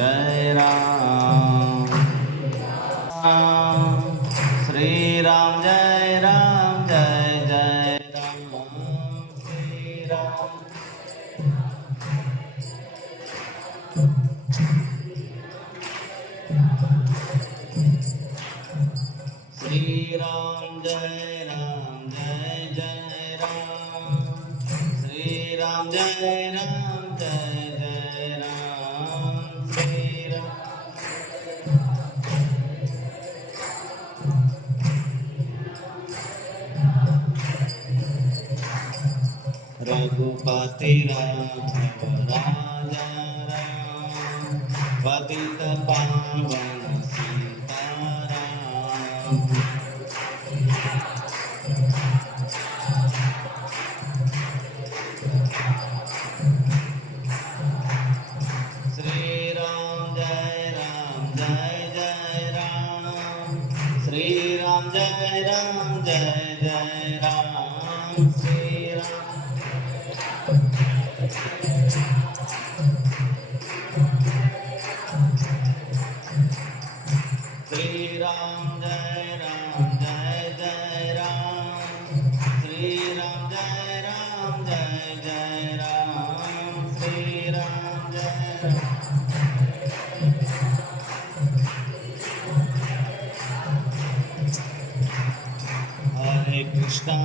जय राम श्री राम जय राम जय जय राम श्री राम श्री राम जय जय राम श्री राम जय जय राम श्री राम रघुपति राघव राजा राम पतित पावन सीताराम श्री राम जय जय राम श्री राम जय जय राम श्री राम श्री राम जय जय राम श्री राम जय जय राम श्री राम जय हरे कृष्णा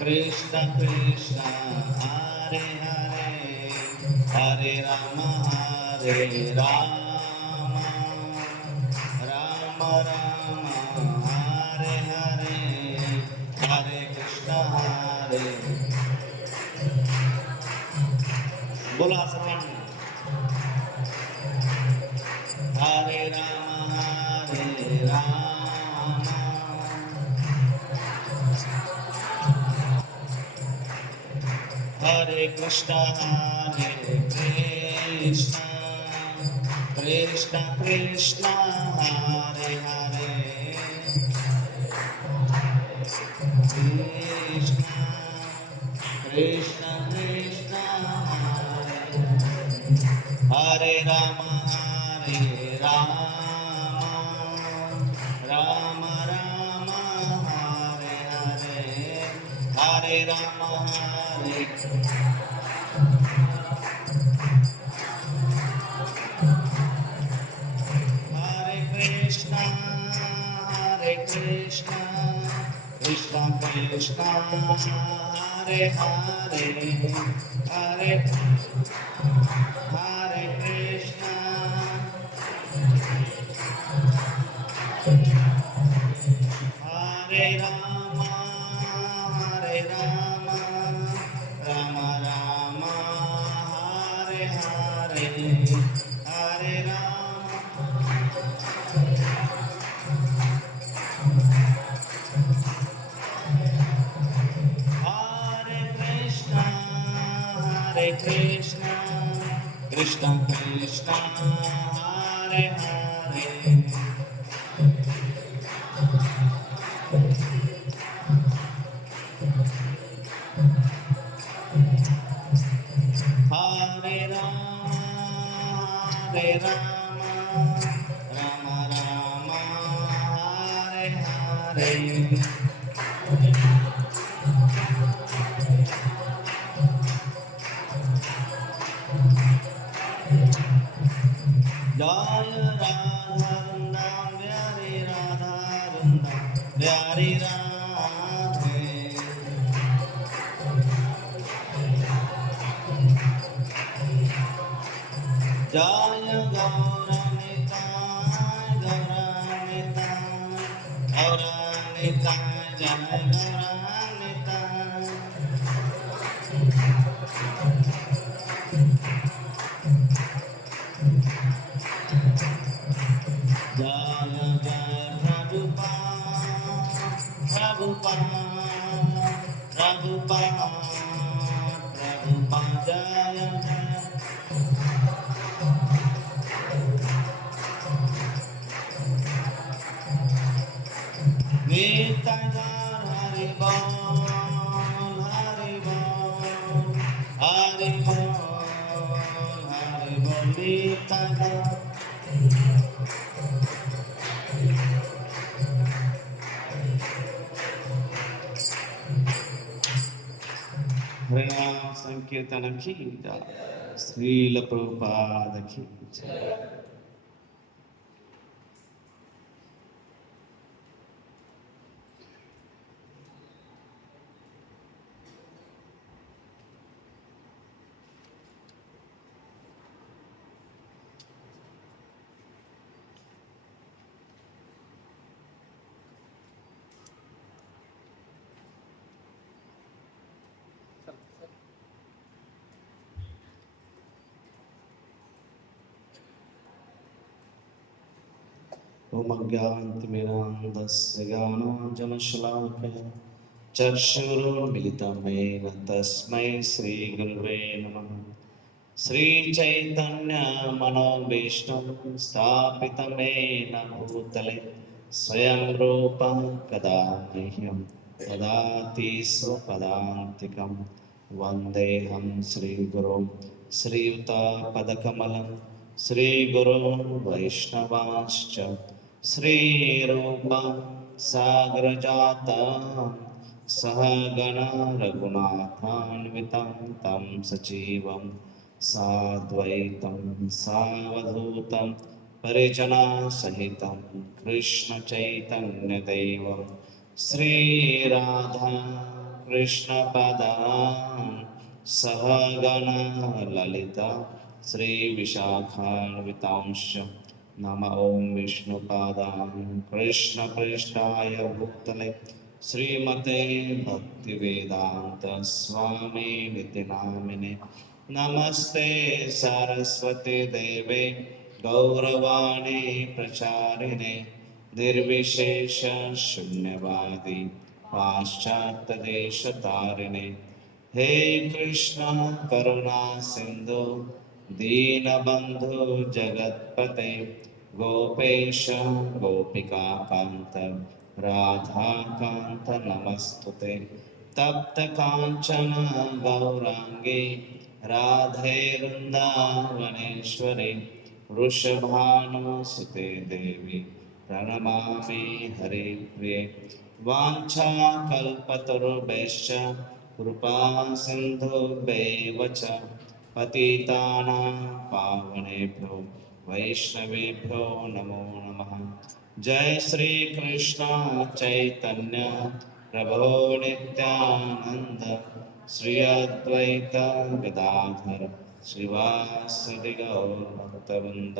कृष्ण कृष्ण हरे हरे हरे राम राम राम हरे हरे हरे कृष्ण बोला समान हरे राम हरे कृष्ण कृष्ण कृष्ण हरे हरे कृष्ण कृष्ण कृष्ण हरे राम राम राम हरे हरे हरे राम कृष्ण कृष्ण कृष्ण हरे हरे हरे हरे कृष्ण हरे राम राम राम हरे हरे हरे राम कृष्ण कृष्ण कृष्ण हरे हरे हरे राम राम राम हरे हरे जय राधा वृंदावन प्यारी राधा वृंदावन प्यारी राधे जय गौरनिताय गौरनिताय जय Gaur Nitai Prabhupada Jaya Jaya Nittayar Hari Bol Hari Bol Hari Bol Hari बोल निताय हरिनाम संकीर्तन की जय। श्रील प्रभुपाद की जय। ओम अज्ञानतिमिरान्धस्य ज्ञानाञ्जनशलाकया चक्षुरुन्मिलितं येन तस्मै श्रीगुरुवे नमः। श्रीचैतन्यमनोभीष्टं स्थापितं येन भूतले स्वयं रूपं कदा मह्यं ददाति स्वपदान्तिकं। वन्देऽहं श्रीगुरुं श्रीयुतपदकमलं श्रीगुरुं वैष्णवांश्च श्रीरूपं साग्रजातं सहगण रघुनाथान्वितं तं सजीवं साद्वैतं सावधूतं परिजनसहितं कृष्णचैतन्यदेवं श्रीराधा कृष्णपदां सहगण ललिता श्रीविशाखान्वितांश्च नम ॐ विष्णुपादाय कृष्णपृष्ठाय भूतले श्रीमते भक्तिवेदांत स्वामिनिति नामिने। नमस्ते सरस्वती देवे गौरवाणी प्रचारिणे निर्विशेष शून्यवादी पाश्चात्यदेशतारिणे। हे कृष्ण करुणा सिंधु दीनबंधु जगत्पते गोपेश गोपिका कांत राधा कांत नमस्तुते। तप्त कांचन गौरांगी राधे वृंदावनेश्वरी वृषभानुसुते देवी प्रणमामि हरिप्रिये। वाञ्छाकल्पतरुभ्यश्च कृपा सिन्धुभ्यैव च पतितानां पावनेभ्यो वैष्णवेभ्यो नमो नमः। जय श्री कृष्ण चैतन्य प्रभो नित्यानंद श्री अद्वैत गदाधर श्रीवासदि गौर भक्तवृंद।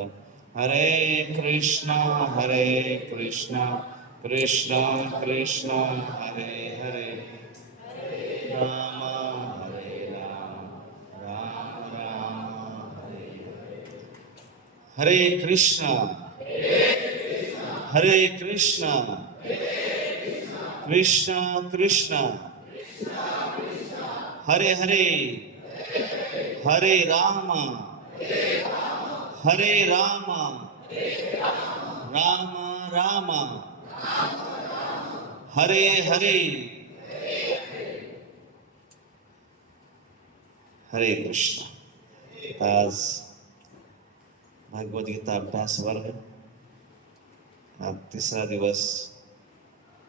हरे कृष्णा कृष्ण कृष्ण हरे हरे राम हरे राम राम राम हरे हरे। कृष्णा हरे कृष्णा कृष्ण कृष्ण हरे हरे हरे राम राम राम हरे हरे। हरे कृष्ण। आज भागवत गीता अभ्यास वर्ग हा तिसरा दिवस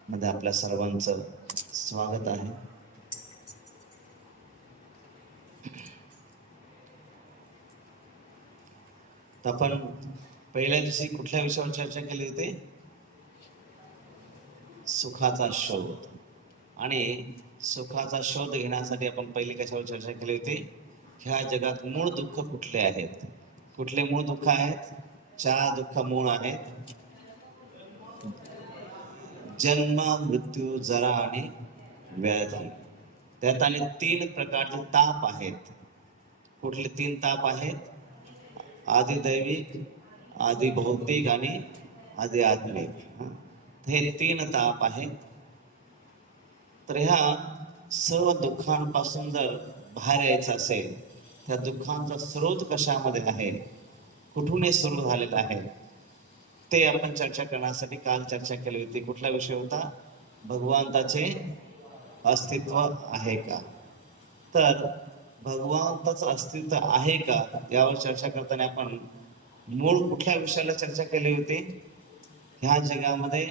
मध्ये आपल्या सर्वांचं स्वागत आहे। आपण पहिल्या दिवशी कुठल्या विषयावर चर्चा केली होती? सुखाचा शोध। आणि सुखाचा शोध घेण्यासाठी आपण पहिली कशावर चर्चा केली होती? ह्या जगात मूळ दुःख कुठले आहेत? कुठले मूळ दुःख आहेत? 4 दुःख मूळ आहेत: जन्म, मृत्यू, जरा आणि व्याधी। त्यात आणि 3 प्रकारचे ताप आहेत. कुठले 3 ताप आहेत? आदिदैविक, आदि भौतिक आणि आदि आत्मिक। हे 3 ताप आहेत। तर ह्या सर्व दुःखांपासून जर बाहेर यायचं असेल, त्या दुःखांचा स्रोत कशामध्ये आहे, कुठून हे सुरू झालेलं आहे, ते आपण चर्चा करण्यासाठी काल चर्चा केली होती। कुठला विषय होता? भगवंताचे अस्तित्व आहे का? तर भगवंताचं अस्तित्व आहे का यावर चर्चा करताना आपण मूळ कुठल्या विषयाला चर्चा केली होती? ह्या जगामध्ये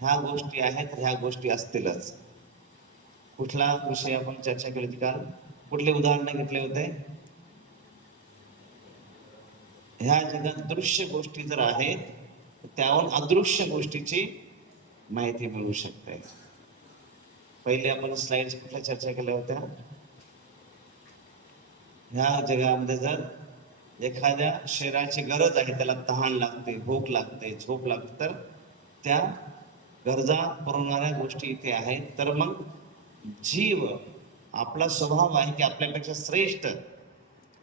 ह्या गोष्टी आहेत, ह्या गोष्टी असतीलच. कुठला विषय आपण चर्चा केली होती काल? कुठले उदाहरण घेतले होते? ह्या जगात दृश्य गोष्टी जर आहेत त्यावर अदृश्य गोष्टीची माहिती मिळू शकते. पहिले आपण स्लाइड्स कुठल्या चर्चा केल्या होत्या? ह्या जगामध्ये जर एखाद्या शरीराची गरज आहे, त्याला तहान लागते, भूक लागते, झोप लागते, तर त्या गरजा पुरवणाऱ्या गोष्टी इथे आहेत. तर मग जीव, आपला स्वभाव आहे की आपल्यापेक्षा श्रेष्ठ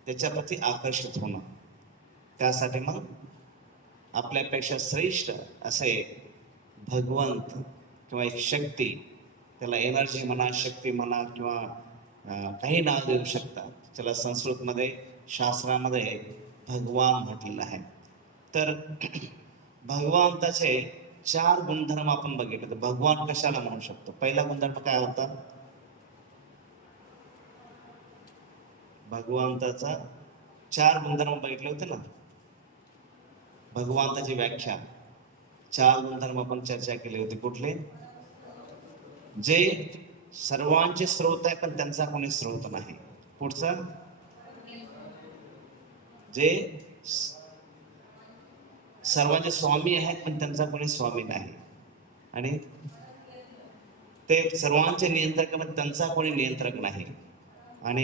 त्याच्याप्रती आकर्षित होणं. त्यासाठी मग आपल्यापेक्षा श्रेष्ठ असे भगवंत किंवा एक शक्ती, त्याला एनर्जी म्हणा, शक्ती म्हणा, किंवा काही नाव देऊ शकतात. त्याला संस्कृतमध्ये शास्त्रामध्ये भगवान म्हटलेलं आहे. तर भगवंताचे 4 गुणधर्म आपण बघितले. तर भगवान कशाला म्हणू शकतो? पहिला गुणधर्म काय होता? भगवंताचा 4 गुणधर्म बघितले होते ना. भगवंताची व्याख्या 4 गुणधर्म आपण चर्चा केली होती. कुठले? जे सर्वांचे स्रोत आहे पण त्यांचा कोणी स्रोत नाही. पुढचा, जे सर्वांचे स्वामी आहेत पण त्यांचा कोणी स्वामी नाही. आणि ते सर्वांचे नियंत्रक पण त्यांचा कोणी नियंत्रक नाही. आणि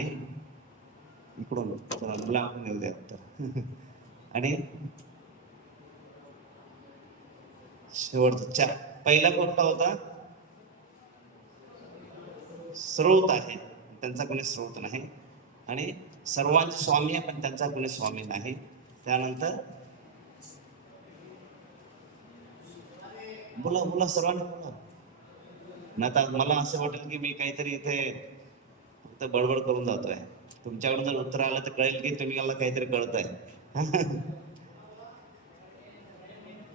इकडून मुला येऊ द्या. आणि शेवटचा पहिला कोणता होता? स्रोत आहे, त्यांचा कोणी स्रोत नाही. आणि सर्वांचे स्वामी आहे पण त्यांचा कोणी स्वामी नाही. त्यानंतर बोला बोला, सर्वांना बोला. ना आता मला असं वाटेल की मी काहीतरी इथे फक्त बडबड करून जातोय. तुमच्याकडून जर उत्तर आलं तर कळेल की तुम्ही मला काहीतरी कळत आहे.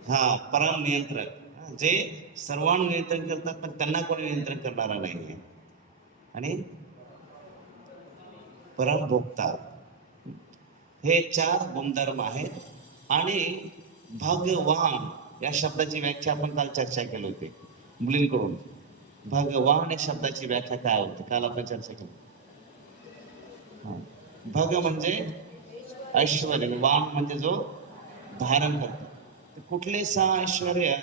हा, परम नियंत्रक, जे सर्वांना नियंत्रण करतात पण त्यांना कोणी नियंत्रण करणारा नाही. आणि परम भोक्ता, हे 4 गुणधर्म आहेत. आणि भगवान या शब्दाची व्याख्या आपण काल चर्चा केली होती मुलींकडून. भगवान या शब्दाची व्याख्या काय होती काल आपण चर्चा केली. भग म्हणजे ऐश्वर, वाण म्हणजे जो धारण करतो. कुठले 6 ऐश्वर्य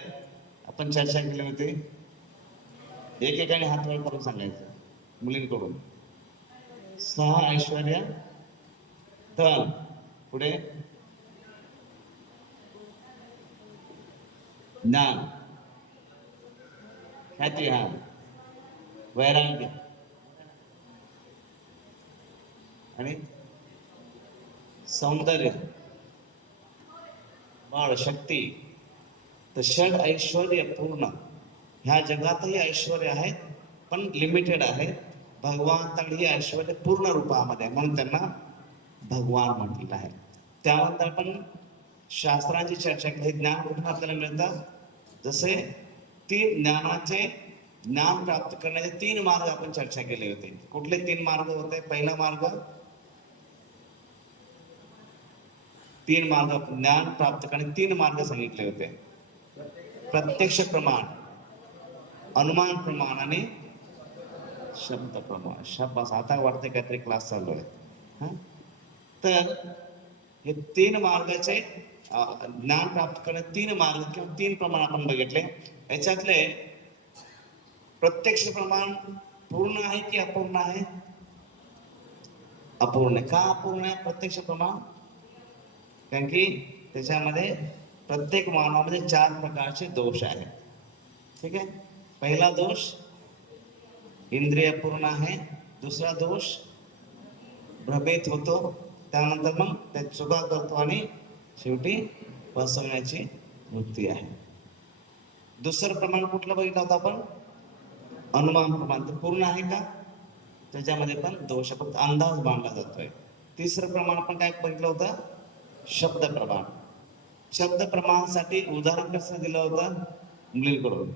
आपण चर्चा केली होती? एकेकाने हात वर करून सांगायचं मुलींकडून. 6 ऐश्वर्य. धन, पुढे ज्ञान, ख्याती, हा, वैराग्य, आणि सौंदर्य, बळ, शक्ती. तर षड ऐश्वर्य पूर्ण. ह्या जगातही ऐश्वर्य आहेत पण लिमिटेड आहेत. भगवंताकडे ही ऐश्वर्य पूर्ण रूपामध्ये, म्हणून त्यांना भगवान म्हटलेलं आहे. त्यानंतर आपण शास्त्रांची चर्चा केली. ज्ञान कुठून आपल्याला मिळतं? जसे 3 ज्ञान प्राप्त करण्याचे 3 मार्ग आपण चर्चा केले होते. कुठले 3 मार्ग होते? पहिला मार्ग, 3 मार्ग ज्ञान प्राप्त करणे 3 मार्ग सांगितले होते. प्रत्यक्ष प्रमाण, अनुमान प्रमाण आणि शब्द प्रमाण. शब्द आता वाटते काहीतरी क्लास चालू आहे. तर हे 3 मार्गाचे ज्ञान प्राप्त करणे 3 मार्ग किंवा 3 प्रमाण आपण बघितले. याच्यातले प्रत्यक्ष प्रमाण पूर्ण आहे की अपूर्ण आहे? अपूर्ण. का अपूर्ण आहे प्रत्यक्ष प्रमाण? कारण की त्याच्यामध्ये प्रत्येक मानवामध्ये 4 प्रकारचे दोष आहेत. ठीक आहे. पहिला दोष इंद्रिय पूर्ण आहे. दुसरा दोष भ्रमित होतो. त्यानंतर मग ते चुका करतो आणि शेवटी फसवण्याची वृत्ती आहे. दुसरं प्रमाण कुठलं बघितलं होतं आपण? अनुमान प्रमाण. तर पूर्ण आहे का? त्याच्यामध्ये पण दोष, फक्त अंदाज बांधला जातोय. तिसरं प्रमाण आपण काय बघितलं होतं? शब्द प्रमाण. शब्द प्रमाणासाठी उदाहरण कसं दिलं होतं मुलींकडून?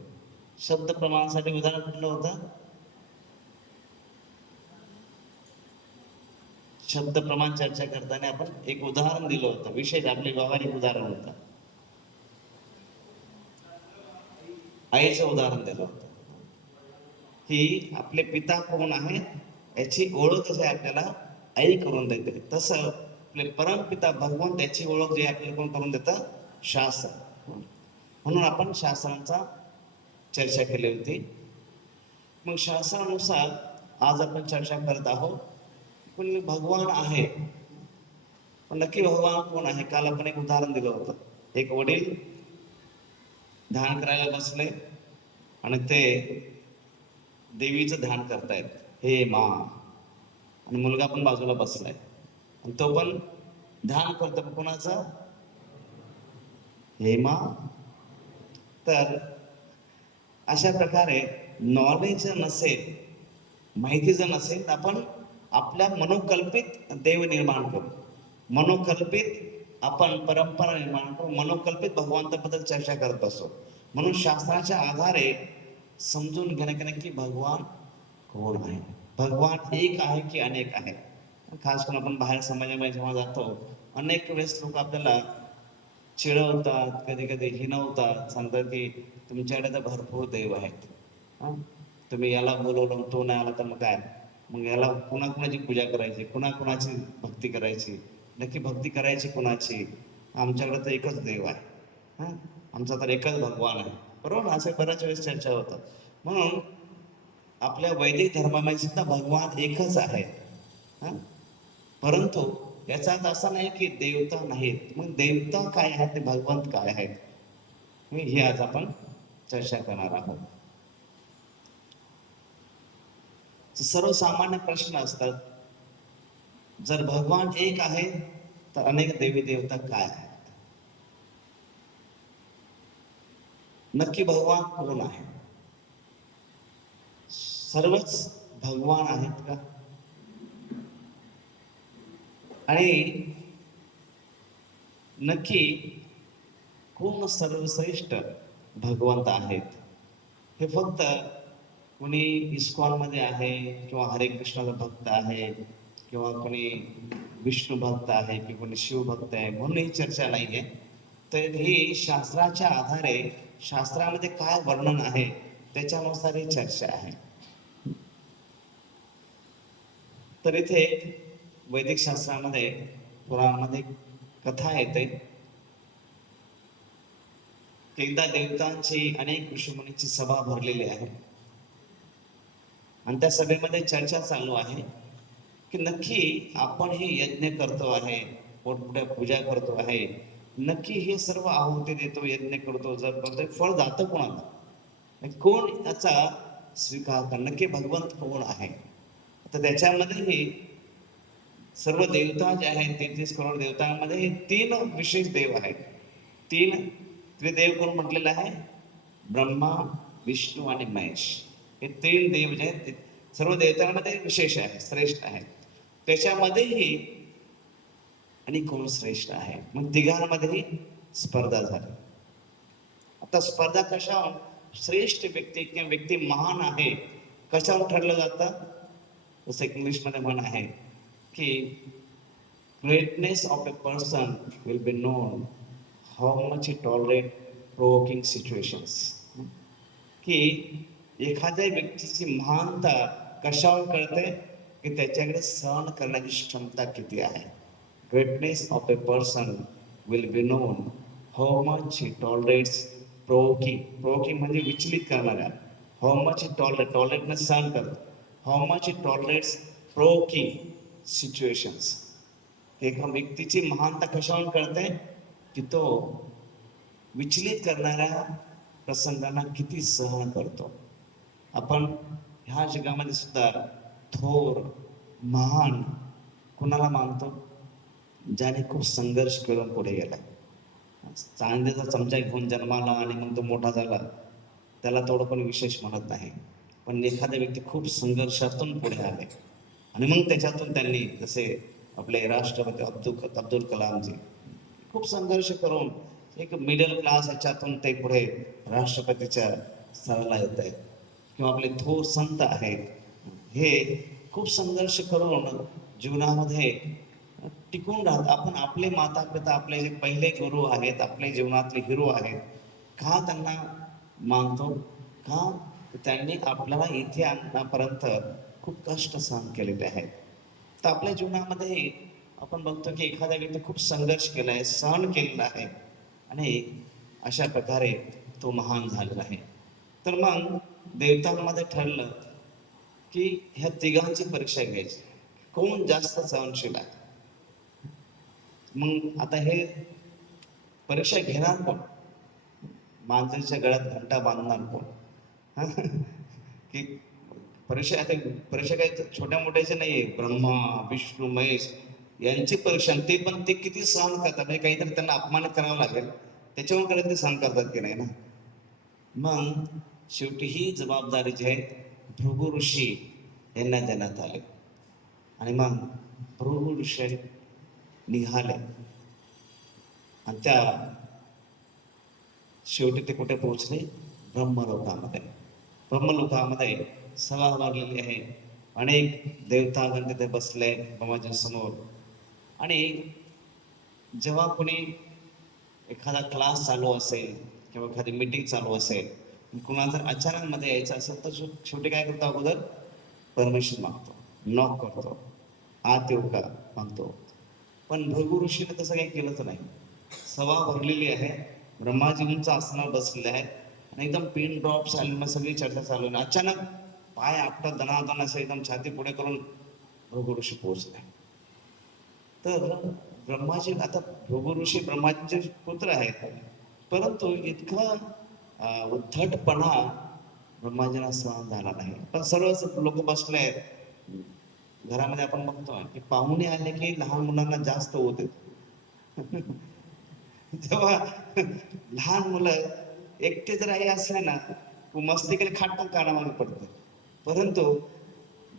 शब्द प्रमाणासाठी उदाहरण कुठलं होतं? शब्द प्रमाण चर्चा करताना आपण एक उदाहरण दिलं होतं, विशेष आपले व्यावहारिक उदाहरण होतं. आईचं उदाहरण दिलं होतं की आपले पिता कोण आहेत याची ओळख जी आहे आपल्याला आई करून देते. तसं आपले परमपिता भगवान त्याची ओळख जी आपल्याला कोण करून देतं? शास्त्र. म्हणून आपण शास्त्रांचा चर्चा केली होती. मग शास्त्रानुसार आज आपण चर्चा करत आहोत. पण भगवान आहे, पण नक्की भगवान कोण आहे? काल आपण एक उदाहरण दिलं होतं. एक वडील ध्यान करायला बसले आणि ते देवीचं ध्यान करतायत, हे मा. आणि मुलगा पण बाजूला बसलाय आणि तो पण ध्यान करतो. कोणाचं? हे मा. तर अशा प्रकारे नॉलेज नसेल, माहिती जर नसेल, तर आपण आपल्या मनोकल्पित देव निर्माण करू, मनोकल्पित आपण परंपरा निर्माण करू, मनोकल्पित भगवंताबद्दल चर्चा करत असो. म्हणून शास्त्राच्या आधारे समजून घेणं की नक्की भगवान कोण आहे, भगवान एक आहे की अनेक आहे. खास करून आपण बाहेर समाजामध्ये जेव्हा जातो, अनेक वेळेस लोक आपल्याला चिडवतात, कधी कधी हिनवतात, सांगतात की तुमच्याकडे तर भरपूर देव आहेत, तुम्ही याला बोलवलं तो नाही आला तर मग काय, मग याला कुणाकुणाची पूजा करायची, कुणाकुणाची भक्ती करायची, नक्की भक्ती करायची कुणाची? आमच्याकडे तर एकच देव आहे, आमचा तर एकच भगवान आहे. बरोबर, असे बऱ्याच वेळेस चर्चा होतात. म्हणून आपल्या वैदिक धर्मामध्ये सुद्धा भगवान एकच आहे. परंतु याचा अर्थ असा नाही की देवता नाहीत. मग देवता काय आहे, ते भगवंत काय आहेत, हे आज आपण चर्चा करणार आहोत. सर्वसामान्य प्रश्न असतात, जर भगवान एक आहे तर अनेक देवी देवता काय आहेत? नक्की भगवान कोण आहे? सर्वच भगवान आहेत का? आणि नक्की कोण सर्वश्रेष्ठ भगवंत आहेत? हे फक्त कोणी इस्कॉनमध्ये आहे किंवा हरे कृष्णाचा भक्त आहे किंवा कोणी विष्णू भक्त आहे की कोणी शिवभक्त आहे म्हणून ही चर्चा नाही आहे. तर ही शास्त्राच्या आधारे, शास्त्रामध्ये काय वर्णन आहे त्याच्यानुसार ही चर्चा आहे. तर इथे वैदिक शास्त्रामध्ये, पुराणामध्ये कथा येते, एकदा देवतांची अनेक ऋषीमुनींची सभा भरलेली आहे आणि त्या सभेमध्ये चर्चा चालू आहे की नक्की आपण हे यज्ञ करतो आहे, मोठमोठ्या पूजा करतो आहे, नक्की हे सर्व आहुती देतो, यज्ञ करतो, जर करतोय, फळ जातं कोणाला? कोण याचा स्वीकार कर? नक्की भगवंत कोण आहे? तर त्याच्यामध्येही सर्व देवता जे आहेत, 33 करोड देवतांमध्ये हे 3 विशेष देव आहेत. 3 त्रिदेव कोण म्हटलेलं आहे? ब्रह्मा, विष्णू आणि महेश. हे 3 देव जे आहेत सर्व देवतांमध्ये विशेष आहे, श्रेष्ठ आहे. त्याच्यामध्येही आणि कोण श्रेष्ठ आहे? मग तिघांमध्येही स्पर्धा झाली. आता स्पर्धा कशावर? श्रेष्ठ व्यक्ती किंवा व्यक्ती महान आहे कशावर ठरलं जातं? जसं इंग्लिशमध्ये म्हण आहे की greatness of a person will be known how much he tolerate provoking situations. की एखाद्या व्यक्तीची महानता कशावर कळते? की त्याच्याकडे सहन करण्याची क्षमता किती आहे. Greatness of a person will be known how much he tolerates provoking. Provoking म्हणजे विचलित करणाऱ्या. हाऊ मच ही टॉलरेट, टॉलरेटने सहन करतो. How much he tolerates provoking situations. एका व्यक्तीची महानता कशावर कळते? की तो विचलित करणाऱ्या प्रसंगांना किती सहन करतो. आपण ह्या जगामध्ये सुद्धा थोर, महान कुणाला मानतो? ज्याने खूप संघर्ष करून पुढे गेला. चांदीचा चमचा घेऊन जन्माला आणि मग तो मोठा झाला, त्याला थोडं पण विशेष म्हणत नाही. पण एखाद्या व्यक्ती खूप संघर्षातून पुढे आले आणि मग त्याच्यातून त्यांनी, जसे आपले राष्ट्रपती अब्दुल कलामजी, खूप संघर्ष करून एक मिडल क्लास ह्याच्यातून ते पुढे राष्ट्रपतीच्या स्तराला येत आहेत. किंवा आपले थोर संत आहेत, हे खूप संघर्ष करून जीवनामध्ये टिकून राहत. आपण आपले माता पिता, आपले जे पहिले गुरु आहेत, आपले जीवनातले हिरो आहेत, का त्यांना मानतो? का? तर त्यांनी आपल्याला इथे आणण्यापर्यंत खूप कष्ट सहन केलेले आहेत. तर आपल्या जीवनामध्ये आपण बघतो की एखादा व्यक्ती खूप संघर्ष केला आहे, सहन केलेला आहे आणि अशा प्रकारे तो महान झालेला आहे. तर मग देवतांमध्ये ठरलं की ह्या तिघांची परीक्षा घ्यायची, कोण जास्त सहनशील आहे. मग आता हे परीक्षा घेणार कोण? माणसाच्या गळ्यात घंटा बांधणार कोण? हा? की परीक्षा, आता परीक्षा काय छोट्या मोठ्याचे नाहीये. ब्रह्मा विष्णू महेश यांची परीक्षा, ते पण ते किती सहन करतात. म्हणजे काहीतरी त्यांना अपमानित करावं लागेल, त्याच्यावर कडे ते सहन करतात की नाही ना. मग शेवटी ही जबाबदारी जी आहे भृगु ऋषी यांना देण्यात आले. आणि मग भृगु ऋषी निघाले आणि त्या शेवटी ते कुठे पोहोचले? ब्रह्मलोकामध्ये. ब्रह्मलोकामध्ये सभा भरलेली आहे. अनेक देवतागण तिथे बसले ब्रह्माजी समोर. आणि जेव्हा कोणी एखादा क्लास चालू असेल किंवा एखादी मीटिंग चालू असेल, कुणाला जर अचानक मध्ये यायचं असेल तर शेवटी काय करतो? अगोदर परमिशन मागतो, नॉक करतो, आत येऊ का मागतो. पण भृगु ऋषीने तसं काही केलंच नाही. सभा भरलेली आहे, ब्रह्माजी उंच आसनावर बसलेले आहेत आणि एकदम पिन ड्रॉप चालू, सगळी चर्चा चालू आहे. अचानक पाय आपटा दणादण असं एकदम छाती पुढे करून भृगु ऋषी पोहोचले. तर ब्रह्माजी, आता भृगु ऋषी ब्रह्माजीचे पुत्र आहेत, परंतु इतका उद्धटपणा ब्रह्माजींना सहन झाला नाही. पण सर्वच लोक बसले आहेत घरामध्ये. आपण बघतो की पाहुणे आले की लहान मुलांना जास्त होते. जेव्हा लहान मुलं एकटे जर आई असले ना, मस्ती केली खाटकन कानामागे पडतं. परंतु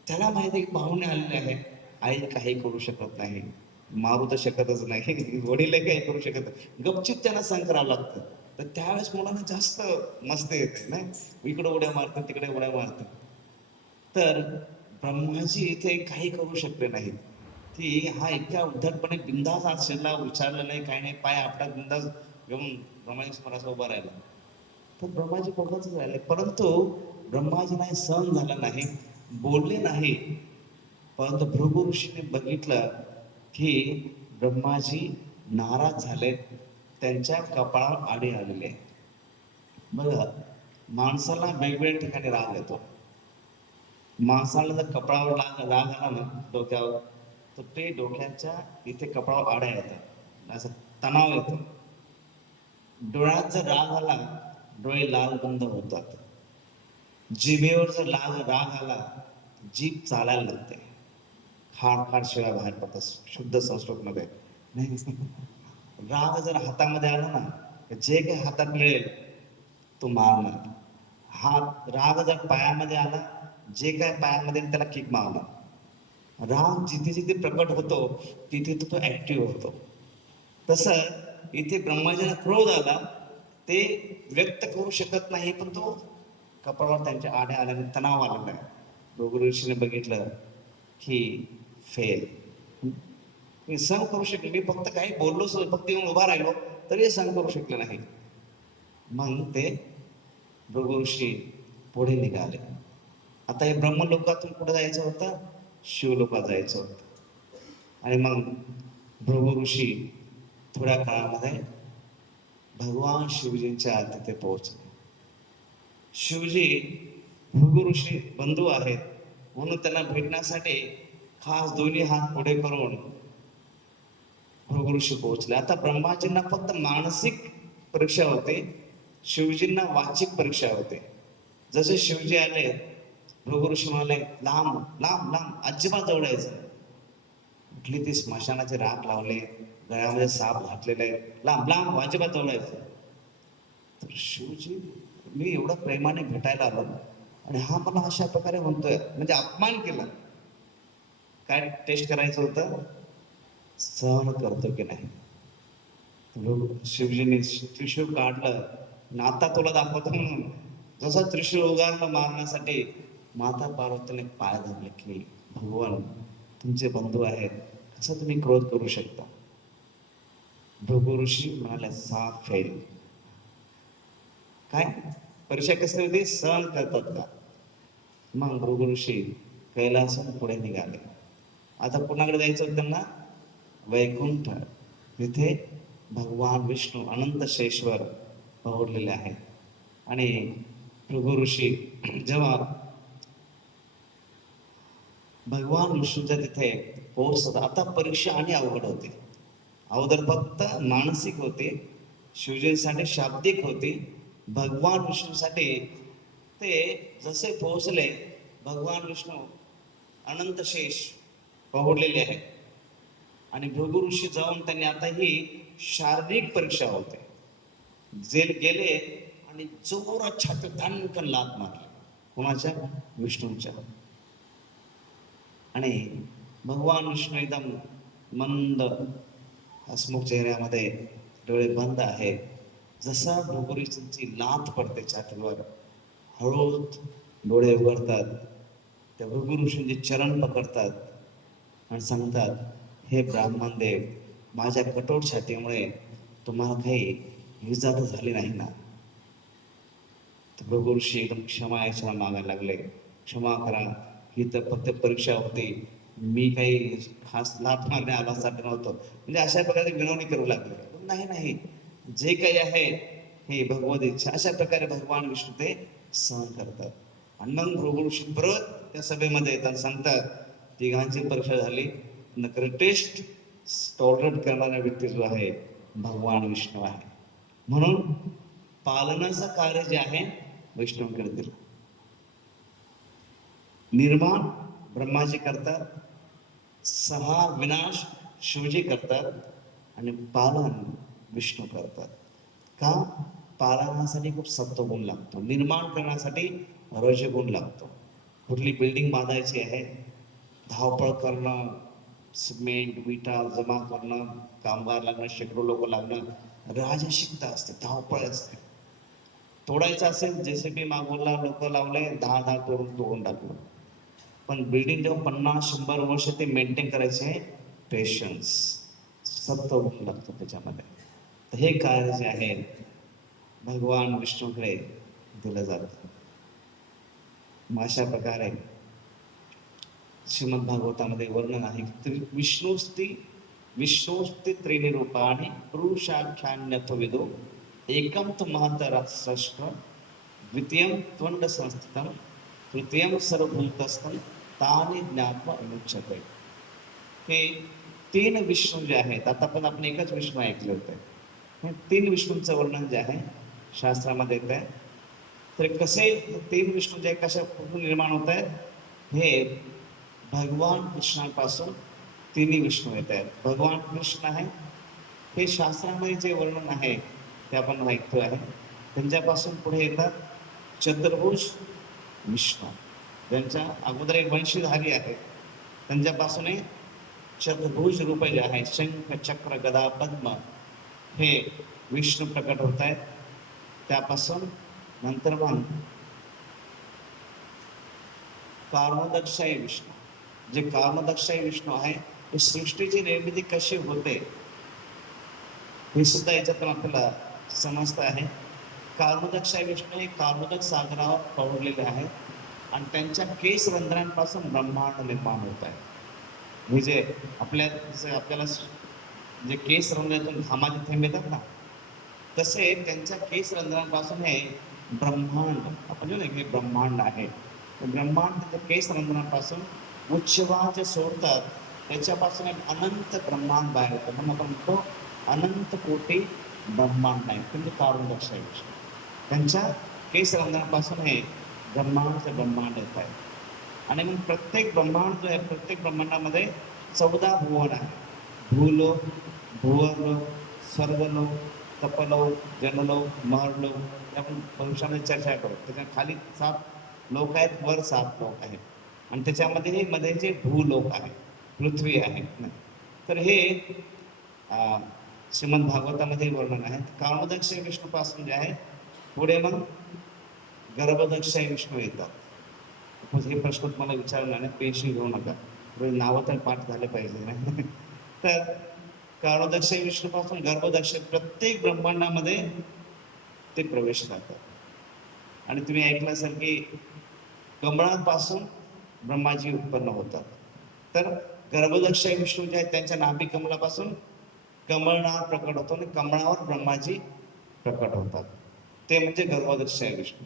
त्याला माहिती आहे की पाहुणे आलेले आहे, आई काही करू शकत नाही, मारू तर शकतच नाही, वडील काही करू शकत नाही, गपचिप त्यांना सहन करावं लागतं. तर त्यावेळेस मुलांना जास्त मस्ती येते नाही, इकडे उड्या मारतात, तिकडे उड्या मारतात. तर ब्रह्माजी इथे काही करू शकले नाहीत की हा इतक्या उद्धटपणे बिंदास आज शिरला, विचारलं नाही, काही नाही, पाय आपला बिंदास घेऊन ब्रह्माजी समोर उभा राहिला. तर ब्रह्माजी बघतच राहिले. परंतु ब्रह्माजी नाही, सहन झालं नाही, बोलले नाही. परंतु भृगु ऋषीने बघितलं की ब्रह्माजी नाराज झाले, त्यांच्या कपाळावर आडी आलेले. बघा, माणसाला वेगवेगळ्या ठिकाणी राग येतो. माणसाला जर कपाळावर राग आला ना, डोक्यावर, तर ते डोक्याच्या इथे कपाळावर आड्या येतात, असं तणाव येतो. डोळ्यात जर राग आला, डोळे लाल बंद होतात. जिभेवर जर राग आला, जीभ चालायला लागते, खाड खाड शिवाय बाहेर पडतात शुद्ध संस्कृतमध्ये. राग जर हातामध्ये आला ना, जे काही हातात मिळेल तो मारणार. हात राग जर पायामध्ये आला, जे काय पायामध्ये त्याला किक मारणार. राग जिथे जिथे प्रकट होतो तिथे तो ऍक्टिव्ह होतो. तसं इथे ब्रह्माजीला क्रोध आला, ते व्यक्त करू शकत नाही, पण तो कपाळावर त्यांच्या आड्या आल्याने तणाव आलेला आहे. भृगु ऋषीने बघितलं की फेल, मी सहन करू शकले, मी फक्त काही बोललोच, फक्त येऊन उभा राहिलो तरी सहन करू शकले नाही. मग ते भृगु ऋषी पुढे निघाले. आता हे ब्रह्मलोकातून कुठे जायचं होतं? शिवलोकात जायचं होतं. आणि मग भृगु ऋषी थोड्या काळामध्ये भगवान शिवजींच्या तिथे पोहोचले. शिवजी भृगु ऋषी बंधू आहेत म्हणून त्यांना भेटण्यासाठी खास दोन्ही हात पुढे करून भृगु ऋषी पोहोचले. आता ब्रह्माजींना फक्त मानसिक परीक्षा होते, शिवजींना वाचिक परीक्षा होते. जसे शिवजी आले, भृगु ऋषी म्हणाले, लांब लांब लांब, अजिबात जवळ यायचं. कुठली ती स्मशानाचे राख लावले, गळ्यामध्ये साप घातलेले, लांब लांब, अजिबात जवळ यायचं. तर शिवजी, मी एवढं प्रेमाने भेटायला आलो आणि हा मला अशा प्रकारे म्हणतोय, म्हणजे अपमान केला. काय टेस्ट करायचं होतं? सहन करतो की नाही. शिवजीने त्रिशूळ काढलं, नाता तुला दाखवतो म्हणून. जसं त्रिशूळ उगारलं मारण्यासाठी, माता पार्वतीने पाय धरले की भगवान तुमचे बंधू आहेत, कसा तुम्ही क्रोध करू शकता? भृगु ऋषी म्हणाले, साफ फेल. काय परीक्षा कसली होती? सहन करतात का? मग भृगु ऋषी कैलासून पुढे निघाले. आता कुणाकडे जायचं होतं त्यांना? वैकुंठ. तिथे भगवान विष्णू अनंत शेश्वर पहुडलेले आहेत. आणि भृगु ऋषी जेव्हा भगवान विष्णूच्या तिथे पोहोचत, आता परीक्षा आणि अवघड होती. अगोदर फक्त मानसिक होती, शिवजींसाठी शाब्दिक होती. भगवान विष्णूसाठी ते जसे पोहोचले, भगवान विष्णू अनंत शेष पहुडलेले आहे. आणि भृगु ऋषी जाऊन त्यांनी आता ही शारीरिक परीक्षा होते. जेल गेले आणि जोरात छाती धनकन लात मारली. कोणाच्या? विष्णूच्या. आणि भगवान विष्णू एकदम मंद हसमुख चेहऱ्यामध्ये, डोळे बंद आहे. जसा भृगु ऋषींची लात पडते छातीवर, हळूच डोळे उघडतात. त्या भृगु ऋषींचे चरण पकडतात आणि सांगतात, हे ब्राह्मण देव, माझ्या कठोर छातीमुळे तुम्हाला काही इजा तर झाली नाही ना? तर भृगु ऋषी एकदम क्षमा याचना मागायला लागले, क्षमा करा, ही तर फक्त परीक्षा होती, मी काही खास लाथ मारणे आल्यासाठी नव्हतं. म्हणजे अशा प्रकारे विनवणी करू लागले. नाही नाही, जे काही आहे हे भगवत इच्छा. अशा प्रकारे भगवान विष्णू ते सहन करतात. आणि मग भृगु ऋषी परत त्या सभेमध्ये येतात, सांगतात, तिघांची परीक्षा झाली, ग्रेटेस्ट टॉलरेट करणारा व्यक्ती जो आहे भगवान विष्णू आहे. म्हणून पालनाचं कार्य जे आहे विष्णूंकडे दिलं. निर्माण ब्रह्माजी करतात, सहा विनाश शिवजी करतात, आणि पालन विष्णू करतात. का? पालनासाठी खूप सत्वगुण लागतो, निर्माण करण्यासाठी रजगुण लागतो. कुठली बिल्डिंग बांधायची आहे, धावपळ करणं, सिमेंट विटा जमा करणं, कामगार लागणं, शेकडो लोक लागणं, राजशिकता असते, धावपळ असते. तोडायचं असेल, जेसीबी मागवला, लोक लावले, 10 तोडून टाकलं. पण बिल्डिंग जेव्हा 50-100 वर्ष ते मेंटेन करायचे, पेशन्स, सत्व लागतं त्याच्यामध्ये. तर हे कार्य जे आहे भगवान विष्णूकडे दिलं जातं. मग अशा प्रकारे श्रीमद भागवतामध्ये वर्णन आहे की विष्णुस्ती त्रिनिरूपाणी पुरुषाख्यान्यथ विदो एकम तु महतरस्रष्ट द्वितीयं त्वंड संस्थितम तृतीयं सर्वभूतस्थं तानि ज्ञात्वा अनुच्यते. हे 3 विष्णू जे आहेत, आता पण आपण एकच विष्णू ऐकले होते, हे 3 विष्णूंचं वर्णन जे आहे शास्त्रामध्ये येत आहे. तर कसे 3 विष्णू जे कशा कुठून निर्माण होत आहेत? हे भगवान कृष्णापासून 3 विष्णू येत आहेत. भगवान कृष्ण आहे, हे शास्त्रामध्ये जे वर्णन आहे ते आपण ऐकतो आहे. त्यांच्यापासून पुढे येतात चतुर्भुज विष्णू, ज्यांच्या अगोदर एक वंशीधारी आहे, त्यांच्यापासून हे चतुर्भुज रूप जे आहे, शंख चक्र गदा पद्म, हे विष्णू प्रकट होत आहेत. त्यापासून नंतर मग कारणोदक्षायी विष्णू, जे कारणोदक्षायी विष्णू आहे, ते सृष्टीची निर्मिती कशी होते हे सुद्धा याच्यातून आपल्याला समजतं आहे. कारणोदक्षायी विष्णू हे कारणोदक सागरावर पडलेले आहेत आणि त्यांच्या केस रंध्रांपासून ब्रह्मांड निर्माण होत आहे. हे जे आपल्याला जे केस रंध्रातून घामाचे थेंब येतात ना, तसे त्यांच्या केस रंध्रांपासून हे ब्रह्मांड, आपण जो हे ब्रह्मांड आहे, ब्रह्मांड त्याच्या केस रंध्रांपासून उच्छवास सोडतात, त्याच्यापासून एक अनंत ब्रह्मांड बाहेर येतं. म्हणून आपण म्हणतो अनंत कोटी ब्रह्मांड आहे. म्हणजे कारणोदक्षायी विष्णू, त्यांच्या केस रंध्रांपासून हे ब्रह्मांड येत आहे. आणि मग प्रत्येक ब्रह्मांड जो आहे, प्रत्येक ब्रह्मांडामध्ये 14 भुवन आहे. भूलोक, भुवरलोक, स्वर्गलोक, तपलोक, जनलोक, महरलोक, आपण भविष्यामध्ये चर्चा करू. त्याच्या खाली 7 लोक आहेत, वर 7 लोक आहेत, आणि त्याच्यामध्ये मध्ये जे भूलोक आहे, पृथ्वी आहे. तर हे श्रीमद भागवतामध्ये वर्णन आहे. कारणोदक्षायी विष्णूपासून जे आहे पुढे मग गर्भदक्षायी विष्णू येतात. हे प्रश्न तुम्हाला विचारणार नाही, पेशी घेऊ नका. रोज नावं तर पाठ झाले पाहिजे ना. तर कारणोदक्ष विष्णूपासून गर्भोदक्ष प्रत्येक ब्रह्मांडामध्ये ते प्रवेश करतात. आणि तुम्ही ऐकलं असेल की कमळापासून ब्रह्माजी उत्पन्न होतात. तर गर्भोदक्ष विष्णू जे आहेत त्यांच्या नाभी कमलापासून कमळनाथ प्रकट होतो आणि कमळावर ब्रह्माजी प्रकट होतात. ते म्हणजे गर्भोदक्ष विष्णू.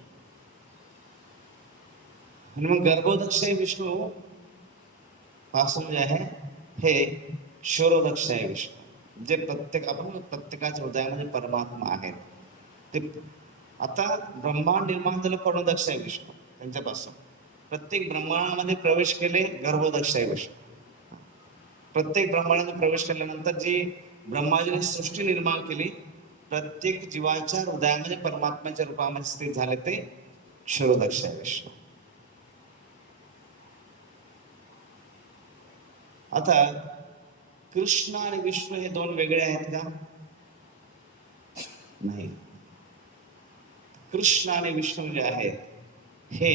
आणि मग गर्भोदक्ष विष्णू पासून जे आहे हे क्षरोदक्ष विष्णू, जे आपण प्रत्येकाच्या हृदयामध्ये परमात्मा आहेत ते. आता ब्रह्मांड निर्माण झालं करोदक्ष विष्णू त्यांच्यापासून. प्रत्येक ब्रह्मांडामध्ये प्रवेश केले गर्भोदक्ष विष्णू. प्रत्येक ब्रह्मांडामध्ये प्रवेश केल्यानंतर जी ब्रह्माजीने सृष्टी निर्माण केली, प्रत्येक जीवाच्या हृदयामध्ये परमात्म्याच्या रूपामध्ये स्थित झाले ते क्षरोदक्ष विष्णू. आता कृष्ण आणि विष्णू हे दोन वेगळे आहेत का? नाही. कृष्ण आणि विष्णू जे आहेत हे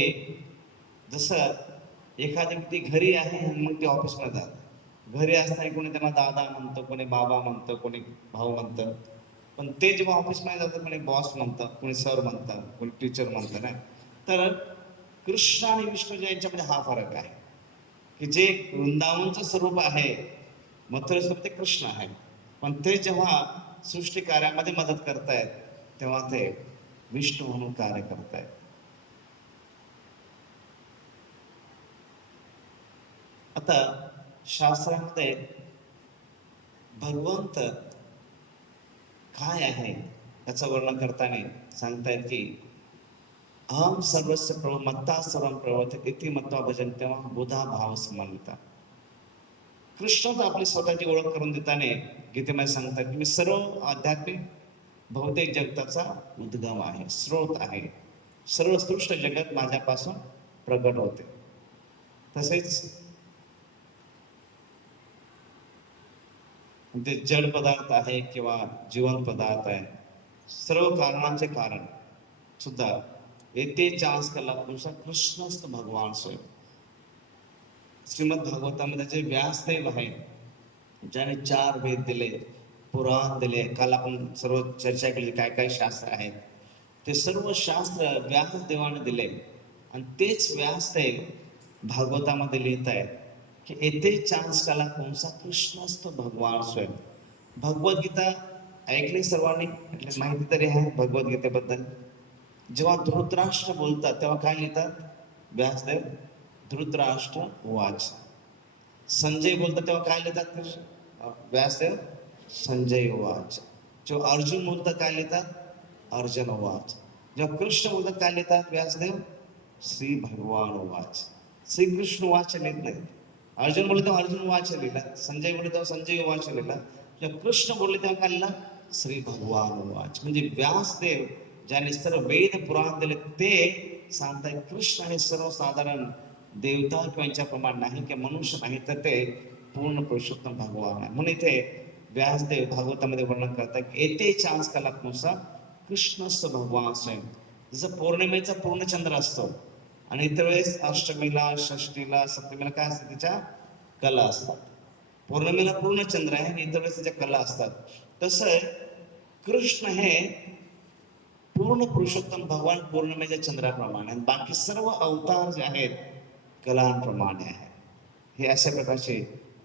जसं एखादी व्यक्ती घरी आहे आणि मग ते ऑफिसमध्ये जात. घरी असताना कोणी त्यांना दादा म्हणतं, कोणी बाबा म्हणतं, कोणी भाऊ म्हणतं. पण ते जेव्हा ऑफिसमध्ये जातात कोणी बॉस म्हणतं, कोणी सर म्हणतं, कोणी टीचर म्हणतं ना. तर कृष्ण आणि विष्णू जे यांच्यामध्ये हा फरक आहे की जे वृंदावनचं स्वरूप आहे, मथुरा स्वरूप ते कृष्ण आहे. पण ते जेव्हा सृष्टी कार्यामध्ये मदत करतायत तेव्हा ते विष्णू म्हणून कार्य करतायत. आता शास्त्रामध्ये भगवंत काय आहे याचं वर्णन करताना सांगतायत की अहम सर्वस्व प्रभू मत्ता सर्वम प्रवर्तित इति मत्वा भजन तेव्हा बुधा भाव समन्विता. कृष्णच आपली स्वतःची ओळख करून देताना गीतेमध्ये सांगतात की मी सर्व आध्यात्मिक भौतिक जगताचा उद्गम आहे, स्रोत आहे. सर्व सृष्ट जगत माझ्यापासून प्रकट होते. तसेच ते जड पदार्थ आहे किंवा जीवन पदार्थ आहे, सर्व कारणांचे कारण सुद्धा येते चान्स कला पुरुषा कृष्णस्त भगवान स्वयं. श्रीमद भागवतामध्ये जे व्यासदेव आहे ज्याने 4 वेद दिले, पुराण दिले, काल आपण सर्व चर्चा केली काय काय शास्त्र आहेत, ते सर्व शास्त्र व्यासदेवाने दिले. आणि तेच व्यासदेव भागवतामध्ये लिहित आहेत की येथे चान्स काला कोणसा कृष्णस्त भगवान स्वयं. भगवद्गीता ऐकली सर्वांनी, એટલે माहिती तरी आहे भगवद्गीतेबद्दल. जेव्हा धृतराष्ट्र बोलतात तेव्हा काय लिहितात व्यासदेव? धृतराष्ट्र वाच. संजय बोलतात तेव्हा काय लिहितात व्यासदेव? संजय वाच. जेव्हा अर्जुन बोलतात काय लिहितात? अर्जुन वाच. जेव्हा कृष्ण बोलतात काय लिहितात व्यासदेव? श्री भगवान वाच. श्रीकृष्ण वाच लिहित नाही. अर्जुन बोलले तेव्हा अर्जुन वाच लिहिला, संजय बोलले तेव्हा संजय वाच लिहिला, जेव्हा कृष्ण बोलले तेव्हा काय लिहिला? श्री भगवान वाच. म्हणजे व्यासदेव ज्याने सर्व वेद पुराण दिले ते सांगताय कृष्ण हे सर्वसाधारण देवता किंवा यांच्याप्रमाणे नाही की मनुष्य नाही, तर ते पूर्ण पुरुषोत्तम भगवान आहे. म्हणून इथे व्यासदेव भागवतामध्ये वर्णन करतात येते चान्स कलात्नुसार कृष्णस्थ भगवान स्वयं. जसं पौर्णिमेचा पूर्णचंद्र असतो आणि इतर वेळेस अष्टमीला, षष्टीला, सप्तमीला काय असतं त्याच्या कला असतात. पौर्णिमेला पूर्ण चंद्र आहे आणि इतर वेळेस त्याच्या कला असतात. तसं कृष्ण हे पूर्ण पुरुषोत्तम भगवान पौर्णिमेच्या चंद्राप्रमाणे आणि बाकी सर्व अवतार जे आहेत कलांप्रमाणे आहे. हे अशा प्रकारचे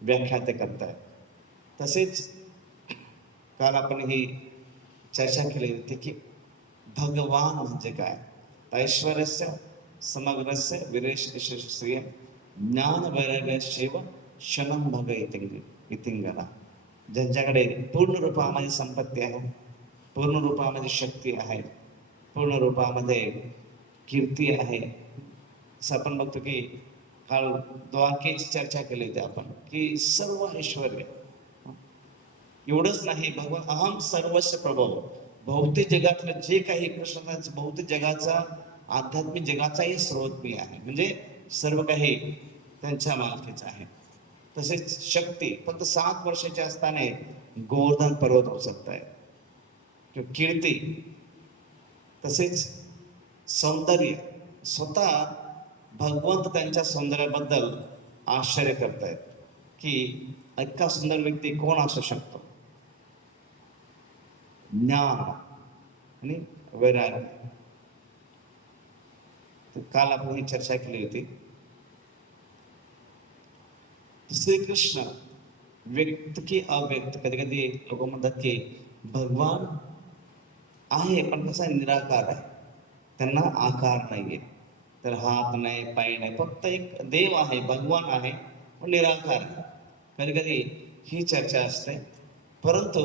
व्याख्या ते करतायत. तसेच काल आपण ही चर्चा केली होती की भगवान म्हणजे काय. ऐश्वर्यस्य समग्रस्य विरेश श्रिय ज्ञान वैराग्य शिव क्षणम भग इतिंगला. ज्यांच्याकडे पूर्ण रूपामध्ये संपत्ती आहे, पूर्ण रूपामध्ये शक्ती आहे, पूर्ण रूपामध्ये कीर्ती आहे. असं आपण बघतो की काल द्वारकेची चर्चा केली होती आपण की सर्व ऐश्वर्य. एवढंच नाही, भगवान अहम सर्वस्व प्रभव. भौतिक जगातलं जे काही कृष्णाचं भौतिक जगाचा आध्यात्मिक जगाचाही स्रोत मी आहे, म्हणजे सर्व काही त्यांच्या मालकीचं आहे. तसेच शक्ती फक्त 7 वर्षाचे असताना गोवर्धन पर्वत उचलताय. कीर्ती तसेच सौंदर्य, स्वतः भगवंत त्यांच्या सौंदर्याबद्दल आश्चर्य करतायत की इतका सुंदर व्यक्ती कोण असू शकतो. ज्ञान आणि वैराग्य. तर काल आपण ही चर्चा केली होती. श्रीकृष्ण व्यक्त की अव्यक्त. कधी कधी लोक म्हणतात की भगवान आहे पण कसा निराकार आहे, त्यांना आकार नाहीये. तर हात नाही, पाय नाही, फक्त एक देव आहे, भगवान आहे पण निराकार आहे. कधी कधी ही चर्चा असते. परंतु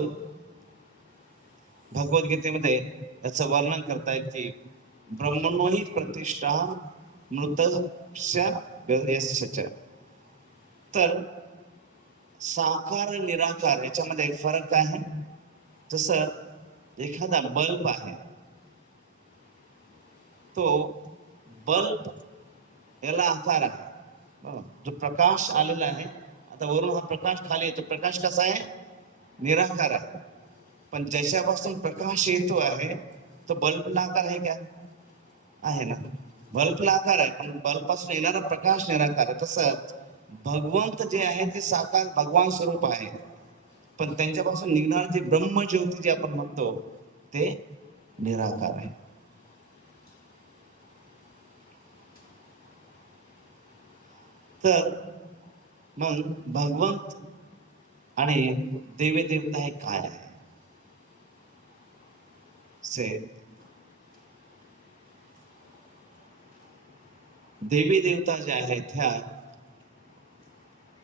भगवद्गीतेमध्ये याचं वर्णन करतायत की ब्रह्मणो ही प्रतिष्ठा मृतस्य यस्य. तर साकार निराकार याच्यामध्ये फरक आहे. जसं एखादा बल्ब आहे, तो बल्ब याला आकार आहे. जो प्रकाश आलेला आहे, आता वरून हा प्रकाश खाली येतो, प्रकाश कसा आहे, निराकार आहे. पण ज्याच्यापासून प्रकाश येतो आहे तो बल्बला आकार आहे का, आहे ना. बल्बला आकार आहे पण बल्बपासून येणारा प्रकाश निराकार आहे. तसं भगवंत जे आहे ते साकार भगवान स्वरूप आहे, पण त्यांच्यापासून निघणारी जी ब्रह्मज्योती जी आपण म्हणतो ते निराकार आहे. तर मग भगवंत आणि देवी देवता हे काय आहे. देवी देवता ज्या आहेत ह्या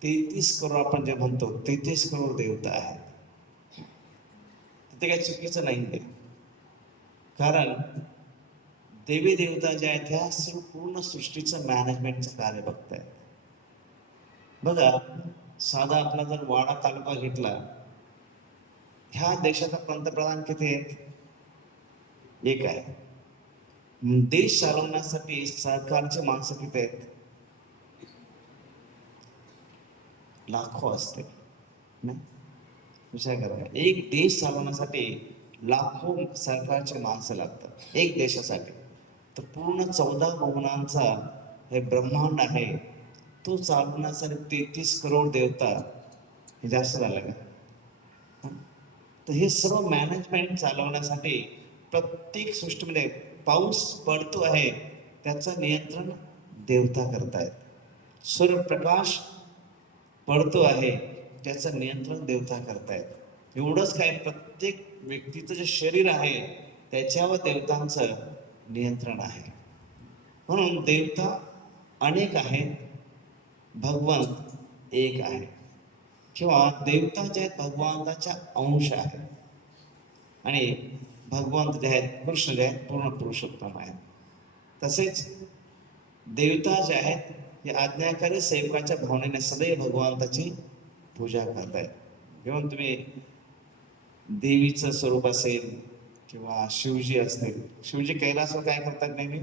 33 करोड आपण जे म्हणतो 33 करोड देवता आहेत. ते काही चुकीचं नाही आहे, कारण देवी देवता ज्या आहेत ह्या पूर्ण सृष्टीचं मॅनेजमेंटचं कार्य बघतायत. बघा, साधा आपला जर वाडा तालुका घेतला, ह्या देशाचा पंतप्रधान किती आहेत, एक आहे. देश चालवण्यासाठी सरकारचे माणसं किती आहेत, लाखो असते ना. विचार करा, एक देश चालवण्यासाठी लाखो सरकारचे माणसं लागतात एक देशासाठी. तर पूर्ण 14 भुवनांचा हे ब्रह्मांड आहे, तो चालवण्यासाठी 33 करोड देवता, हे जास्त झालं का. तर हे सर्व मॅनेजमेंट चालवण्यासाठी प्रत्येक सृष्टीमध्ये पाऊस पडतो आहे त्याचं नियंत्रण देवता करतायत. सूर्यप्रकाश पडतो आहे त्याचं नियंत्रण देवता करतायत. एवढंच काय, प्रत्येक व्यक्तीचं जे शरीर आहे त्याच्यावर देवतांचं नियंत्रण आहे. म्हणून देवता अनेक आहेत, भगवंत एक आहे. किंवा देवता जे आहेत भगवंताच्या अंश आहेत आणि भगवंत जे आहेत कृष्ण जे आहेत पूर्ण पुरुषोत्तम आहेत. तसेच देवता जे आहेत हे आज्ञाकारी सेवकाच्या भावनेने सदैव भगवंताची पूजा करतायत. जेव्हा तुम्ही देवीचं स्वरूप असेल किंवा शिवजी असतील, शिवजी कैलासवर काय करतात, नेहमी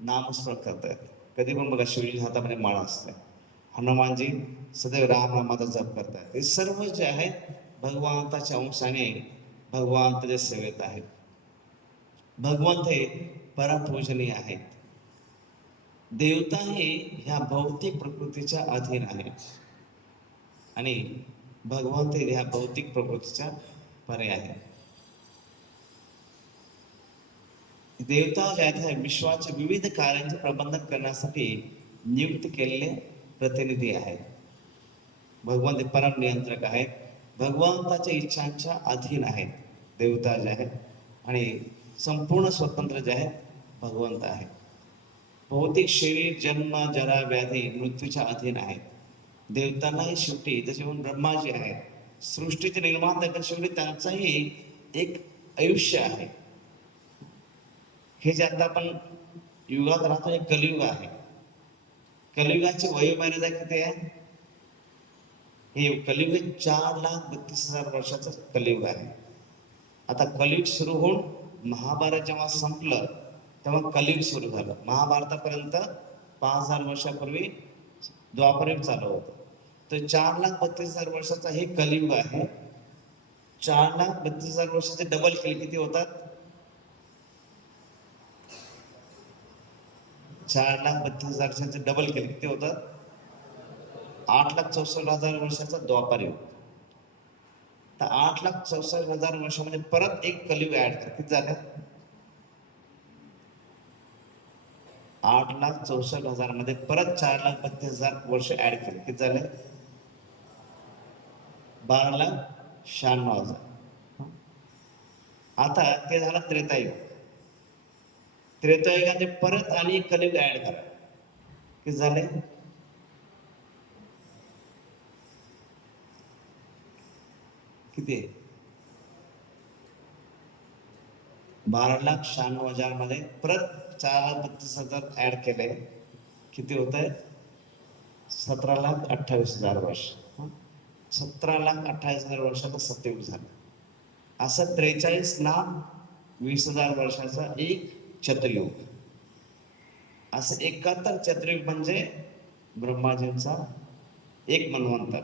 नामस्मरण करतायत. कधी पण बघा शिवजी हातामध्ये माळा असते, हनुमानजी सदैव राम नामाचा जप करतात. हे सर्व जे आहेत भगवंताच्या अंशाने भगवंताच्या सेवेत आहेत. भगवंत हे परमपूजनीय आहेत. देवता हे ह्या भौतिक प्रकृतीच्या अधीन आहेत आणि भगवंत हे ह्या भौतिक प्रकृतीच्या परे आहे. देवता ज्या आहेत विश्वाच्या विविध कार्यांचे प्रबंधन करण्यासाठी नियुक्त केलेले प्रतिनिधी आहेत. भगवंत परम नियंत्रक आहेत, भगवंताच्या इच्छांच्या अधीन आहेत देवता जे आहेत, आणि संपूर्ण स्वतंत्र जे आहेत भगवंत आहेत. भौतिक शरीर जन्म जरा व्याधी मृत्यूच्या अधीन आहेत. देवतांनाही शेवटी जसे म्हणून ब्रह्माजी आहेत सृष्टीचे निर्माण करतात, शेवटी त्यांचंही एक आयुष्य आहे. हे जे आता आपण युगात राहतो हे कलियुग आहे. कलियुगाची वयोमर्यादा किती आहे, हे कलियुग 4,32,000 वर्षाचं कलियुग आहे. आता कलियुग सुरू होऊन महाभारत जेव्हा संपलं तेव्हा कलियुग सुरू झालं. महाभारतापर्यंत 5,000 वर्षापूर्वी द्वापरयुग चालू होतं. तर 4,32,000 वर्षाचा हे कलियुग आहे. 4,32,000 वर्षाचे डबल केले किती होतात, 4,32,000 वर्षाचे डबल केले किती होतात, 8,64,000 वर्षाचा द्वापार युग. तर 8,64,000 वर्षामध्ये परत एक कलियुग ऍड कर, किती झालं? 8,64,000 मध्ये परत 4,32,000 वर्ष ऍड केले, किती झाले? 12,96,000. आता ते झालं त्रेतायुग. त्रेतायुगाने परत आणि कलियुग ऍड करा, किती झाले? किती? 12,96,000 मध्ये परत 4,32,000 ऍड केले, किती होत आहे? 17,28,000 वर्ष. 17,28,000 वर्षाचा सत्ययुग झालं. असं 43,20,000 वर्षाचा एक चतुर्युग. असं 71 चतुर्युग म्हणजे ब्रह्माजींचा एक मन्वंतर.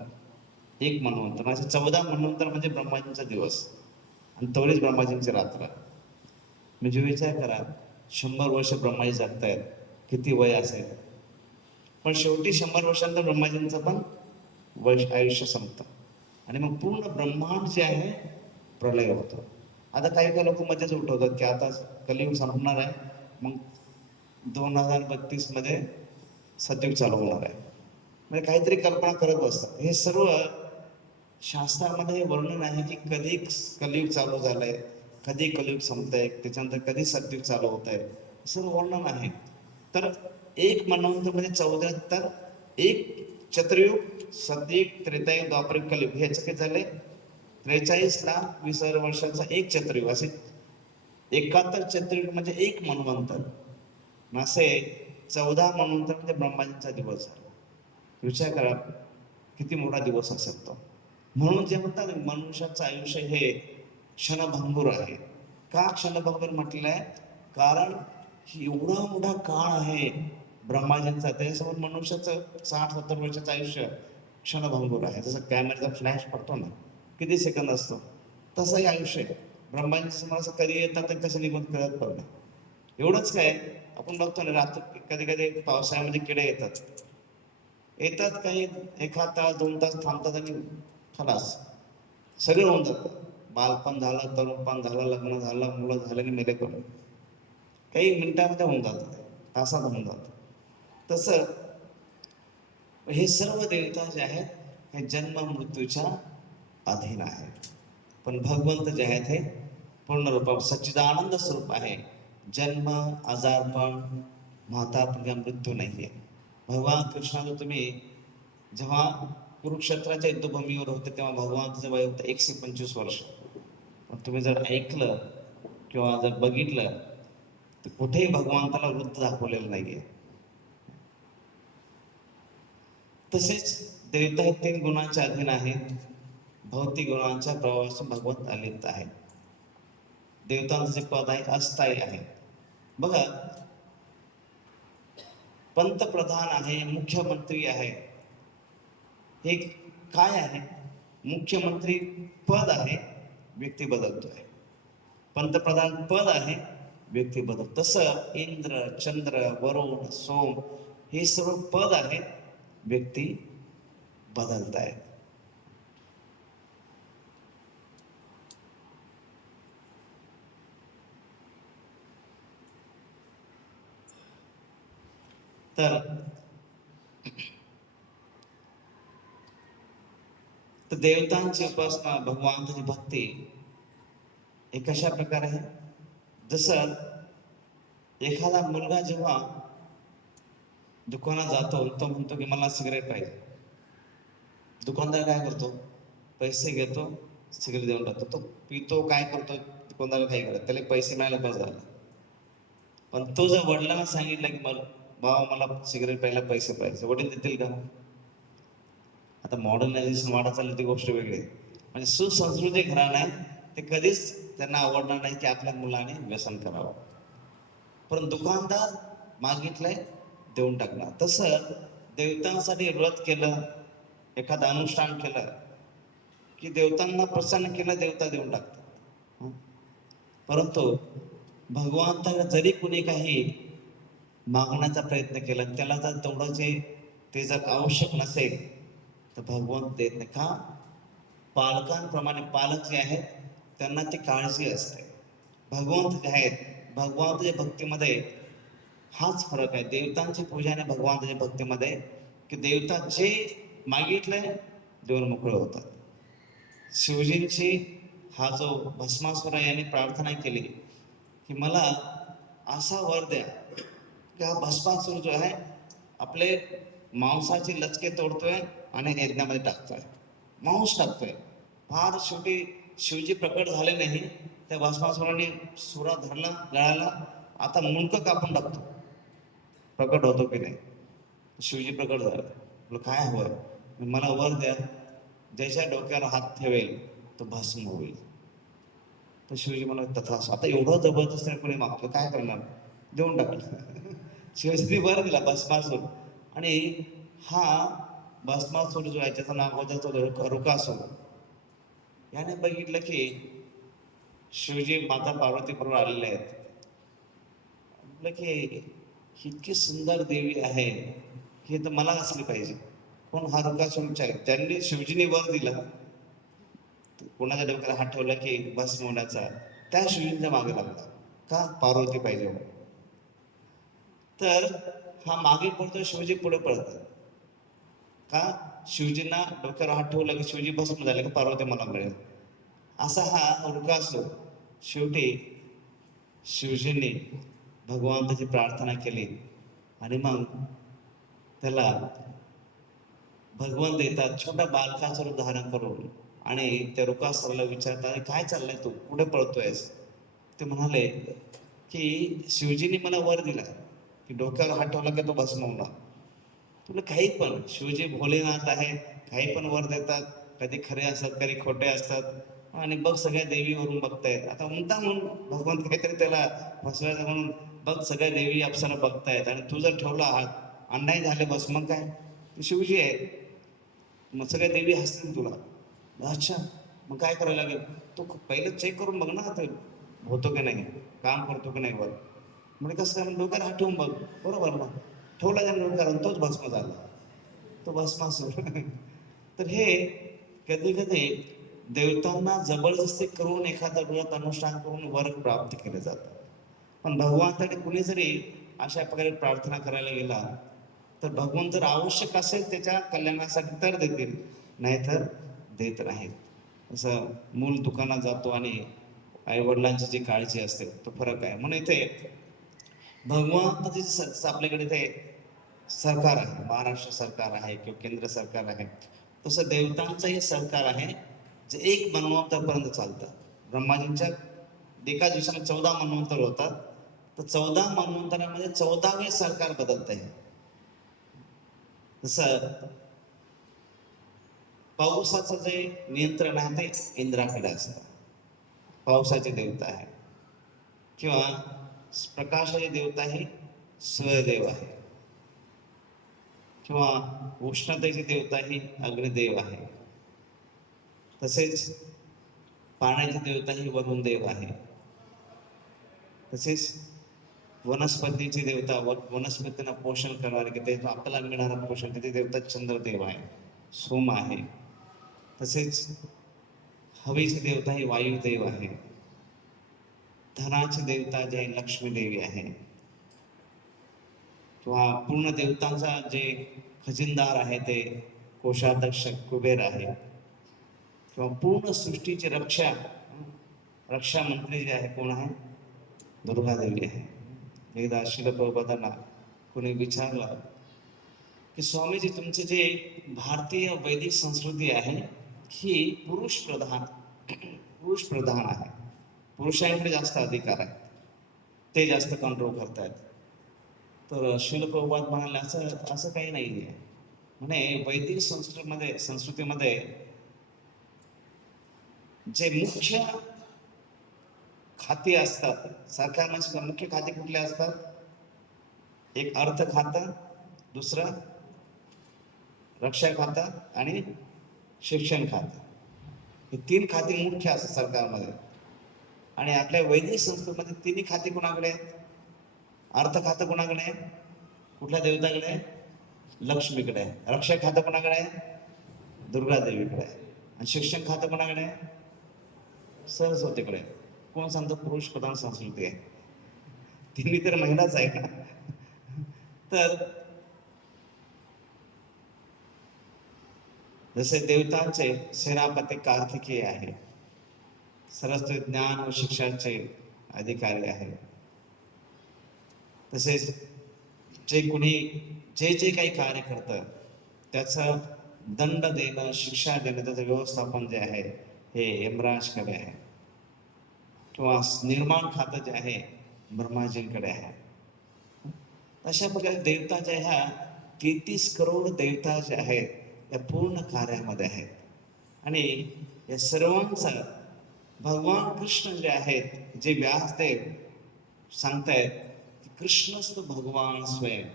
एक मन्वंतर म्हणजे 14 मन्वंतर म्हणजे ब्रह्माजींचा दिवस आणि तेवढीच ब्रह्माजींची रात्र. म्हणजे विचार करा, 100 वर्ष ब्रह्माजी जगतायत, किती वय असेल? पण शेवटी 100 वर्षांतर ब्रह्माजींचं पण आयुष्य संपतं आणि मग पूर्ण ब्रह्मांड जे आहे प्रलय होतो. आता काही लोक मध्येच उठवतात की आता कलियुग संपणार आहे, मग 2032 मध्ये सतयुग चालू होणार आहे, म्हणजे काहीतरी कल्पना करत बसतात. हे सर्व शास्त्रामध्ये वर्णन आहे की कधी कलियुग चालू झालंय, कधी कलियुग संपतंय, त्याच्यानंतर कधी सतयुग चालू होत आहे, सर्व वर्णन आहे. तर एक मन्वंतर म्हणजे 74, एक चतुर्युग, सतयुग, त्रेतायुग, द्वापरयुग, कलियुग. हे किती झाले? 43,20,000 वर्षाचा एक चतुर्युग. असे 71 चतुर्युग म्हणजे एक मन्वंतर. असे 14 मन्वंतर म्हणजे ब्रह्माजींचा दिवस झाला. विचार करा किती मोठा दिवस असेल तो. म्हणून जे म्हणतात मनुष्याचं आयुष्य हे क्षणभंगूर आहे. का क्षणभंगूर म्हटलेलं आहे? कारण एवढा मोठा काळ आहे ब्रह्माजींचा, त्याच्यासमोर मनुष्याचं 60-70 वर्षाचं आयुष्य क्षणभंगूर आहे. जसं कॅमेराचा फ्लॅश पडतो ना, किती सेकंद असतो, तसंही आयुष्य आहे ब्रह्माजींच्या समोर. असं कधी येतात तर कसं निघून कळत पण नाही. एवढंच काय, आपण बघतो ना रात्री कधी कधी पावसाळ्यामध्ये किडे येतात काही, एखाद तास 2 तास थांबतात आणि खलास सगळं होऊन जातं. बालपण झालं, तरुणपण झालं, लग्न झालं, मुलं झालं आणि मेले पण काही मिनिटामध्ये होऊन जातं, तासात होऊन जातं. तसं हे सर्व देवता जे आहेत हे जन्म मृत्यूच्या अधीन आहेत. पण भगवंत जे आहेत हे पूर्ण रूप सच्चिदानंद स्वरूप आहे. जन्म, आजारपण, म्हातारपण किंवा मृत्यू नाही आहे. भगवान कृष्णाला तुम्ही जेव्हा कुरुक्षेत्राच्या युद्धभूमीवर होते तेव्हा भगवानचं वय होतं 125 वर्ष. पण तुम्ही जर ऐकलं किंवा जर बघितलं तर कुठेही भगवंताला वृद्ध दाखवलेलं नाहीये. तसेच देवता हे 3 गुणांच्या अधीन आहेत. भौतिक गुणांच्या प्रवाहापासून भगवंत अलिप्त आहे. देवतांचं जे पद आहे अस्थायी आहे. बघा, पंतप्रधान आहे, मुख्यमंत्री आहे, हे काय आहे? मुख्यमंत्री पद आहे, व्यक्ती बदलतोय. पंतप्रधान पद आहे, व्यक्ती बदलतो. तसं इंद्र, चंद्र, वरुण, सोम हे सर्व पद आहेत, व्यक्ती बदलत आहेत. तर देवतांची उपासना, भगवंताची भक्ती हे कशा प्रकारे आहे? जसं एखादा मुलगा जेव्हा दुकानात जातो, तो म्हणतो की मला सिगरेट पाहिजे. दुकानदार काय करतो? पैसे घेतो, सिगरेट देऊन टाकतो. तो पितो, काय करतो? दुकानदार काय करत, त्याला पैसे मिळायला बस झालं. पण तो जर वडिलांना सांगितलं की मला बाबा मला सिगरेट प्यायला पैसे पाहिजे, वडील देतील का? आता मॉडर्नायझेशन वाढत चालली ती गोष्ट वेगळी. म्हणजे सुसंस्कृती घराणं आहे ते कधीच त्यांना आवडणार नाही की आपल्या मुलाने व्यसन करावं. पण दुकानदार मागितलंय देऊन टाकणार. तसं देवतांसाठी व्रत केलं, एखादं अनुष्ठान केलं की देवतांना प्रसन्न केलं, देवता देऊन टाकतात. परंतु भगवंताला जरी कुणी काही मागण्याचा प्रयत्न केला, त्याला जर तेवढं ते जर आवश्यक नसेल तर भगवंत देत नाही का? पालकांप्रमाणे पालक जे आहेत त्यांना ती काळजी असते. भगवंत जे आहेत भगवंताच्या भक्तीमध्ये हाच फरक आहे देवतांची पूजा आणि भगवंताच्या भक्तीमध्ये, की देवता जे मागितलंय देऊन मोकळे होतात. शिवजींची हा जो भस्मासुर याने प्रार्थना केली की मला असा वर द्या की हा भस्मासुर जो आहे आपले मांसाचे लचके तोडतोय आणि यज्ञामध्ये टाकतोय, मांस टाकतोय. फार शेवटी शिवजी प्रकट झाले नाही, त्या भस्मासुराने सुरा धरला गळाला, आता मुंडकं कापून टाकतो, प्रकट होतो की नाही. शिवजी प्रकट झाला, म्हटलं काय हवंय? मला वर द्या, ज्याच्या डोक्यावर हात ठेवेल तो भस्म होईल. तर शिवजी मला तथास. आता एवढं जबरदस्त कोणी मागतो काय करणार, देऊन टाकलं. शिवजीने वर दिला भस्मासूर. आणि हा भस्मासूर जो आहे त्याचं नाव होतं रुकासूर. याने बघितलं की शिवजी माता पार्वती बरोबर आलेले आहेत. म्हटलं की इतकी सुंदर देवी आहे, ही तर मला असली पाहिजे. कोण? हा रुकासूरचा आहे. त्यांनी शिवजीने वर दिला, कोणाच्या डोक्याला हात ठेवला की भस्म होण्याचा, त्या शिवजींच्या मागे लागला. का? पार्वती पाहिजे म्हणून. तर हा मागे पडतो, शिवजी पुढे पडतात. का? शिवजींना डोक्यावर हात ठेवला की शिवजी भस्म झाले की पार्वती मला मिळेल, असा हा रुकासूर. शेवटी शिवजींनी भगवंताची प्रार्थना केली आणि मग त्याला भगवंत देतात छोट्या बालकाचं रूप धारण करून. आणि त्या रुकासुराला विचारतात, अरे काय चाललंय, तू कुठे पळतोयस? ते म्हणाले की शिवजींनी मला वर दिला की डोक्यावर हात ठेवला की तो भस्म होणार. तुला काही पण, शिवजी भोलेनाथ आहे, काही पण वर देतात. कधी खरे असतात कधी खोटे असतात. आणि बघ सगळ्या देवीवरून बघतायत, आता म्हणता म्हणून भगवंत काहीतरी त्याला फसवायचं म्हणून बघ सगळ्या देवी अप्सरा बघतायत आणि तू जर ठेवला हात आणि नाही झाले बस, मग काय, तू शिवजी आहे, मग सगळ्या देवी हसतील तुला. अच्छा, मग काय करायला लागेल? तू पहिलं चेक करून बघ ना, ते होतो की नाही, काम करतो की नाही वर. म्हणजे कसं काय, डोक्याला हात ठेवून बघ. बरोबर ना? ठेवला त्याने डोक्याला, तोच भस्म झाला, तो भस्मासूर. तर हे कधी कधी देवतांना जबरदस्ती करून एखादं व्रत अनुष्ठान करून वर प्राप्त केले जातात. पण भगवंताने कुणी जरी अशा प्रकारे प्रार्थना करायला गेला तर भगवंत जर आवश्यक असेल त्याच्या कल्याणासाठी तर देतील, नाहीतर देत नाहीत. असं मूल दुकानात जातो आणि आई वडिलांची जी काळजी असते तो फरक आहे. म्हणून इथे भगवंताची आपल्याकडे ते सरकार आहे, महाराष्ट्र सरकार आहे किंवा केंद्र सरकार आहे, तसं देवतांचंही सरकार आहे जे एक मन्वंतरपर्यंत चालतं. ब्रह्माजींच्या एका दिवसाला 14 मन्वंतर होतात, तर 14 मन्वंतरामध्ये 14वे सरकार बदलत आहे. जसं पावसाचं जे नियंत्रण आहे ते इंद्राकडे असतं, पावसाचे देवता आहे. किंवा प्रकाशाचे देवता ही सूर्यदेव आहे. किंवा उष्णतेची देवता ही अग्निदेव आहे. तसेच पाण्याची देवता ही वरुण देव आहे. तसेच वनस्पतीची देवता, वनस्पतींना पोषण करणारे की ते आपल्याला मिळणारं पोषण, त्याची देवता चंद्रदेव आहे, सोम आहे. तसेच हवेची देवता ही वायुदेव आहे. धनाची देवता जी आहे लक्ष्मी देवी आहे. किंवा पूर्ण देवतांचा जे खजिनदार आहे ते कोषाध्यक्ष कुबेर आहे. किंवा पूर्ण सृष्टीची रक्षा मंत्री जे आहे कोण आहे? दुर्गादेवी आहे. एकदा श्रील प्रभुपादांना कोणी विचारलं की स्वामीजी तुमचे जे भारतीय वैदिक संस्कृती आहे ही पुरुष प्रधान आहे, पुरुषांकडे जास्त अधिकार आहे, ते जास्त कंट्रोल करतायत. तर श्रील प्रभुपाद म्हणाले असं असं काही नाही आहे म्हणे. वैदिक संस्कृतीमध्ये जे मुख्य खाती असतात, सरकारमध्ये मुख्य खाती कुठले असतात? एक अर्थ खातं, दुसरं रक्षा खातं आणि शिक्षण खातं. हे 3 खाती मुख्य असतात सरकारमध्ये. आणि आपल्या वैदिक संस्कृतीमध्ये तिन्ही खाती कोणाकडे आहेत? अर्थ खातं कोणाकडे आहे? कुठल्या देवताकडे आहे? लक्ष्मीकडे आहे. रक्षा खातं कोणाकडे आहे? दुर्गा देवीकडे आहे. आणि शिक्षण खातं कोणाकडे आहे? सरस्वतीकडे. कोण सांगतो पुरुष प्रधान संस्कृती आहे? तिन्ही तर महिलाच आहे ना. तर जसे देवतांचे सेनापती कार्तिकेय आहे, सरस्वती ज्ञान व शिक्षणाचे अधिकारी आहे, तसेच जे कुणी जे जे काही कार्य करतं त्याचं दंड देणं, शिक्षा देणं, त्याचं व्यवस्थापन जे आहे हे यमराजकडे आहे, किंवा निर्माण खातं जे आहे ब्रह्माजींकडे आहे. अशा प्रकारे देवता ज्या ह्या 33 करोड देवता जे आहेत या पूर्ण कार्यामध्ये आहेत. आणि या सर्वांचा भगवान कृष्ण जे आहेत, जे व्यासदेव सांगतायत की कृष्णस्त भगवान स्वयं,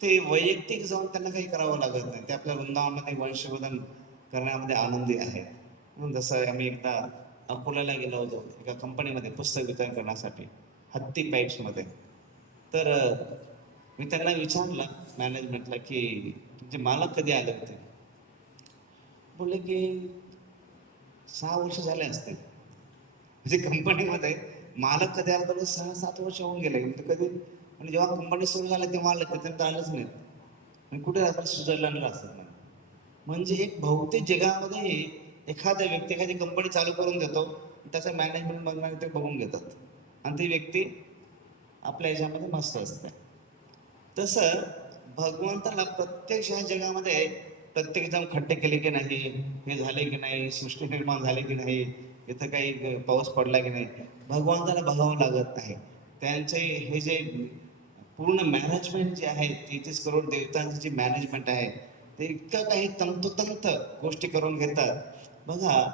ते वैयक्तिक जाऊन त्यांना काही करावं लागत नाही. ते आपल्या वृंदावनामध्ये वंशवर्धन करण्यामध्ये आनंदी आहे. म्हणून जसं आम्ही एकदा अकोल्याला गेलो होतो एका कंपनीमध्ये पुस्तक वितरण करण्यासाठी, हत्ती पाईप्समध्ये. तर मी त्यांना विचारलं मॅनेजमेंटला की तुमचे मालक कधी आले होते. बोलले की 6 वर्ष झाले असते. म्हणजे कंपनीमध्ये मालक कधी आला तर 6-7 वर्ष होऊन गेले. म्हणजे कधी, म्हणजे जेव्हा कंपनी सुरू झाली तेव्हा आले, त्याच्यानंतर आलंच नाही. आणि कुठे आपण स्वित्झर्लंडला असतात ना. म्हणजे एक भौतिक जगामध्ये एखादा व्यक्ती एखादी कंपनी चालू करून देतो, त्याचा मॅनेजमेंट बघणार ते बघून घेतात, आणि ती व्यक्ती आपल्या याच्यामध्ये मस्त असते. तसं भगवंताला प्रत्यक्ष ह्या जगामध्ये प्रत्येक जण खड्डे केले की नाही, हे झाले की नाही, सृष्टी निर्माण झाली की नाही, इथं काही पाऊस पडला की नाही, भगवंताला बघावं लागत नाही. त्यांचे हे जे पूर्ण मॅनेजमेंट जे आहे, 33 करोड देवतांची जी मॅनेजमेंट आहे, ते इतकं काही तंतोतंत गोष्टी करून घेतात. बघा,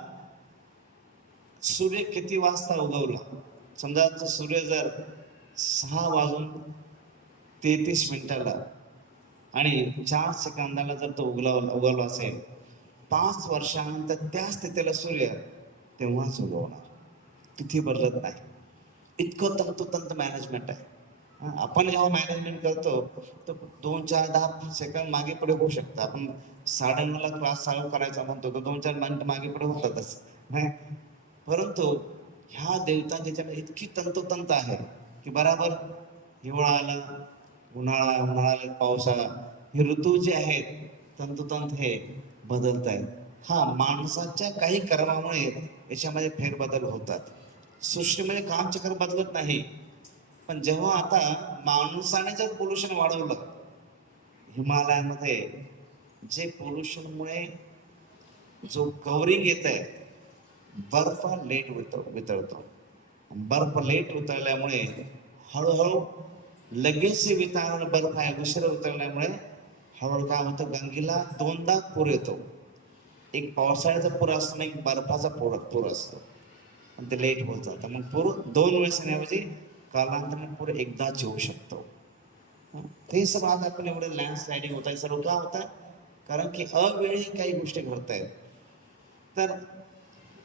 सूर्य किती वाजता उगवला, समजा सूर्य जर 6 वाजून 33 मिनिटाला आणि 4 सेकंदाला जर तो उगवला असेल, 5 वर्षानंतर त्याच स्थितीला सूर्य तेव्हाच उगवणार, तिथी बदलत नाही. इतकं तंतोतंत मॅनेजमेंट आहे. आपण जेव्हा मॅनेजमेंट करतो तर 2-4-10 सेकंद मागे पुढे होऊ शकतं. आपण 9:30ला क्लास चालू करायचा म्हणतो तर 2-4 मिनिट मागे पुढे होतातच नाही. परंतु ह्या देवतांच्या याच्यामध्ये इतकी तंतोतंत आहे की बराबर हिवाळा आला, उन्हाळा, उन्हाळा आला, पावसाळा, हे ऋतू जे आहेत तंतोतंत हे बदलत आहेत. हा, माणसाच्या काही कर्मामुळे याच्यामध्ये फेरबदल होतात. सृष्टीमध्ये कामचक्र बदलत नाही. पण जेव्हा आता माणसाने जर पोल्युशन वाढवलं, हिमालयामध्ये जे पोल्युशनमुळे जो कव्हरिंग येत आहे, बर्फ लेट वितळतो. बर्फ लेट उतरल्यामुळे हळूहळू लगेच वितळणारा बर्फ आहे उशिरा उतरल्यामुळे हळूहळू काय होतं, गंगेला दोनदा पूर येतो. एक पावसाळ्याचा पूर असतो आणि एक बर्फाचा पूर असतो. आणि ते लेट होत जातं. मग पूर 2 वेळेस येण्याऐवजी कालांतराने पूर एकदाच येऊ शकतो. ते सर्व आज आपण एवढं लँडस्लायडिंग होत आहे, सर्व का होत आहे? कारण की अवेळी काही गोष्टी घडत आहेत. तर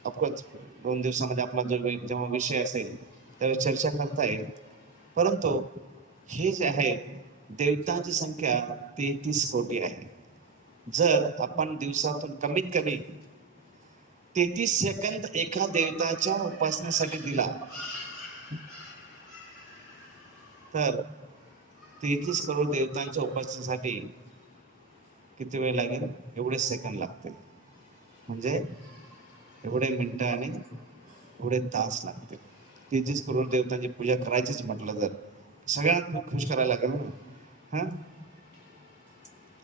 ऑफकोर्स 2 दिवसामध्ये आपला जो जेव्हा विषय असेल त्यावेळी चर्चा करता येईल. परंतु हे जे आहे, देवतांची संख्या 33 कोटी आहे. जर आपण दिवसातून कमीत कमी 33 सेकंद एका देवताच्या उपासनेसाठी दिला तर 33 करोड देवतांच्या उपासनेसाठी किती वेळ लागेल? एवढे सेकंद लागतील. म्हणजे एवढे मिनिटं आणि एवढे तास लागतील. 33 करोड देवतांची पूजा करायचीच म्हटलं तर सगळ्यांना खुश करायला लागेल ना. हां,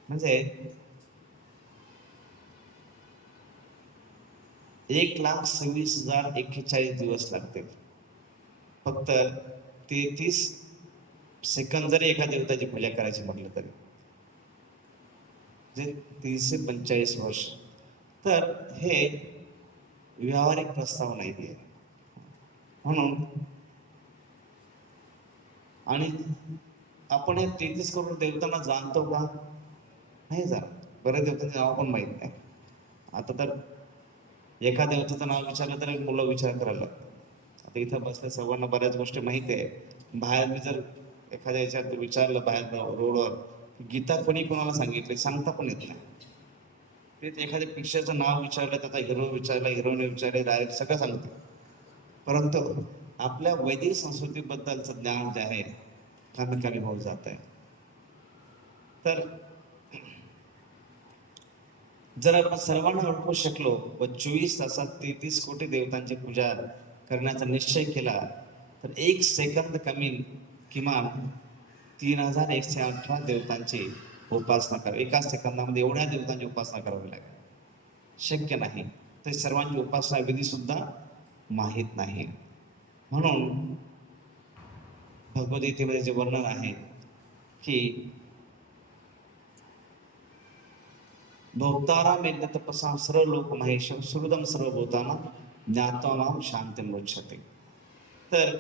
म्हणजे 1,26,041 दिवस लागतील फक्त 33 सेकंद जरी एका देवताची पूजा करायची म्हटलं तरी, म्हणजे 345 वर्ष. तर हे व्यावहारिक प्रस्ताव नाही आहे. म्हणून आणि आपण हे 33 करोड देवतांना जाणतो का? नाही जाणत. बऱ्याच देवतांचं नाव पण माहीत नाही. आता तर एका देवताचं नाव विचारलं तर मुलं विचार करायला लागतात. आता इथं बसल्या सर्वांना बऱ्याच गोष्टी माहिती आहे. बाहेर मी जर एखाद्या याच्यात विचारलं बाहेर रोडवर, गीता कोणी कोणाला सांगितली, सांगता पण येत नाही. ते एखाद्या पिक्चरचं नाव विचारलं, त्याचा हिरो विचारला, हिरोईन विचारले, डायरेक्ट सगळं सांगते. परंतु आपल्या वैदिक संस्कृतीबद्दलचं ज्ञान जे आहे कमी कमी होत जात आहे. तर जर आपण सर्वांना ओळखू शकलो व 24 तासात 33 कोटी देवतांची पूजा करण्याचा निश्चय केला, तर 1 सेकंद कमी किमान 3118 देवतांची उपासना करा. एका सेकंदामध्ये एवढ्या देवतांची उपासना करावी लागेल. शक्य नाही. तर सर्वांची उपासना विधी सुद्धा माहीत नाही. म्हणून भगवद्गीतेमध्ये जे वर्णन आहे की भोक्ताराम यज्ञ तपसां सर्व लोक महेशम सुहृदम सर्वभूताना ज्ञात्वा माम शांती मोक्षते. तर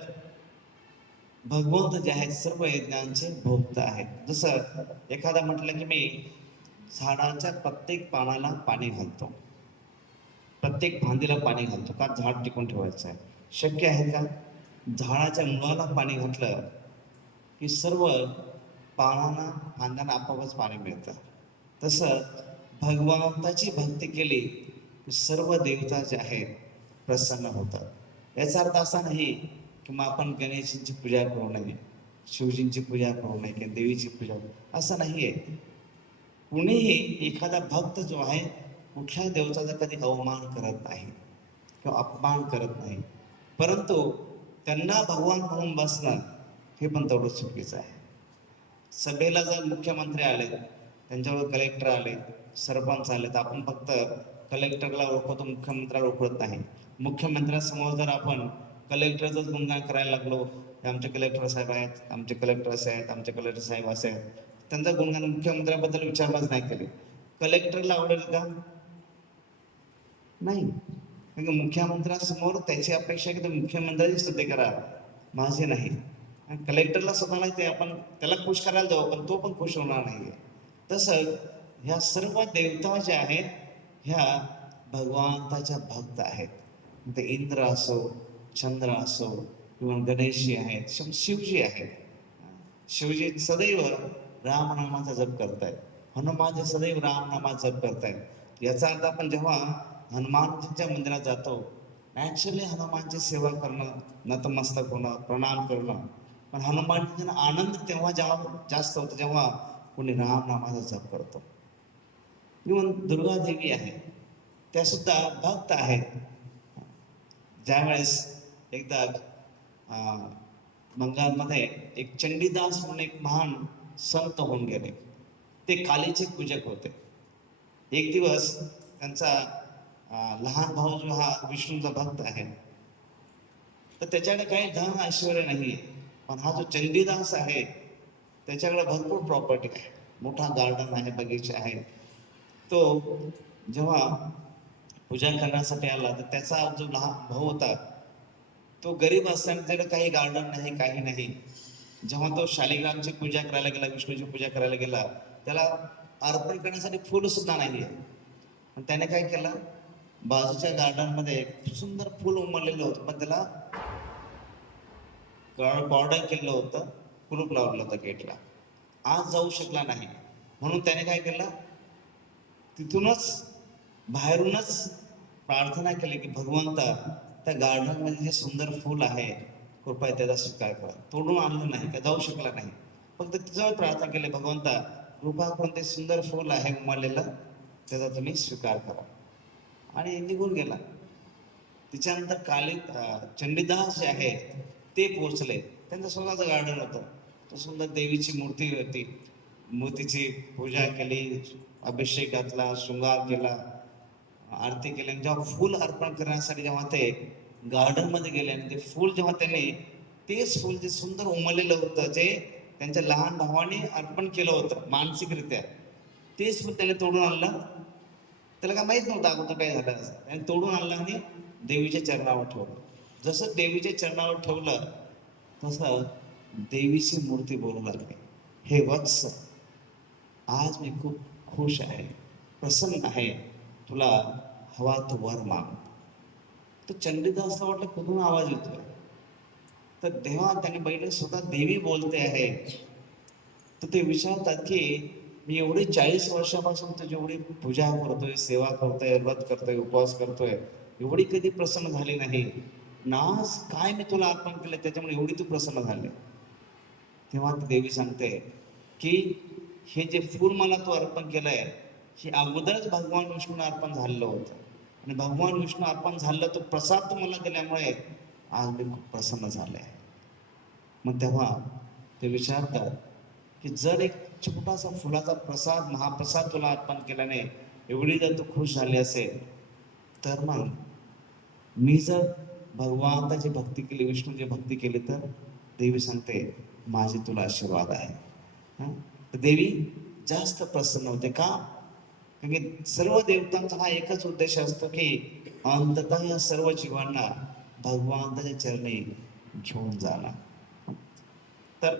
भगवंत जे आहेत सर्व यज्ञांचे भोक्ता आहेत. जसं एखादा म्हटलं की मी झाडाच्या प्रत्येक पानाला पाणी घालतो, प्रत्येक फांदीला पाणी घालतो, का झाड टिकून ठेवायचं आहे. शक्य आहे का? झाडाच्या मुळाला पाणी घातलं की सर्व पानांना फांद्यांना आपोआपच पाणी मिळतं. तसं भगवंताची भक्ती केली की सर्व देवता जे आहेत प्रसन्न होतात. याचा अर्थ असा नाही की मग आपण गणेशांची पूजा करू नये, शिवजींची पूजा करू नये किंवा देवीची पूजा, असं नाही आहे. कुणीही एखादा भक्त जो आहे कुठल्या देवताचा कधी अवमान करत नाही किंवा अपमान करत नाही, परंतु त्यांना भगवान म्हणून बसणं हे पण तेवढं चुकीचं आहे. सभेला जर मुख्यमंत्री आले, त्यांच्यावर कलेक्टर आले, सरपंच आले, तर आपण फक्त कलेक्टरला ओळखतो, मुख्यमंत्र्याला ओळखत नाही. मुख्यमंत्र्यासमोर जर आपण कलेक्टरचंच गुणगान करायला लागलो, आमचे कलेक्टर साहेब आहेत, आमचे कलेक्टर असे आहेत, आमचे कलेक्टर साहेब असे आहेत, त्यांचा गुणगान मुख्यमंत्र्याबद्दल विचारलाच नाही केले, कलेक्टरला आवडेल का? नाही. कारण मुख्यमंत्र्यासमोर त्याची अपेक्षा आहे की मुख्यमंत्र्याची स्तुती करा, माझी नाही. कलेक्टरला स्वतःला ते आपण त्याला खुश करायला जाऊ, पण तो पण खुश होणार नाही. तसं ह्या सर्व देवता ज्या आहेत ह्या भगवंताच्या भक्त आहेत. ते इंद्र असो, चंद्र असो किंवा गणेशजी आहेत, शिवजी आहेत. शिवजी सदैव रामनामाचा जप करतायत, हनुमानजी सदैव रामनामाचा जप करतायत. याचा अर्थ आपण जेव्हा हनुमानजींच्या मंदिरात जातो, नॅचरली हनुमानची सेवा करणं, नतमस्तक होणं, प्रणाम करणं. पण हनुमानजींना आनंद तेव्हा जेव्हा जास्त होतो जेव्हा कोणी रामनामाचा जप करतो. इव्हन दुर्गा देवी आहे, त्या सुद्धा भक्त आहेत. ज्यावेळेस एकदा बंगालमध्ये एक चंडीदास म्हणून एक महान संत होऊन गेले. ते कालीचे पूजक होते. एक दिवस त्यांचा लहान भाऊ जो हा विष्णूचा भक्त आहे, तर त्याच्याकडे काही धन ऐश्वर्य नाही आहे, पण हा जो चंडीदास आहे त्याच्याकडे भरपूर प्रॉपर्टी आहे, मोठा गार्डन आहे, बगीचा आहे. तो जेव्हा पूजा करण्यासाठी आला, तर त्याचा जो लहान भाऊ होता तो गरीब असताना त्याला काही गार्डन नाही, काही नाही. जेव्हा तो शालिग्रामची पूजा करायला गेला, विष्णूची पूजा करायला गेला, त्याला अर्पण करण्यासाठी फुल सुद्धा नाही आहे. पण त्याने काय केलं, बाजूच्या गार्डनमध्ये एक सुंदर फुल उमललेलं होतं, पण त्याला कॉर्डर केलं होतं, कुलूप लावलं होतं गेटला, आज जाऊ शकला नाही. म्हणून त्याने काय केलं, तिथूनच बाहेरूनच प्रार्थना केली की भगवंता, त्या गार्डनमध्ये जे सुंदर फूल आहे कृपया त्याचा स्वीकार करा. तोडून आणलं नाही, का जाऊ शकला नाही, फक्त तिच्यावर प्रार्थना केली, भगवंता कृपा करून ते सुंदर फूल आहे उमललेलं, त्याचा तुम्ही स्वीकार करा. आणि निघून गेला. तिच्यानंतर चंडीदास जे आहेत ते पोचले. त्यांचं स्वतःचं गार्डन होतं. तो सुंदर देवीची मूर्ती होती, मूर्तीची पूजा केली, अभिषेक घातला, शृंगार केला, आरती केली. आणि जेव्हा फूल अर्पण करण्यासाठी जेव्हा ते गार्डनमध्ये गेले आणि ते फूल जेव्हा त्यांनी, तेच फूल जे सुंदर उमललेलं होतं, जे त्यांच्या लहान भावाने अर्पण केलं होतं मानसिकरित्या, तेच फूल त्याने तोडून आणलं. त्याला काय माहीत नव्हतं अगोदर काय झालं असं. त्याने तोडून आणलं आणि देवीच्या चरणावर ठेवलं. जसं देवीच्या चरणावर ठेवलं तसं देवीची मूर्ती बोलू लागली, हे वत्स, आज मी खूप खुश आहे, प्रसन्न आहे, तुला हवा तो वर माग. तर चंडीदासला वाटलं कुठून आवाज येतोय, तर तेव्हा त्याने बघितलं स्वतः देवी बोलते आहे. तर ते विचारतात की मी एवढी 40 वर्षापासून तुझी एवढी पूजा करतोय, सेवा करतोय, व्रत करतोय, उपवास करतोय, एवढी कधी प्रसन्न झाली नाही. नास काय मी तुला अर्पण केलं त्याच्यामुळे एवढी तू प्रसन्न झाले. तेव्हा ती देवी सांगते की हे जे फूल मला तू अर्पण केलंय हे अगोदरच भगवान विष्णू अर्पण झालेलं होतं आणि भगवान विष्णू अर्पण झालं तो प्रसाद तू मला दिल्यामुळे आज मी खूप प्रसन्न झाले आहे. मग तेव्हा ते विचारतात की जर एक छोटासा फुलाचा प्रसाद महाप्रसाद तुला अर्पण केल्याने एवढी जर तू खुश झाली असेल तर मग मी जर भगवंताची भक्ती केली विष्णूची भक्ती केली तर देवी सांगते माझे तुला आशीर्वाद आहे. तर देवी जास्त प्रसन्न होते का? कारण की सर्व देवतांचा हा एकच उद्देश असतो की अंततः या सर्व जीवांना भगवंताच्या चरणी घेऊन जाणं. तर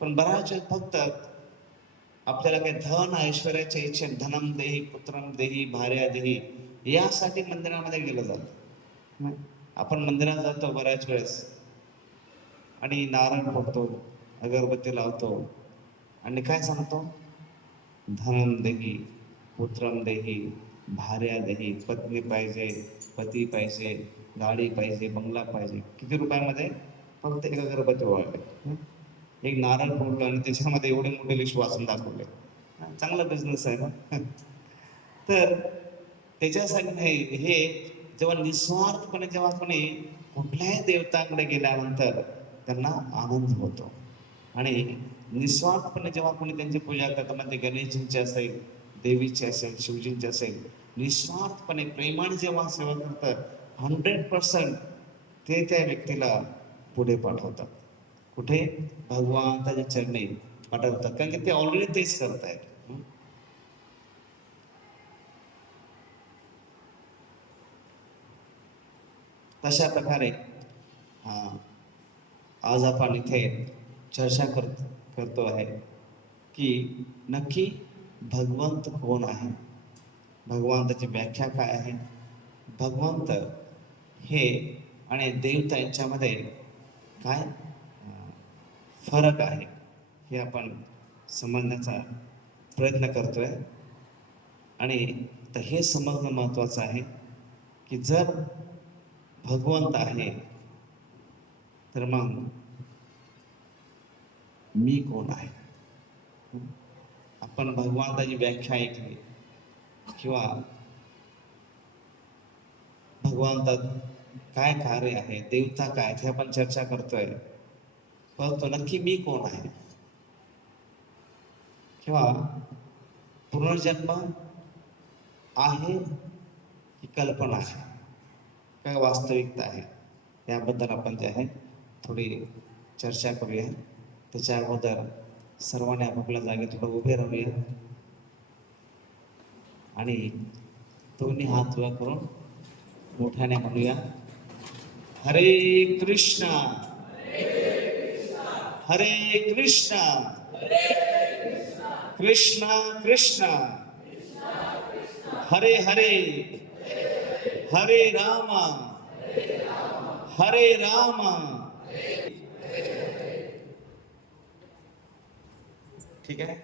पण बऱ्याच वेळेस फक्त आपल्याला काही धन ऐश्वर्याच्या इच्छे धनम देही पुत्रम देही भार्या देही यासाठी मंदिरामध्ये गेलं जातं. आपण मंदिरात जातो बऱ्याच वेळेस आणि नारळ फोडतो, अगरबत्ती लावतो आणि काय सांगतो? धनम देही पुत्रम देही भार्या देही, पत्नी पाहिजे, पती पाहिजे, गाडी पाहिजे, बंगला पाहिजे. किती रुपयामध्ये? फक्त एक अगरबत्ती ओवाळली, एक नारळ फोडलं आणि त्याच्यामध्ये एवढे मोठे लिस्ट वाचून दाखवले. चांगला बिझनेस आहे ना. तर त्याच्यासाठी नाही हे जेव्हा निस्वार्थपणे जेव्हा कोणी कुठल्याही देवतांकडे गेल्यानंतर त्यांना आनंद होतो आणि निस्वार्थपणे जेव्हा कोणी त्यांची पूजा करतात मग ते गणेशजींची असेल, देवीची असेल, शिवजींची असेल, निस्वार्थपणे प्रेमाने जेव्हा सेवा करतात 100% ते त्या व्यक्तीला पुढे पाठवतात. कुठे? भगवंताच्या चरणी पाठवतात, कारण की ते ऑलरेडी तेच करतायत. तशा प्रकारे आज आपण इथे चर्चा करतो आहे की नक्की भगवंत कोण आहे, भगवंताची व्याख्या काय आहे, भगवंत हे आणि देवता यांच्यामध्ये काय फरक आहे हे आपण समजण्याचा प्रयत्न करतोय. आणि तर हे समजणं महत्त्वाचं आहे की जर भगवंत आहे तर मग मी कोण आहे. आपण भगवंताची व्याख्या ऐकली किंवा भगवंतात काय कार्य आहे, देवता काय हे आपण चर्चा करतोय, परंतु नक्की मी कोण आहे किंवा पुनर्जन्म आहे ही कल्पना आहे काय वास्तविकता आहे याबद्दल आपण जे आहे थोडी चर्चा करूया. त्याच्या अगोदर सर्वांनी आपापल्या जागी थोडं उभे राहूया आणि दोन्ही हात वर करून मोठ्याने म्हणूया हरे कृष्णा हरे कृष्णा कृष्णा कृष्णा हरे हरे हरे रामा हरे रामा. ठीक आहे.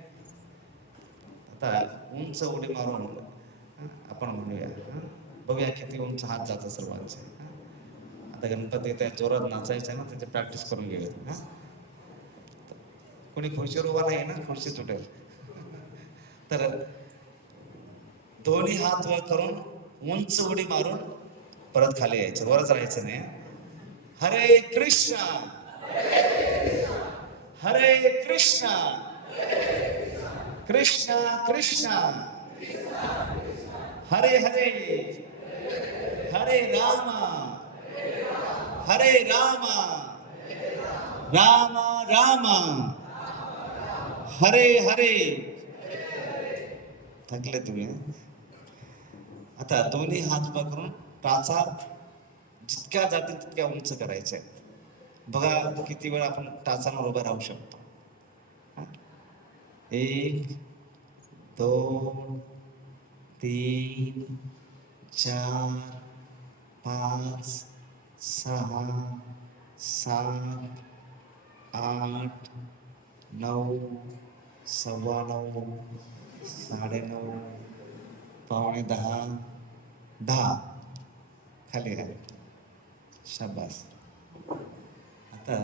आता उंच उडी मारून आपण म्हणूया, बघूया किती उंच हात जातं सर्वांचे. आता गणपती येत आहे, जोरात नाचायचं ना, त्याची प्रॅक्टिस करून घेऊया. कोणी खुर्चीवर उभा नाही ना, खुर्ची तुटेल. तर दोन्ही हात वर करून उंच उडी मारून परत खाली यायचं, वरच राहायचं नाही. हरे कृष्णा हरे कृष्णा कृष्णा कृष्णा हरे हरे हरे रामा हरे रामा रामा रामा हरे हरे. थकले तुम्ही. आता दोन्ही हात पकडून टाचा जितक्या जातील तितक्या उंच करायच्या आहेत. बघा किती वेळ आपण टाचांवर उभं राहू शकतो. 1 2 3 4 5 6 7 8 9 9:15, 9:30, पावणे 10, 10. खाली घाल. शाबास. आता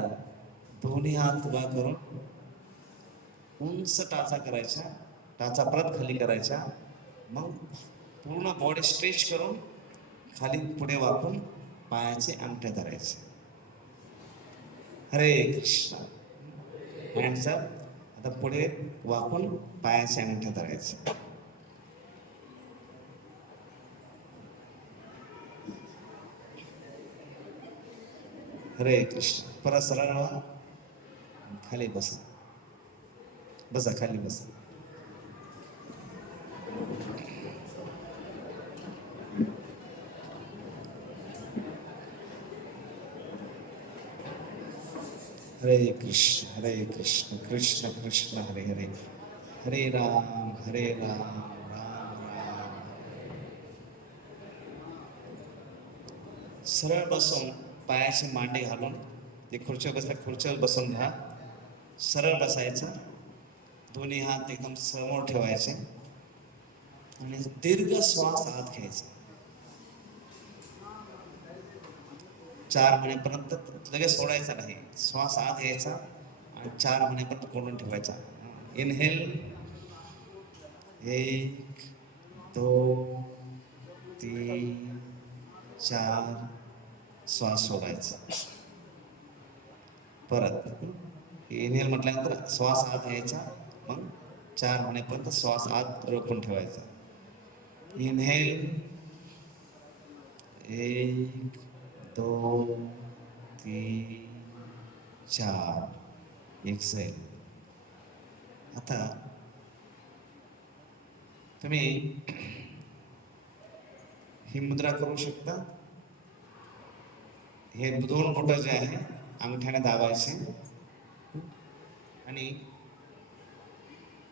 दोन्ही हात उभा करून उंच टाचा करायचा, टाचा परत खाली करायचा, मग पूर्ण बॉडी स्ट्रेच करून खाली पुढे वाकून पायाचे अंगठे धरायचे. हरे कृष्ण. Hands up. आता पुढे वाकून पायाचे अंगठे धरायचे. हरे कृष्ण. परत सरळ व्हा. खाली बसा. बसा खाली बसा. हरे कृष्ण हरे कृष्ण कृष्ण कृष्ण हरे हरे, हरे राम राम राम. सरळ बसून पायाचे मांडे घालून, ते खुर्चीवर बसल्या खुर्चीवर बसून घ्या. सरळ बसायचं. दोन्ही हात एकदम समोर ठेवायचे आणि दीर्घ श्वास आत घ्यायचा. 4 महिन्यापर्यंत लगेच सोडायचा नाही. श्वास आत घ्यायचा आणि 4 महिन्यापर्यंत कोंडून ठेवायचा. इनहेल 1 2 3 4. श्वास सोडायचा. परत इनहेल म्हटल्यानंतर श्वास आत घ्यायचा, मग 4 महिन्यापर्यंत श्वास आत रोखून ठेवायचा. इनहेल 1 2 3 4. एक्सेल. आता तुम्ही ही मुद्रा करू शकता. हे 2 बोट जे आहे अंगठ्याने दाबायचे आणि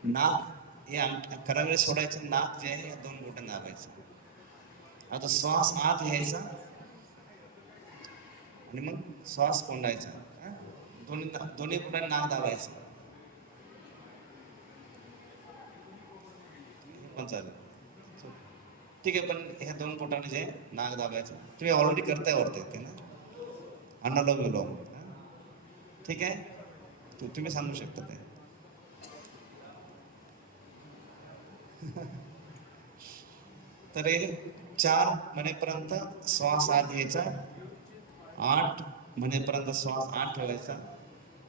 नाक हे करावेळी सोडायचं. नाक जे आहे या 2 बोटांनी दाबायचं. आता श्वास आत घ्यायचा आणि मग श्वास कोंडायचा. दोन्ही बोटांनी नाक दाबायचं. पण चालेल, ठीक आहे. पण ह्या 2 बोटांनी जे नाक दाबायचं. तुम्ही ऑलरेडी करताय वरती ते ना, अनुलोम विलोम. ठीक आहे, तुम्ही सांगू शकता ते. तर हे 4 महिन्यापर्यंत श्वास आत घ्यायचा, 8 महिन्यापर्यंत श्वास आत ठेवायचा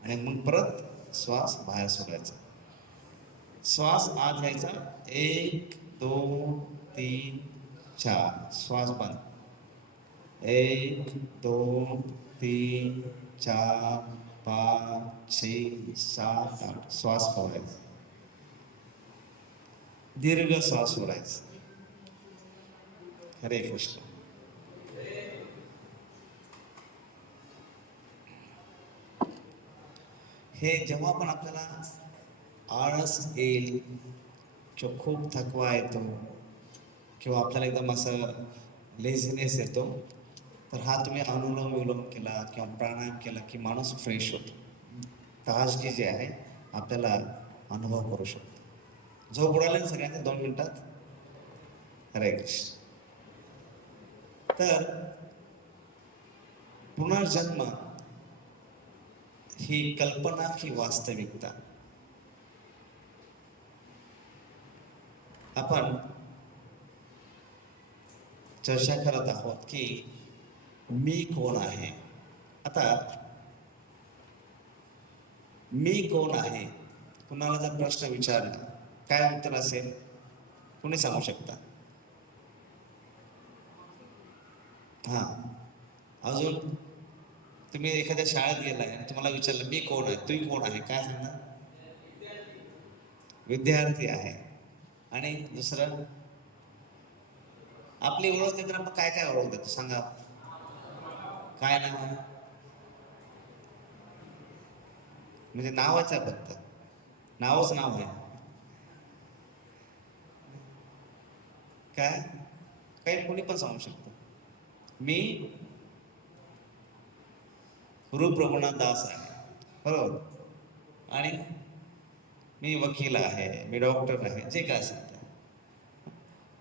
आणि मग परत श्वास बाहेर सोडायचा. श्वास आत घ्यायचा 1 2 3 4. श्वास बंद. 1 2 3 4 5 6 7 8. श्वास सोडायचा. दीर्घ श्वास सोडायचा. हरे कृष्ण. हे जेव्हा पण आपल्याला आळस येईल किंवा खूप थकवा येतो किंवा आपल्याला एकदम असं लेझीनेस येतो, तर हा तुम्ही अनुलोम विलोम केला किंवा प्राणायाम केला की माणूस फ्रेश होतो. ताजगी जी आहे आपल्याला अनुभव करू शकतो. झोप उडाले सगळ्यांच्या 2 मिनिटात. हरे कृष्ण. तर पुनर्जन्म ही कल्पना की वास्तविकता. आपण चर्चा करत आहोत की मी कोण आहे. आता मी कोण आहे, कुणाला जर प्रश्न विचारला काय उत्तर असेल, कोणी सांगू शकता? हा, अजून तुम्ही एखाद्या शाळेत गेलाय आणि तुम्हाला विचारलं मी कोण आहे, तुम्ही कोण आहे, काय सांगता? विद्यार्थी आहे. आणि दुसरं आपली ओळख देताना मग काय काय ओळख देतो सांगा. काय नाव आहे? म्हणजे नावाच आहे फक्त, नावच नाव आहे. काय काही कोणी पण सांगू शकतो. मी रूप रघुनाथ दास आहे, बरोबर. आणि मी वकील आहे, मी डॉक्टर आहे, जे काय असेल ते.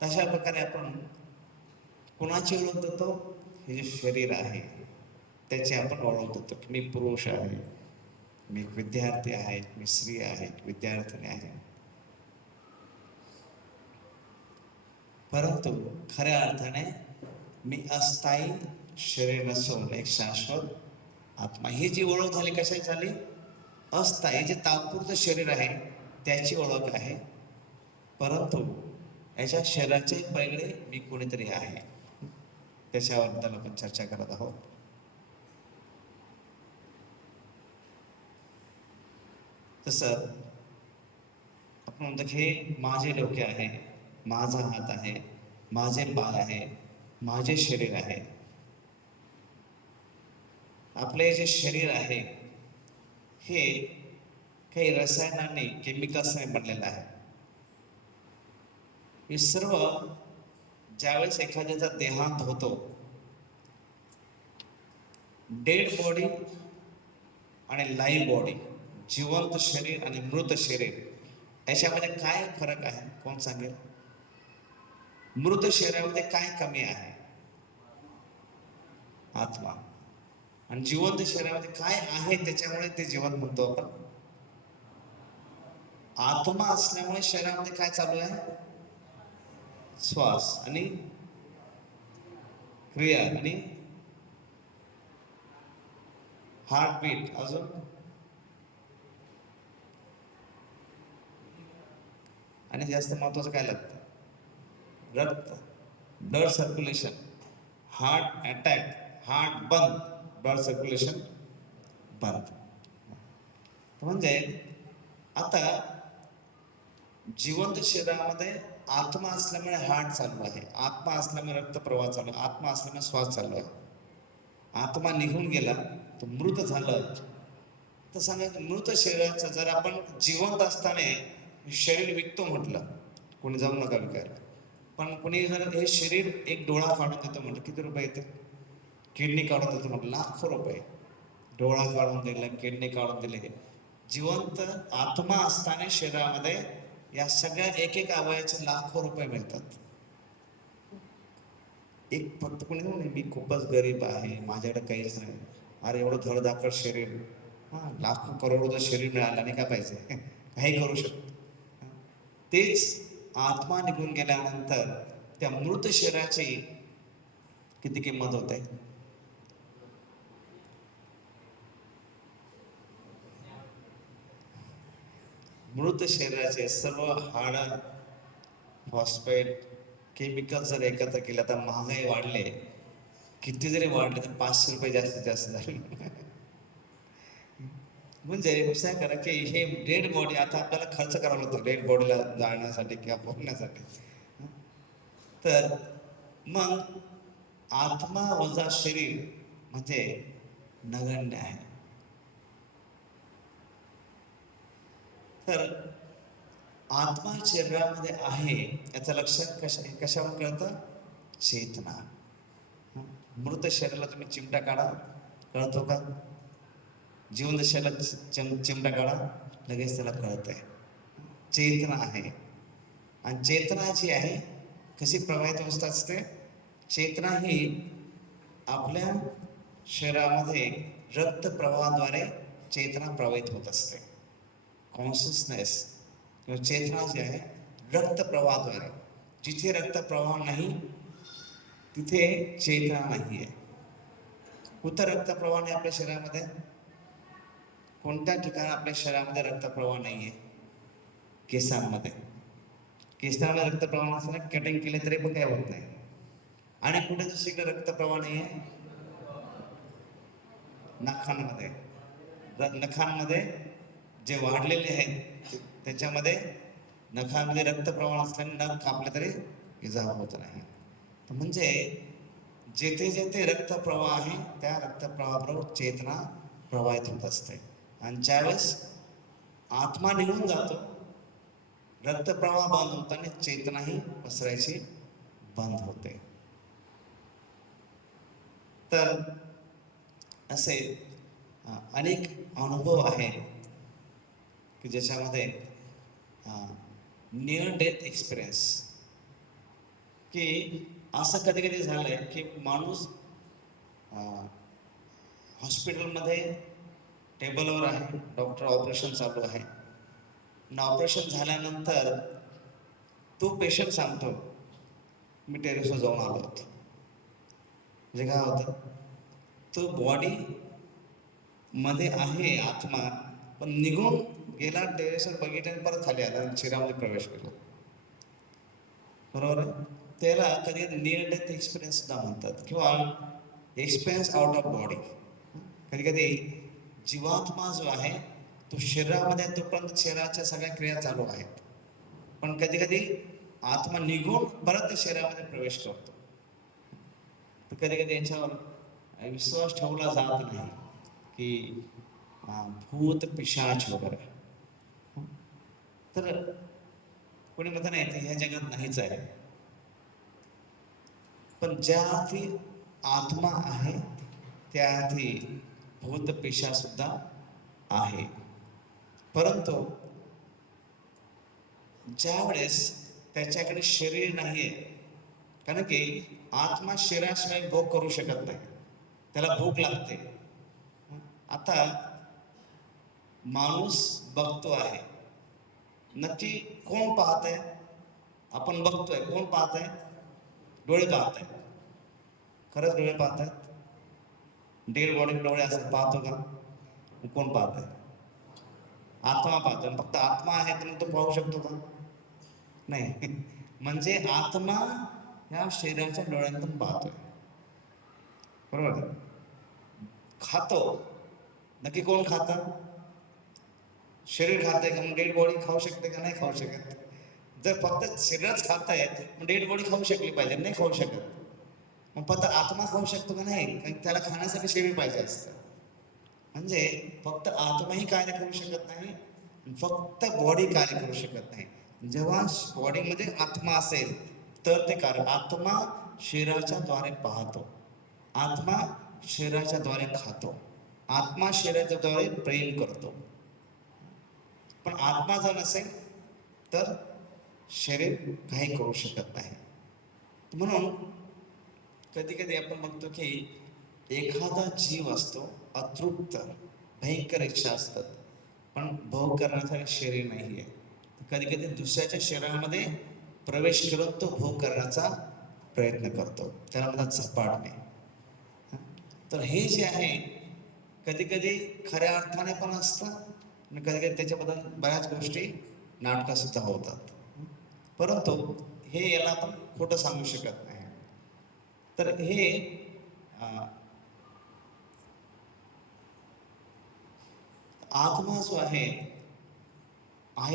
तशा प्रकारे आपण कोणाची ओळख देतो? हे जे शरीर आहे त्याची आपण ओळख देतो की मी पुरुष आहे, मी एक विद्यार्थी आहे, मी स्त्री आहे, एक विद्यार्थिनी आहे. परंतु खऱ्या अर्थाने मी अस्थायी शरीर नसून एक शाश्वत आत्मा. ही जी ओळख झाली कशाची झाली? अस्थायी जे तात्पुरतं शरीर आहे त्याची ओळख आहे. परंतु याच्या शरीराचे पहिले मी कोणीतरी आहे, त्याच्याबद्दल आपण चर्चा करत आहोत. तसं आपण म्हणतो की हे माझे डोके आहे, माझा हात आहे, माझे पाय आहे, माझे शरीर आहे. आपले जे शरीर आहे हे काही रसायनांनी, केमिकल्सने बनलेलं आहे. हे सर्व ज्यावेळेस एखाद्याचा देहांत होतो, डेड बॉडी आणि लाईव्ह बॉडी, जिवंत शरीर आणि मृत शरीर, याच्यामध्ये काय फरक आहे कोण सांगेल? मृत शरीरामध्ये काय कमी आहे? आत्मा. आणि जिवंत शरीरामध्ये काय आहे त्याच्यामुळे ते जिवंत म्हणतो आपण? आत्मा असल्यामुळे शरीरामध्ये काय चालू आहे? श्वास आणि क्रिया आणि हार्टबीट. अजून आणि जास्त महत्वाचं काय लागतं? रक्त, blood circulation. Heart attack, heart बंद, ब्लड सर्क्युलेशन बंद. म्हणजे आता जिवंत शरीरामध्ये आत्मा असल्यामुळे हार्ट चालू आहे, आत्मा असल्यामुळे रक्तप्रवाह चालू आहे, आत्मा असल्यामुळे श्वास चालू आहे. आत्मा निघून गेला, तो मृत झालं. तर सांगायचं मृत शरीराचं जर आपण जिवंत असताना शरीर विकतो म्हटलं, कोणी जाऊ नका विकायला, पण कोणी जर हे शरीर एक डोळा काढून देतो म्हटलं, किती रुपये येते? किडनी काढून देतो म्हटलं, लाखो रुपये. डोळा काढून दिला, किडनी काढून दिले. जिवंत आत्मा असताना शरीरामध्ये या सगळ्या एक एक अवयवाचे लाखो रुपये मिळतात. एक फक्त कोणी नाही, मी खूपच गरीब आहे, माझ्याकडे काहीच नाही. अरे एवढं धडधाकट शरीर, हा लाखो करोडचं शरीर मिळालं आणि काय पाहिजे? काही करू शकतो. तेच आत्मा निघून गेल्यानंतर त्या मृत शरीराची किती किंमत होते? मृत शरीराचे सर्व हाड, फॉस्फेट, केमिकल जर एकत्र केलं तर महागाई वाढले, किती जरी वाढले तर 500 रुपये जास्तीत जास्त झाले. म्हणजे विचार करा की हे डेड बॉडी, आता आपल्याला खर्च करावा लागतो डेड बॉडीला जाळण्यासाठी किंवा पोहण्यासाठी. तर मग आत्मा वजा शरीर म्हणजे नगण्य आहे. तर आत्मा शरीरामध्ये आहे याचं लक्षात कशावर कळतं? चेतना. मृत शरीराला तुम्ही चिमटा काढा, कळतो का? जिवंत शरीराला चिमटा काढा, लगेच त्याला कळतंय. चेतना आहे. आणि चेतना जी आहे कशी प्रवाहित अवस्था असते? चेतना ही आपल्या शरीरामध्ये रक्तप्रवाहाद्वारे चेतना प्रवाहित होत असते. कॉन्शियसनेस किंवा चेतना जी आहे रक्तप्रवाहाद्वारे. जिथे रक्तप्रवाह नाही तिथे चेतना नाही आहे. कुठं रक्तप्रवाह नाही आपल्या शरीरामध्ये? कोणत्या ठिकाणी आपल्या शरीरामध्ये रक्तप्रवाह नाही आहे? केसांमध्ये. केसांमध्ये रक्तप्रवाह नसताना कटिंग केले तरी पण काय होत नाही. आणि कुठे दुसरीकडे रक्तप्रवाह नाही आहे? नखांमध्ये. नखांमध्ये जे वाढलेले आहेत त्याच्यामध्ये नखांमध्ये रक्तप्रवाह असल्याने नख कापले तरी इजा होत नाही. म्हणजे जेथे जेथे रक्तप्रवाह आहे त्या रक्तप्रवाहाबरोबर चेतना प्रवाहित होत असते. आणि ज्यावेळेस आत्मा निघून जातो, रक्तप्रवाह बंद होताना चेतनाही पसरायची बंद होते. तर असे अनेक अनुभव आहेत की ज्याच्यामध्ये नियर डेथ एक्सपिरियन्स, की असं कधी कधी झालंय की माणूस हॉस्पिटलमध्ये टेबलवर आहे, डॉक्टर ऑपरेशन चालू आहे, आणि ऑपरेशन झाल्यानंतर तो पेशंट सांगतो मी टेरेसवर जाऊन आलो होतो. म्हणजे काय होतं, तो बॉडी मध्ये आहे आत्मा, पण निघून गेला, टेरेसवर बघितल्याने परत खाली आला आणि शरीरामध्ये प्रवेश केला. बरोबर आहे. त्याला कधी नियर डेथ एक्सपिरियन्स सुद्धा म्हणतात, किंवा एक्सपिरियन्स आउट ऑफ बॉडी. कधी कधी जीवात्मा जो आहे तो शरीरामध्ये तोपर्यंत शरीराच्या सगळ्या क्रिया चालू आहेत, पण कधी कधी आत्मा निघून परत शरीरामध्ये प्रवेश करतो. तर कधी कधी यांच्यावर विश्वास ठेवला जात नाही की भूत पिशाच वगैरे. तर कोणी म्हणत नाही ते ह्या जगात नाहीच आहे, पण ज्या अर्थी आत्मा आहे त्या अर्थी भूत पिशा सुद्धा आहे. परंतु ज्या वेळेस त्याच्याकडे शरीर नाहीये, कारण की आत्मा शरीराशिवाय भोग करू शकत नाही, त्याला भूक लागते. आता माणूस बघतो आहे, नक्की कोण पाहत आहे? आपण बघतोय, कोण पाहत आहे? डोळे पाहत आहे. खरंच डोळे पाहत आहेत? डेड बॉडी डोळे असं पाहतो का? कोण पाहत आहे? आत्मा पाहतो. फक्त आत्मा आहे तर तो पाहू शकतो का? नाही. म्हणजे आत्मा ह्या शरीराच्या डोळ्यांतून पाहतोय. बरोबर. खातो, नक्की कोण खातं? शरीर खातंय का? मग डेड बॉडी खाऊ शकते का? नाही खाऊ शकत. जर फक्त शरीरच खात आहे, मग डेड बॉडी खाऊ शकली पाहिजे, नाही खाऊ शकत. मग फक्त आत्मा खाऊ शकतो का? नाही, कारण त्याला खाण्यासाठी शरीर पाहिजे असतं. म्हणजे फक्त आत्माही कार्य करू शकत नाही, फक्त बॉडी कार्य करू शकत नाही. जेव्हा बॉडीमध्ये आत्मा असेल तर ते कार्य. आत्मा शरीराच्या द्वारे पाहतो, आत्मा शरीराच्या द्वारे खातो, आत्मा शरीराच्या द्वारे प्रेम करतो. पण आत्मा जर नसेल तर शरीर काही करू शकत नाही. म्हणून कधी कधी आपण बघतो की एखादा जीव असतो अतृप्त, भयंकर इच्छा असतात, पण भोग करण्यासाठी शरीर नाही आहे. कधी कधी दुसऱ्याच्या शरीरामध्ये प्रवेश करून तो भोग करण्याचा प्रयत्न करतो, त्याला म्हणतात झपाटणे. तर हे जे आहे कधी कधी खऱ्या अर्थाने पण असतं, आणि कधी कधी त्याच्याबद्दल बऱ्याच गोष्टी नाटकं सुद्धा होतात. परंतु हे याला आपण खोटं सांगू शकत नाही. तर हे आत्मा जो आहे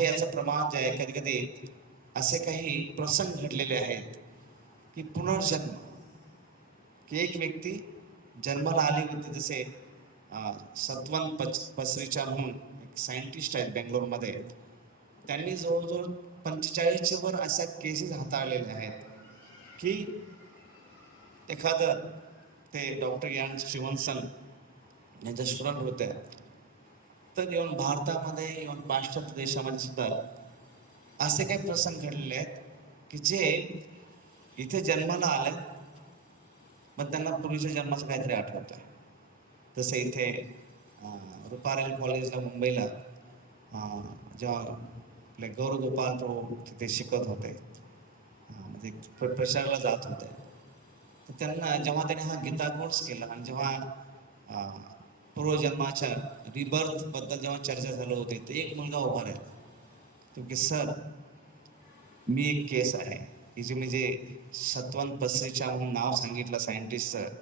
याचं प्रमाण जे आहे, कधी कधी असे काही प्रसंग घडलेले आहेत की पुनर्जन्म, की एक व्यक्ती जन्माला आली होती. जसे सत्वंत पसरीचा म्हणून एक सायंटिस्ट आहेत बेंगलोरमध्ये, त्यांनी जवळजवळ 45च्या वर अशा केसेस हाताळलेल्या आहेत की एखादं ते डॉक्टर यान स्टीव्हन्सन यांच्या स्टुडंट होत्या, तर येऊन भारतामध्ये येऊन पाश्चात्य देशामध्ये सुद्धा असे काही प्रसंग घडलेले आहेत की जे इथे जन्माला आले, मग त्यांना पूर्वीच्या जन्माचं काहीतरी आठवत आहे. जसं इथे रुपारेल कॉलेजला मुंबईला जेव्हा आपले गौरव गोपाल तिथे शिकत होते, म्हणजे प्रचाराला जात होते, तर त्यांना जेव्हा त्याने हा गीता कोर्स केला आणि जेव्हा पूर्वजन्माच्या रिबर्थ बद्दल जेव्हा चर्चा झाली होती, तर एक मुलगा उभा राहिला, तो की सर मी एक केस आहे की जे मी जे सत्वंत पसरीच्या म्हणून नाव सांगितलं सायंटिस्टचं,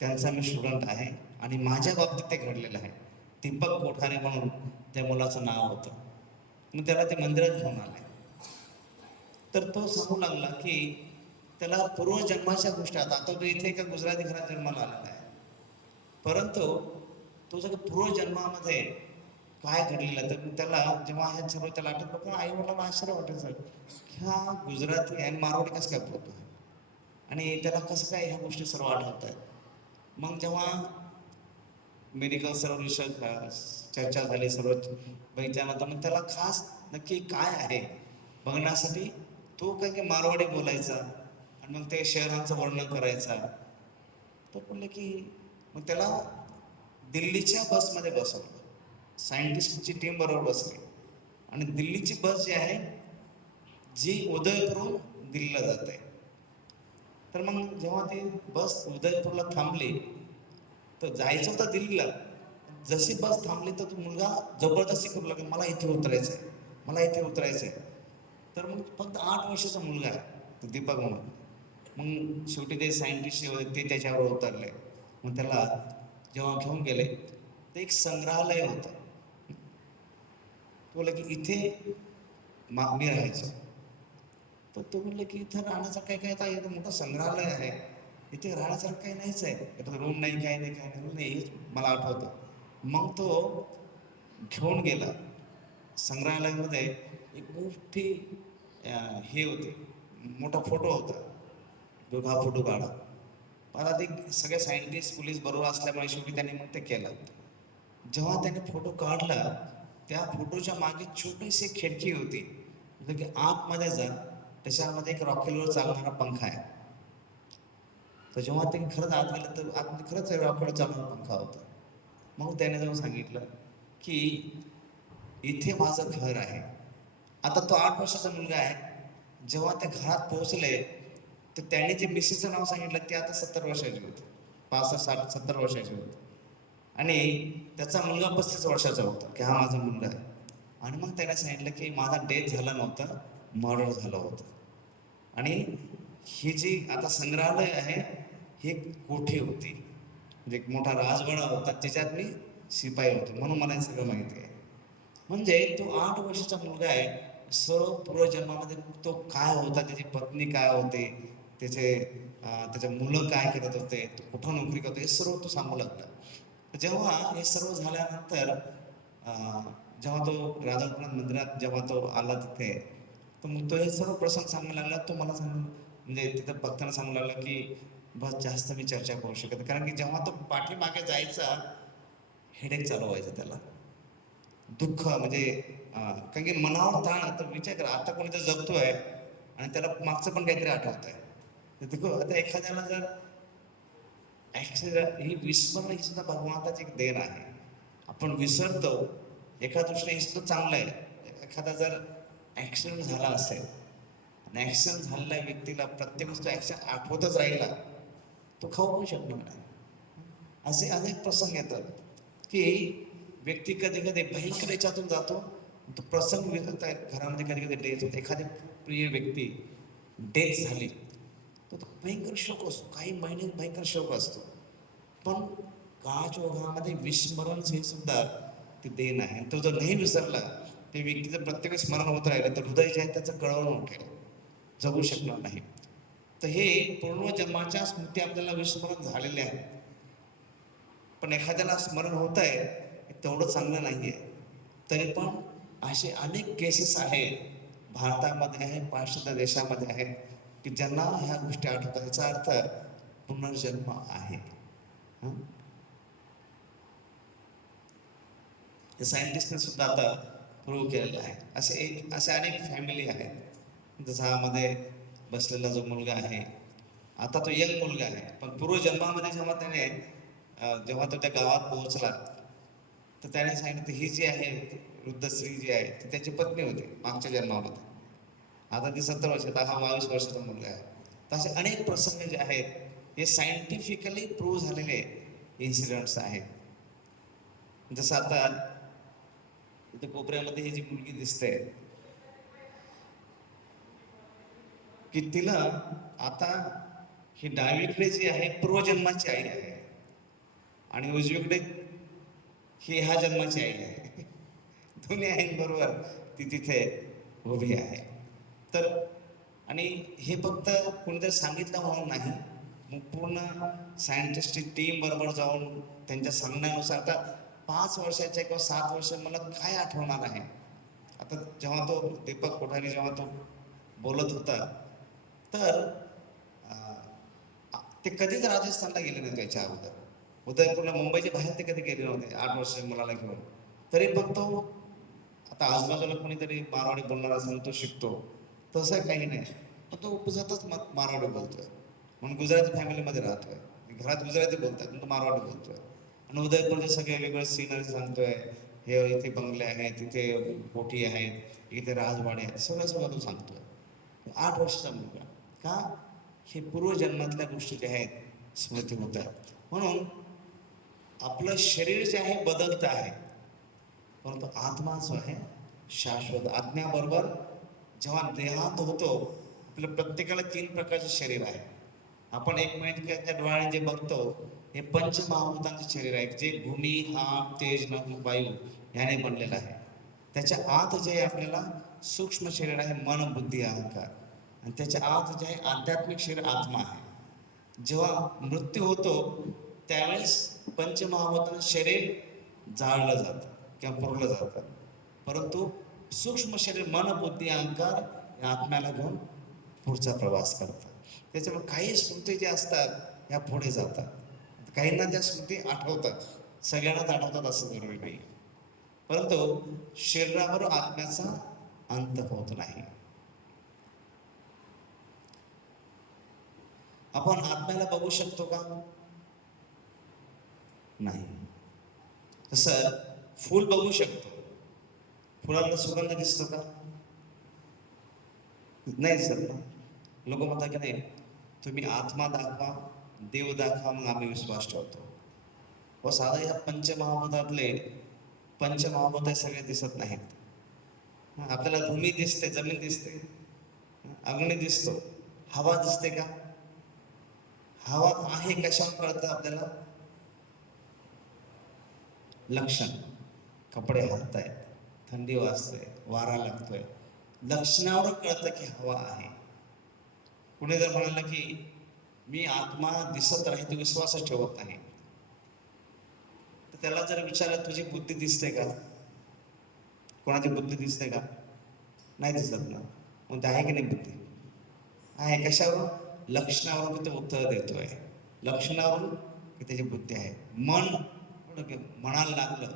त्यांचा मी स्टुडंट आहे आणि माझ्या बाबतीत ते घडलेलं आहे. दीपक कोठारे म्हणून त्या मुलाचं नाव होतं. मग त्याला ते मंदिरात घेऊन आले, तर तो सांगू लागला की त्याला पूर्वजन्माच्या गोष्टी, आता तो इथे एका गुजराती घरात जन्माला आलेला आहे, परंतु तो जर पूर्वजन्मामध्ये काय घडलेलं, तर त्याला जेव्हा हे सर्व त्याला आठवत, पण आई वडिलांना आश्चर्य वाटायचं की हा गुजराती आणि मारवाडी कसं काय बोलतो, आणि त्याला कसं काय ह्या गोष्टी सर्व आठवत आहेत. मग जेव्हा मेडिकल सर्व रिसर्च चर्चा झाली सर्व बघितल्यानंतर मग त्याला खास नक्की काय आहे बघण्यासाठी तो काही की मारवाडी बोलायचा आणि मग ते शहरांचं वर्णन करायचा. तर म्हणलं की मग त्याला दिल्लीच्या बसमध्ये बसवलं, सायंटिस्टची टीम बरोबर बसली आणि दिल्लीची बस जी आहे जी उदयपूरहून दिल्लीला जाते. तर मग जेव्हा ती बस उदयपूरला थांबली तर जायचं होतं दिल्लीला. जशी बस थांबली तर तो मुलगा जबरदस्ती करू लागला, मला इथे उतरायचंय, मला इथे उतरायचंय. तर मग फक्त 8 वर्षाचा मुलगा आहे तो दीपक म्हणून. मग शेवटी ते सायंटिस्ट ते त्याच्यावर उतरले. मग त्याला जेव्हा घेऊन गेले तर एक संग्रहालय होतं. तो बोला की इथे मी राहायचो. तर तो म्हणलं की इथं राहण्याचं काय काय आता इथं मोठं संग्रहालय आहे, इथे राहण्यासारखं काही नाहीच आहे, इथं रूम नाही काही नाही काही नाही नाही, हेच मला आठवतं. मग तो घेऊन गेला संग्रहालयामध्ये. एक मोठी हे होते, मोठा फोटो होता, तो हा फोटो काढा. पण आता ते सगळे सायंटिस्ट पोलीस बरोबर असल्यामुळे शेवटी त्यांनी मग ते केलं. जेव्हा त्याने फोटो काढला त्या फोटोच्या मागे छोटीशी खिडकी होती, म्हणजे की आतमध्ये जा, त्याच्यामध्ये एक रॉकेलवर चालणारा पंखा आहे. तर जेव्हा ते खरंच आत गेलं तर आतमध्ये खरंच रॉकेलवर चालणारा पंखा होता. मग त्याने जाऊन सांगितलं की इथे माझं घर आहे. आता तो 8 वर्षाचा मुलगा आहे. जेव्हा ते घरात पोहोचले तर त्याने जे मिसेसचं नाव सांगितलं ते आता 70 वर्षाची होती, 65, 60, 70 वर्षाची होती. आणि त्याचा मुलगा 35 वर्षाचा होता की हा माझा मुलगा आहे. आणि मग त्याने सांगितलं की माझा डेथ झाला नव्हता, मर्डर झालं होतं. आणि ही जी आता संग्रहालय आहे ही एक कोठी होती, म्हणजे एक मोठा राजवाडा होता, त्याच्यात मी शिपाई होतो, म्हणून मला हे सगळं माहिती आहे. म्हणजे तो 8 वर्षाचा मुलगा आहे. सर्व पूर्वजन्मामध्ये तो काय होता, त्याची पत्नी काय होते, त्याच्या मुलं काय करत होते, तो कुठं नोकरी करतो, हे सर्व तो सांगू लागला. जेव्हा हे सर्व झाल्यानंतर जेव्हा तो राधाकृष्ण मंदिरात जेव्हा तो आला तिथे, तर मग तो हे सर्व प्रसंग सांगायला लागला. तो मला सांगून म्हणजे तिथं बघताना सांगू लागला की बस जास्त मी चर्चा करू शकत नाही. कारण की जेव्हा तो पाठीमागे जायचा हेडेक चालू व्हायचा त्याला, दुःख म्हणजे कारण की मनावर ताण. तर विचार करा, आता कोणी तर जगतोय आणि त्याला मागचं पण काहीतरी आठवत आहे. तर देखो आता एखाद्याला जर ॲक्सिडेंट, ही विस्मरण ही सुद्धा भगवंताची एक देण आहे. आपण विसरतो, एका दृष्टीने हे सुद्धा चांगलं आहे. एखादा जर ॲक्सिडेंट झाला असेल आणि ॲक्सिडेंट झालेल्या व्यक्तीला प्रत्येक गोष्ट ॲक्सिडेंट आठवतच राहिला, तो खाऊ पण शकणार नाही. असे अनेक प्रसंग येतात की व्यक्ती कधी कधी भयंकर याच्यातून जातो. तो प्रसंग घरामध्ये कधी कधी डेथ होते, एखादी प्रिय व्यक्ती डेथ झाली तर तो भयंकर शोक असतो, काही महिने भयंकर शोक असतो. पण काळाच्या ओघामध्ये विस्मरण हे सुद्धा ते देण आहे. तो जर नाही विसरला, ते व्यक्तीचं प्रत्येक स्मरण होत राहिलं तर हृदय जे आहे त्याचं कळवून उठेल, जगू शकणार नाही. तर हे पूर्वजन्माच्या स्मृती आपल्याला विस्मरण झालेले आहे. पण एखाद्याला स्मरण होत आहे तेवढं चांगलं नाही आहे. तरी पण असे अनेक केसेस आहेत भारतामध्ये आहे, पाश्चात्य देशामध्ये आहेत की ज्यांना ह्या गोष्टी आठवतात. याचा अर्थ पुनर्जन्म आहे. सायंटिस्टने सुद्धा आता प्रूव्ह केलेलं आहे. असे अनेक फॅमिली आहेत. जसं हा मध्ये बसलेला जो मुलगा आहे, आता तो यंग मुलगा आहे, पण पूर्वजन्मामध्ये जेव्हा त्याने जेव्हा तो त्या गावात पोहोचला तर त्याने सांगितलं ही जी आहे वृद्ध स्त्री जी आहे ती त्याची पत्नी होती मागच्या जन्मामध्ये. आता ती 70 वर्षात, हा 22 वर्षाचा मुलगा आहे. तर असे अनेक प्रसंग जे आहेत हे सायंटिफिकली प्रूव्ह झालेले इन्सिडेंट्स आहेत. जसं आता इथे कोपऱ्यामध्ये ही जी मुलगी दिसते की तिला आता ही डावीकडे जी आहे पूर्वजन्माची आई आहे आणि उजवीकडे ही ह्या जन्माची आई आहे. दोन्ही आईंबरोबर ती तिथे उभी आहे. तर आणि हे फक्त कोणीतरी सांगितलं म्हणून नाही, मग पूर्ण सायंटिस्टची टीम बरोबर जाऊन त्यांच्या सांगण्यानुसार आता 5 वर्षाच्या किंवा 7 वर्ष मला काय आठवणार आहे. आता जेव्हा तो दीपक कोठारी जेव्हा तो बोलत होता तर ते कधीच राजस्थानला गेले नाही त्याच्या अगोदर. उदयपूरला मुंबईच्या बाहेर ते कधी गेले नव्हते 8 वर्षाच्या मुलाला घेऊन. तरी पण तो आता आजूबाजूला कोणीतरी मारवाडी बोलणार असेल तो शिकतो, तसं काही नाही. पण तो उपजतच मारवाडी बोलतोय, म्हणून गुजराती फॅमिलीमध्ये राहतोय, घरात गुजराती बोलतात पण तो मारवाडी बोलतोय. आणि उदयपूरचे सगळे वेगवेगळे सिनरी सांगतोय, हे इथे बंगले आहेत, इथे कोठी आहेत, इथे राजवाडे आहेत, सगळं सगळं तो सांगतोय. 8 वर्षाचा मुलगा. का? हे पूर्वजन्मातल्या गोष्टी ज्या आहेत स्मृती होत आहेत. म्हणून आपलं शरीर जे आहे बदलतं आहे, परंतु आत्मा जो आहे शाश्वत. आत्म्याबरोबर जेव्हा देहांत होतो, आपल्या प्रत्येकाला 3 प्रकारचे शरीर आहे. आपण एकमेकांच्या डोळ्याने जे बघतो हे पंचमहाभूतांचे शरीर आहे, जे भूमी, आग, तेज, नभ, वायू याने बनलेलं आहे. त्याच्या आत जे आपल्याला सूक्ष्म शरीर आहे, मन, बुद्धी, अहंकार. आणि त्याच्या आत जे आहे आध्यात्मिक शरीर आत्मा आहे. जेव्हा मृत्यू होतो त्यावेळेस पंचमहाभूतांचं शरीर जाळलं जातं किंवा पुरलं जातं, परंतु सूक्ष्म शरीर मन, बुद्धी, अहंकार या आत्म्याला घेऊन पुढचा प्रवास करतात. त्याच्यामुळे काही स्मृती ज्या असतात ह्या पुढे जातात. काहींना त्या स्मृती आठवतात, सगळ्यांनाच आठवतात असं जरुरी नाही. परंतु शरीरावर आत्म्याचा अंत होत नाही. आपण आत्म्याला बघू शकतो का? नाही. तसं फूल बघू शकतो, फुलाला सुगंध दिसतो का? नाही सर ना. लोक म्हणतात की नाही, तुम्ही आत्मा दाखवा, देव दाखवा, मग आम्ही विश्वास ठेवतो. व साधा या पंचमहाभूतातले पंचमहाभूत सगळे दिसत नाहीत. आपल्याला भूमी दिसते, जमीन दिसते, अग्नी दिसतो, हवा दिसते का? हवा आहे कशावर कळतं आपल्याला? लक्षण. कपडे हालतायत, थंडी वाजते, वारा लागतोय, लक्षणावर कळतं की हवा आहे. कुणी जर म्हणालं की मी आत्मा दिसत राहील, विश्वासच ठेवत नाही, तर त्याला जर विचारलं तुझी बुद्धी दिसते का? कोणाची बुद्धी दिसते का? नाही दिसत ना. मग ते आहे की नाही बुद्धी? आहे. कशावरून? लक्षणावरून तो उत्तर देतोय. लक्षणावरून की त्याची बुद्धी आहे. मन मनाला लागलं,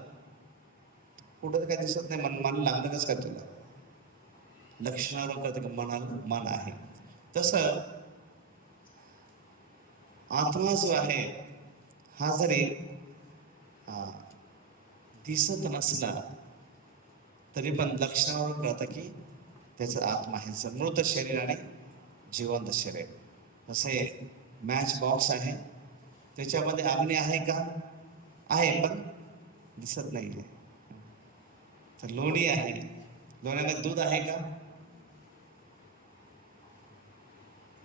कुठं तर काही दिसत नाही, मन लागलं कसं काय तुला? लक्षणावर कळतं की मनाला मन आहे. तसं आत्मा जो आहे हा जरी दिसत नसला तरी पण लक्षणावर कळतं की त्याचा आत्मा आहे. मृत शरीर आणि जिवंत शरीर. असे मॅच बॉक्स आहे, त्याच्यामध्ये अग्नी आहे का? आहे, पण दिसत नाही आहे. तर लोणी आहे, लोण्यामध्ये दूध आहे का?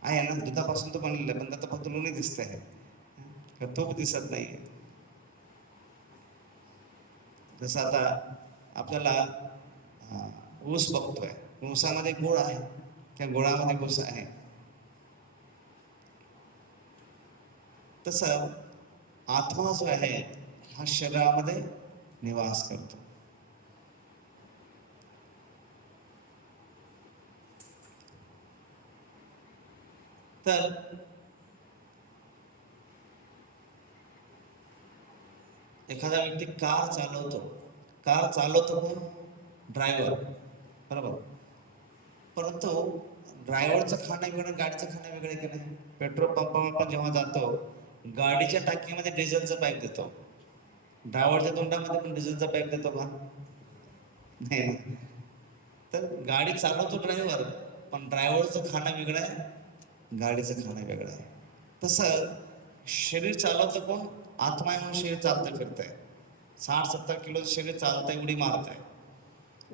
आहे ना, दुधापासून तो बनलेलं आहे, पण त्यात फक्त लोणी दिसत आहे, तूप दिसत नाही. जसं आता आपल्याला ऊस बघतोय, ऊसामध्ये गुळ आहे किंवा गुळामध्ये ऊस आहे. तसं आत्मा जो आहे हा शरीरामध्ये निवास करतो. तर एखादा व्यक्ती कार चालवतो कोण? ड्रायव्हर, बरोबर. परंतु ड्रायव्हरचं खाणं वेगळं, गाडीचं खाणं वेगळं की नाही? पेट्रोल पंपावर आपण जेव्हा जातो, गाडीच्या टाकीमध्ये डिझेलचं पाईप देतो, ड्रायव्हरच्या तोंडामध्ये पण डिझेलचा पाईप देतो का? नाही. तर गाडी चालवतो ड्रायव्हर, पण ड्रायव्हरचं खाणं वेगळं आहे, गाडीचं खाणं वेगळं आहे. तसं शरीर चालवतं कोण? आत्मा म्हणून शरीर चालतं फिरतंय, 60-70 किलोचं शरीर चालतंय, उडी मारतंय,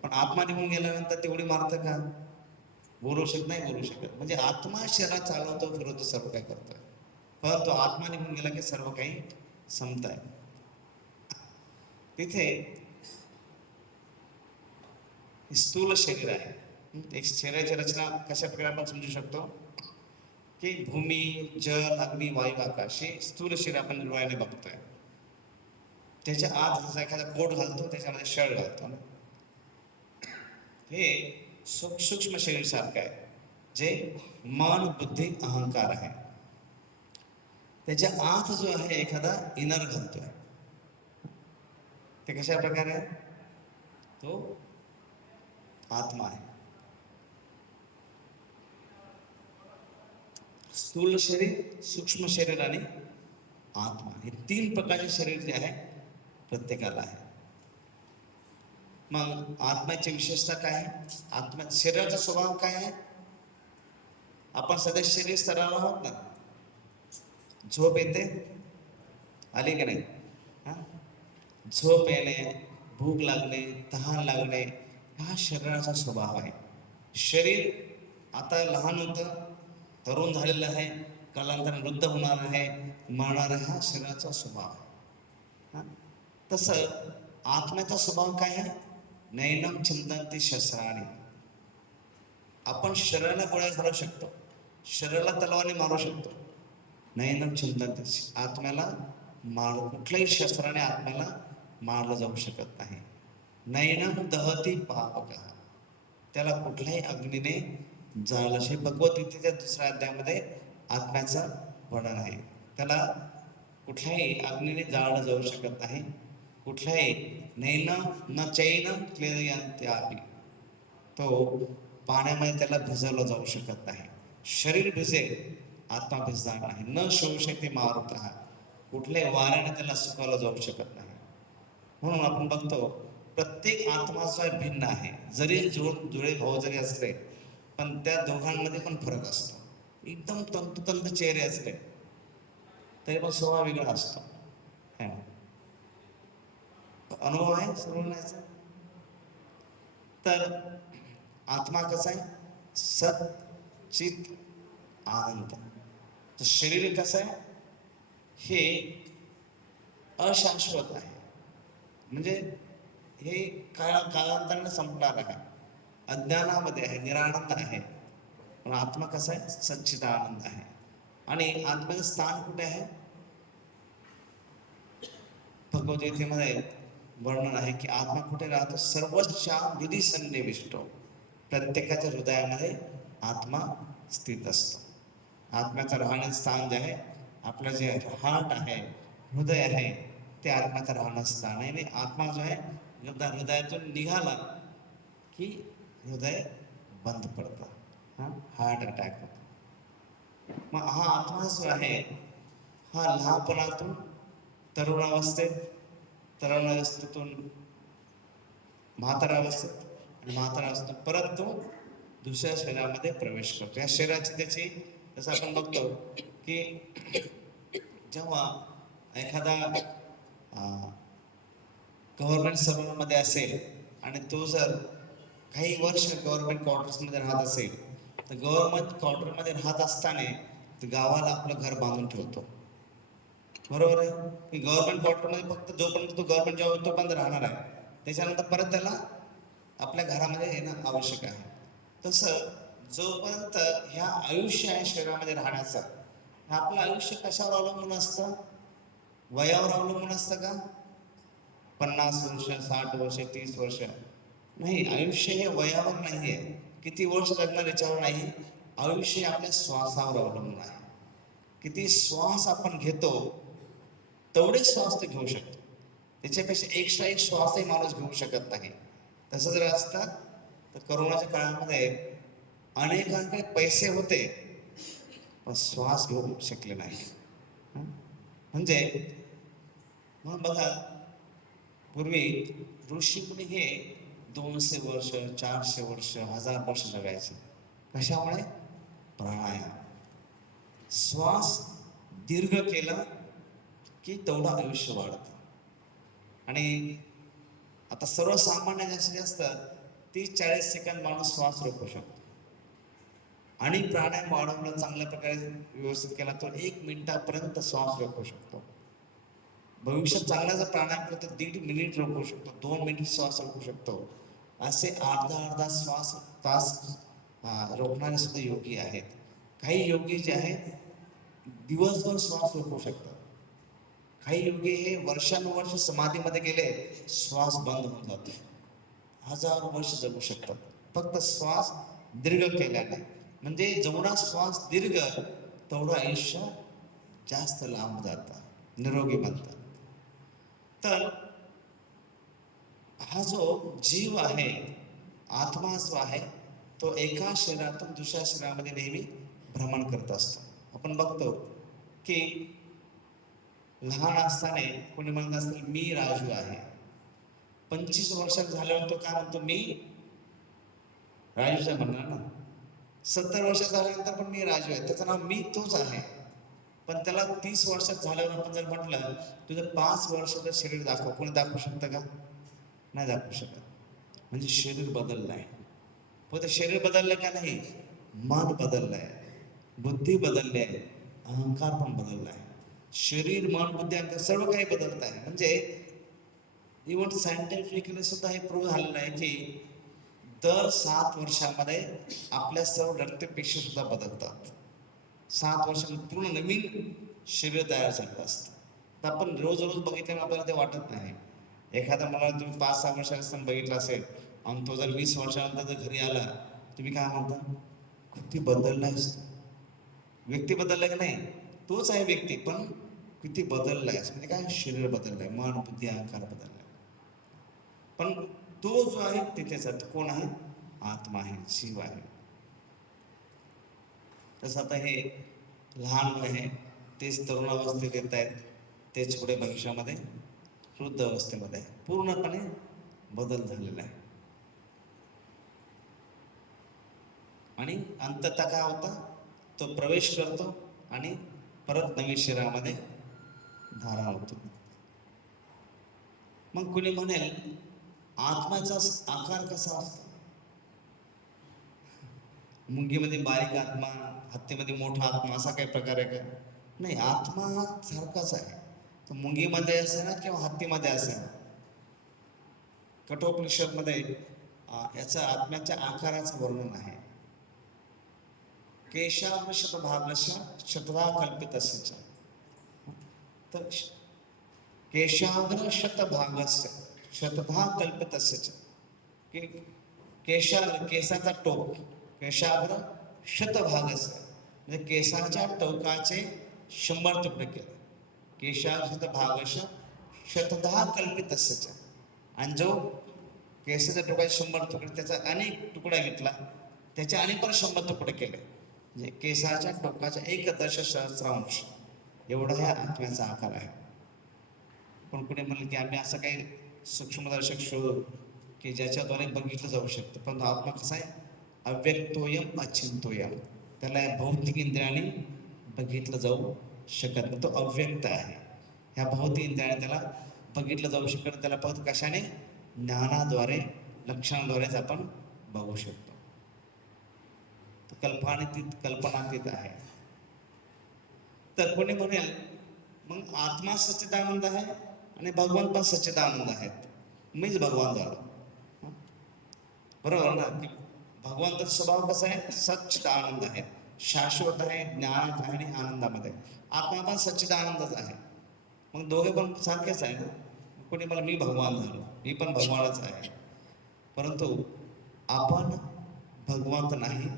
पण आत्मा निघून गेल्यानंतर तेवढी मारतं का? बोलू शकत. म्हणजे आत्मा शरीरात चालवतो, फिरवतो, सर्व काही करतोय, परंतु आत्मा निघून गेला की सर्व काही संपत आहे. तिथे स्थूल शरीर आहे. एक शरीराची रचना कशा प्रकारे आपण समजू शकतो की भूमी, जल, अग्नी, वायू, आकाश हे स्थूल शरीर आपण डोळ्याने बघतोय. त्याच्या आत जसा एखादा कोट घालतो, त्याच्यामध्ये शळ घालतो ना, हे सूक्ष्म शरीर सारखं आहे, जे मन, बुद्धी, अहंकार आहे. त्याच्या आत जो आहे एखादा इनर घालतोय. ते कशा प्रकारे आहे? तो आत्मा आहे. स्थूल शरीर, सूक्ष्म शरीर आणि आत्मा, हे 3 प्रकारचे शरीर जे आहे प्रत्येकाला आहे. मग आत्म्याची विशेषता काय आहे? आत्मा शरीराचा स्वभाव काय आहे? आपण सध्या शरीर स्तरावर आहोत ना. झोप येते, आली की नाही? हा, झोप येणे, भूक लागणे, तहान लागणे, हा शरीराचा स्वभाव आहे. शरीर आता लहान होतं, तरुण झालेलं आहे, कालांतराने वृद्ध होणार आहे, मरणार आहे, हा शरीराचा स्वभाव आहे. तसं आत्म्याचा स्वभाव काय आहे? नैनम चिंतन्ति शस्त्राणी. आपण शरीराला गोळ्या घालू शकतो, शरीराला तलवारी मारू शकतो. नैनम चिंतन्ति, आत्म्याला कुठल्याही शस्त्राने आत्म्याला मारलं जाऊ शकत नाही. नैनम दहती पावकः, त्याला कुठल्याही अग्नीने जाळलं. हे भगवद्गीतेच्या 2ऱ्या अध्यायामध्ये आत्म्याचं वर्णन आहे. त्याला कुठल्याही अग्नीने जाळलं जाऊ शकत नाही. कुठल्याही नैनम न चैनम क्लेदयन्त्यापि, तो पाण्यामध्ये त्याला भिजवलं जाऊ शकत नाही. शरीर भिजेल, आत्मा भिजणार नाही. न शोषते मारुतः, कुठल्याही वाऱ्याने त्याला सुकवलं जाऊ शकत नाही. म्हणून आपण बघतो प्रत्येक आत्मा जो भिन्न आहे. जरी जुळे भाऊ जरी असले, पण त्या दोघांमध्ये पण फरक असतो. एकदम तंतुतंत चेहरे असले तरी पण स्वभाव वेगळा असतो. अनुभव आहे सर्वांचा. तर आत्मा कसा आहे? सत चित आनंद. तर शरीर कसं आहे? हे अशाश्वत आहे, म्हणजे हे कालांतराने संपणार आहे, अज्ञानामध्ये आहे, निरानंद आहे. पण आत्मा कसा आहे? सच्चित आनंद आहे. आणि आत्म्याचं स्थान कुठे आहे? भगवद्गीतेमध्ये वर्णन आहे की आत्मा कुठे राहतो? सर्वच्या हृदय सन्निविष्टो, प्रत्येकाच्या हृदयामध्ये आत्मा स्थित असतो. आत्म्याचं राहण्याचं स्थान जे आहे, आपलं जे हार्ट आहे, हृदय आहे, ते आत्म्याचं राहण्याचं स्थान आहे. आणि आत्मा जो आहे एकदा हृदयातून निघाला की हृदय बंद पडतं, हार्ट अटॅक होतो. मग हा आत्मा जो आहे, हा लहानपणातून तरुणावस्थेत, तरुणावस्थेतून म्हातारावस्थेत, आणि म्हातारावस्थेतून परत तो दुसऱ्या शरीरामध्ये प्रवेश करतो. या शरीराची त्याची, जसं आपण बघतो की जेव्हा एखादा गव्हर्नमेंट सर्व्हंटमध्ये असेल आणि तो जर काही वर्ष गव्हर्नमेंट क्वार्टर्समध्ये राहत असेल, तर गव्हर्नमेंट क्वार्टरमध्ये राहत असताना तर गावाला आपलं घर बांधून ठेवतो. बरोबर आहे की? गव्हर्नमेंट क्वार्टरमध्ये फक्त जोपर्यंत तो गव्हर्नमेंट जॉब होतो तोपर्यंत राहणार आहे, त्याच्यानंतर परत त्याला आपल्या घरामध्ये येणं आवश्यक आहे. तसं जोपर्यंत ह्या आयुष्य आहे शरीरामध्ये राहण्याचं, आपलं आयुष्य कशावर अवलंबून असतं? वयावर अवलंबून असतं का? 50 वर्ष, 60 वर्ष, 30 वर्ष नाही. आयुष्य हे वयावर नाही आहे, किती वर्ष जगणार याच्यावर नाही. आयुष्य आपल्या श्वासावर अवलंबून आहे. किती श्वास आपण घेतो तेवढे श्वास ते घेऊ शकतो, त्याच्यापेक्षा एक्स्ट्रा एक श्वासही माणूस घेऊ शकत नाही. तसं जर असतं तर करोनाच्या काळामध्ये अनेकांकडे पैसे होते पण श्वास घेऊ शकले नाही. म्हणजे मग बघा, पूर्वी ऋषीमुनी हे 200 वर्ष, 400 वर्ष, 1000 वर्ष जगायचे. कशामुळे? प्राणायाम. श्वास दीर्घ केला की तेवढं आयुष्य वाढतं. आणि आता सर्वसामान्य जास्तीत जास्त 30-40 सेकंद माणूस श्वास रोखू शकतो. आणि प्राणायाम वाढवणं चांगल्या प्रकारे व्यवस्थित केला तर 1 मिनिटापर्यंत श्वास रोखू शकतो. भविष्यात चांगला जर प्राणायाम केला तर 1.5 मिनिट रोखू शकतो, 2 मिनिट श्वास रोखू शकतो. असे अर्धा श्वास तास रोखणारे सुद्धा योगी आहेत. काही योगी जे आहेत दिवसभर श्वास रोखू शकतात. काही योगी हे वर्षानुवर्ष समाधीमध्ये गेले, श्वास बंद होऊन जातो, 1000 वर्ष जगू शकतात फक्त श्वास दीर्घ केल्याने. म्हणजे जेवढा श्वास दीर्घ तेवढं आयुष्य जास्त लांब जातं, निरोगी बनतात. तर हा जो जीव आहे, आत्मा जो आहे, तो एका शरीरातून दुसऱ्या शरीरामध्ये नेहमी भ्रमण करत असतो. आपण बघतो की लहान असताना कोणी म्हणत असेल मी राजू आहे, 25 वर्षात झाल्यावर तो काय म्हणतो, मी राजूचा म्हणणार ना. 70 वर्षात झाल्यानंतर पण मी राजू आहे, त्याचं नाव मी तोच आहे. पण त्याला 30 वर्षात झाल्यावर आपण जर म्हटलं तुझं 5 वर्षाचं शरीर दाखव, कोणी दाखवू शकतं का? नाही दाखवू शकत. म्हणजे शरीर बदललं आहे. फक्त शरीर बदललं का नाही, मन बदललं आहे, बुद्धी बदलली आहे, अहंकार पण बदलला आहे. शरीर, मन, बुद्धी, अहंकार सर्व काही बदलत आहे. म्हणजे इव्हन सायंटिफिकली सुद्धा हे प्रूव्ह झालेलं आहे की दर 7 वर्षामध्ये आपल्या सर्व रक्तपेशी सुद्धा बदलतात. 7 वर्षांनी पूर्ण नवीन शरीर तयार झालं असतं. तर आपण रोज रोज बघितल्यामुळे आपल्याला ते वाटत नाही. एखादा मला तुम्ही 5-6 वर्षांनी असताना बघितलं असेल आणि तो जर 20 वर्षानंतर जर घरी आला, तुम्ही काय म्हणता, किती बदललायस, व्यक्ती बदलला की नाही, तोच आहे व्यक्ती, पण किती बदललाय. म्हणजे काय, शरीर बदललंय, मन, बुद्धी, अहंकार बदललाय. पण तो जो आहे तिथेच कोण आहे, आत्मा आहे, जीव आहे. तसं आता हे लहान वय आहे, तेच तरुणावस्थेत येत आहेत, तेच पुढे भविष्यामध्ये वृद्ध अवस्थेमध्ये आहे. पूर्णपणे बदल झालेला आहे. आणि अंततः काय होता, तो प्रवेश करतो आणि परत नवीन शरीरामध्ये धारण होतो. मग कुणी म्हणेल आत्म्याचा आकार कसा असतो? मुंगीमध्ये बारीक आत्मा, हत्तीमध्ये मोठा आत्मा, असा काही प्रकार आहे का? नाही, आत्मा हा सारखाच आहे. तो मुंगीमध्ये असे ना किंवा हत्तीमध्ये असे ना. कठोपनिषदमध्ये याचा आत्म्याच्या आकाराचं वर्णन आहे. केशाग्र शतभागस्य शतधा कल्पितस्य. तर केशाग्र शतभागस्य शतधा कल्पितस्य. केशाग्र, केसाचा टोक, केशाग्र शतभागस्य म्हणजे केसाच्या टोकाचे 100 तुकडे केले. केशाग्र भागस्य शतधा कल्पितस्य. आणि जो केसाच्या टोकाचे 100 तुकडे, त्याचा अनेक तुकडा घेतला, त्याचे अनेक पण 100 तुकडे केले. म्हणजे केसाच्या टोकाच्या 1,000,000 एवढा ह्या आत्म्याचा आकार आहे. पण कुणी म्हणलं की आम्ही असं काही सूक्ष्मदर्शक शोधू की ज्याच्याद्वारे बघितलं जाऊ शकतं. पण आत्मा कसा आहे, अव्यक्तोयम अचिंतोयम. त्याला भौतिक इंद्रियाने बघितलं जाऊ शकत नाही, तो अव्यक्त आहे. ह्या भौतिक इंद्रियाने त्याला बघितलं जाऊ शकत, त्याला फक्त कशाने, ज्ञानाद्वारे, लक्षणाद्वारेच आपण बघू शकतो. तो कल्पनातीत आहे. तर कोणी म्हणेल मग आत्मा सच्चिदानंद आहे आणि भगवान पण सच्चिदानंद आहेत, मीच भगवान झालो. बरोबर ना? की भगवंताचा स्वभाव कसा आहे, सच्चिदानंद आहे, शाश्वत आहे, ज्ञानात आहे आणि आनंदामध्ये. आत्मा पण सच्चिदानंदच आहे. मग दोघे पण सारखेच आहे ना. कोणी मला मी भगवान झालो, मी पण भगवानच आहे. परंतु आपण भगवंत नाही,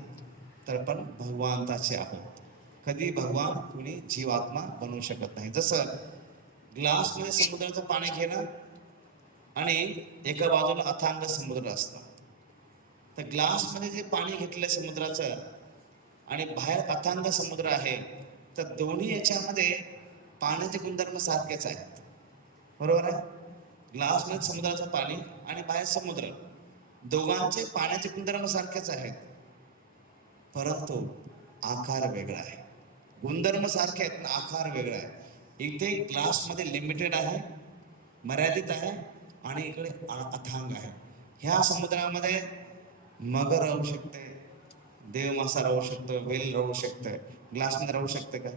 तर आपण भगवंताचे आहोत. कधी भगवान कुणी जीवात्मा बनवू शकत नाही. जसं ग्लासमध्ये समुद्राचं पाणी घेणं आणि एका बाजूला अथांग समुद्र असतं. तर ग्लासमध्ये जे पाणी घेतलं समुद्राचं आणि बाहेर अथांग समुद्र आहे, तर दोन्ही याच्यामध्ये पाण्याचे गुणधर्म सारखेच आहेत. बरोबर आहे? ग्लासमध्ये समुद्राचं पाणी आणि बाहेर समुद्र, दोघांचे पाण्याचे गुणधर्म सारखेच आहेत, परंतु आकार वेगळा आहे. गुणधर्म सारखे आहेत, आकार वेगळा आहे. इथे ग्लासमध्ये लिमिटेड आहे, मर्यादित आहे, आणि इकडे अथांग आहे. ह्या समुद्रामध्ये मगर राहू शकते, देवमासा राहू शकतो, वेल राहू शकते. ग्लासमध्ये राहू शकते का?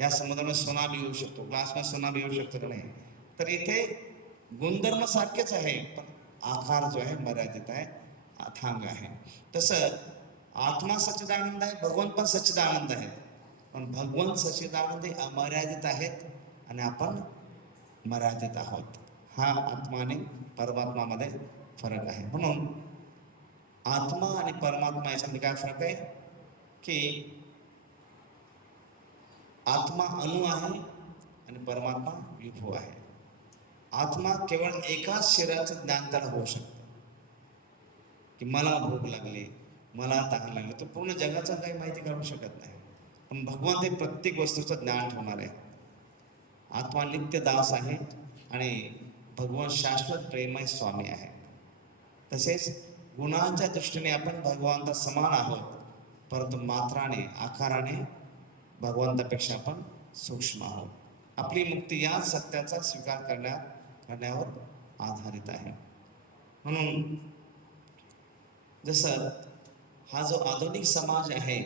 या समुद्रामध्ये सुनामी येऊ शकतो, ग्लासमध्ये सुनामी येऊ शकतो का? नाही. तर इथे गुणधर्म सारखेच आहे, पण आकार जो आहे मर्यादित आहे, अथांग आहे. तसं आत्मा सच्चिदानंद आहे, भगवान पण सच्चिदानंद आहे. पण भगवान सच्चिदानंद अमर्यादित आहेत आणि आपण मर्यादित आहोत. हा आत्मा आणि परमात्मामध्ये फरक आहे. म्हणून आत्मा आणि परमात्मा याच्यामध्ये काय फरक आहे की आत्मा अणु आहे आणि परमात्मा विभू आहे. आत्मा केवळ एकाच शरीराचं ज्ञान त्याला होऊ शकतं की मला भूक लागली, मला तहान लागली. तो पूर्ण जगाचा काही माहिती काढू शकत नाही. पण भगवान ते प्रत्येक वस्तूचं ज्ञान ठेवणार आहे. आत्मा नित्य दास आहे आणि भगवान शाश्वत प्रेमय स्वामी आहे. तसेच गुणांच्या दृष्टीने आपण भगवंता समान आहोत, परंतु मात्राने आकाराने भगवंतापेक्षा आपण सूक्ष्म आहोत. आपली मुक्ती या सत्याचा स्वीकार करण्यावर आधारित आहे. म्हणून जसं हा जो आधुनिक समाज आहे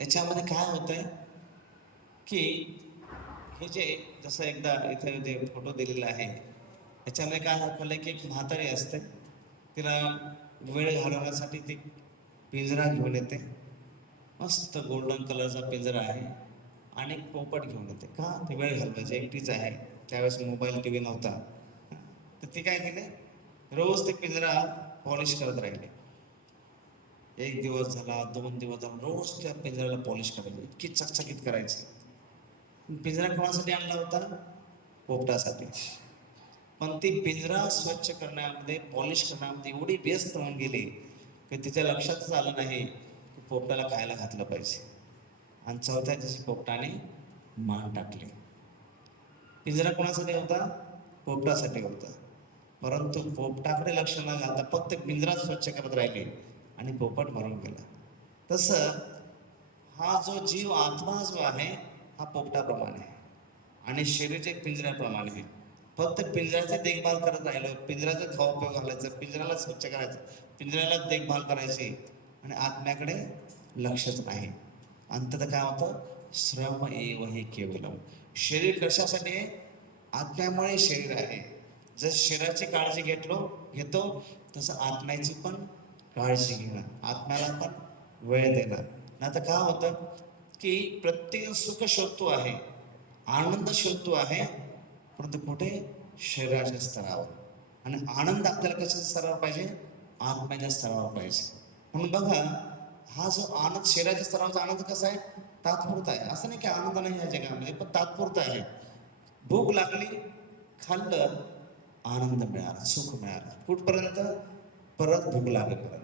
याच्यामध्ये काय होतंय की हे जे जसं एकदा इथे जे फोटो दिलेला आहे याच्यामध्ये काय दाखवलंय की एक म्हातारी असते, तिला वेळ घालवण्यासाठी ती पिंजरा घेऊन येते. मस्त गोल्डन कलरचा पिंजरा आहे आणि पोपट घेऊन येते. का? ती वेळ घालवायची, एकटीच आहे, त्यावेळेस मोबाईल टी व्ही नव्हता. तर ती काय केले, रोज ते पिंजरा पॉलिश करत राहिले. 1 दिवस झाला, 2 दिवस झाला, रोज त्या पिंजऱ्याला पॉलिश करायची, इतकी चकचकीत करायची. पिंजरा कोणासाठी आणला होता? पोपटासाठी. पण ती पिंजरा स्वच्छ करण्यामध्ये, पॉलिश करण्यामध्ये एवढी व्यस्त होऊन गेली की तिच्या लक्षातच आलं नाही की पोपटाला खायला घातलं पाहिजे. आणि चौथ्या दिवशी पोपटाने मान टाकले. पिंजरा कोणासाठी होता? पोपटासाठी होता. परंतु पोपटाकडे लक्ष न घालता फक्त पिंजरा स्वच्छ करत राहिले आणि पोपट मरून गेला. तसं हा जो जीव आत्मा जो आहे हा पोपटाप्रमाणे आहे आणि शरीर एक पिंजऱ्याप्रमाणे आहे. फक्त पिंजऱ्याची देखभाल करत राहिलं, पिंजऱ्याचं खाऊ घालायचं, पिंजऱ्याला स्वच्छ करायचं, पिंजऱ्याला देखभाल करायची आणि आत्म्याकडे लक्षच नाही. अंततः काय होतं? श्रम एव हे केवलम. शरीर कशासाठी आहे? आत्म्यामुळे शरीर आहे. जर शरीराची काळजी घेतो तसं आत्म्याची पण काळजी घेणं, आत्म्याला पण वेळ देणं. नाही तर काय होतं की प्रत्येक सुख शोधतो आहे, आनंद शोधतो आहे, परंतु कुठे? शरीराच्या स्तरावर. आणि आनंद आपल्याला कशाच्या स्तरावर पाहिजे? आत्म्याच्या स्तरावर पाहिजे. म्हणून बघा, हा जो आनंद शरीराच्या स्तरावरचा आनंद कसा आहे? तात्पुरता आहे. असं नाही की आनंद नाही या जगामध्ये, पण तात्पुरता आहे. भूक लागली, खाल्लं, आनंद मिळाला, सुख मिळालं. कुठपर्यंत? परत भूक लागेपर्यंत.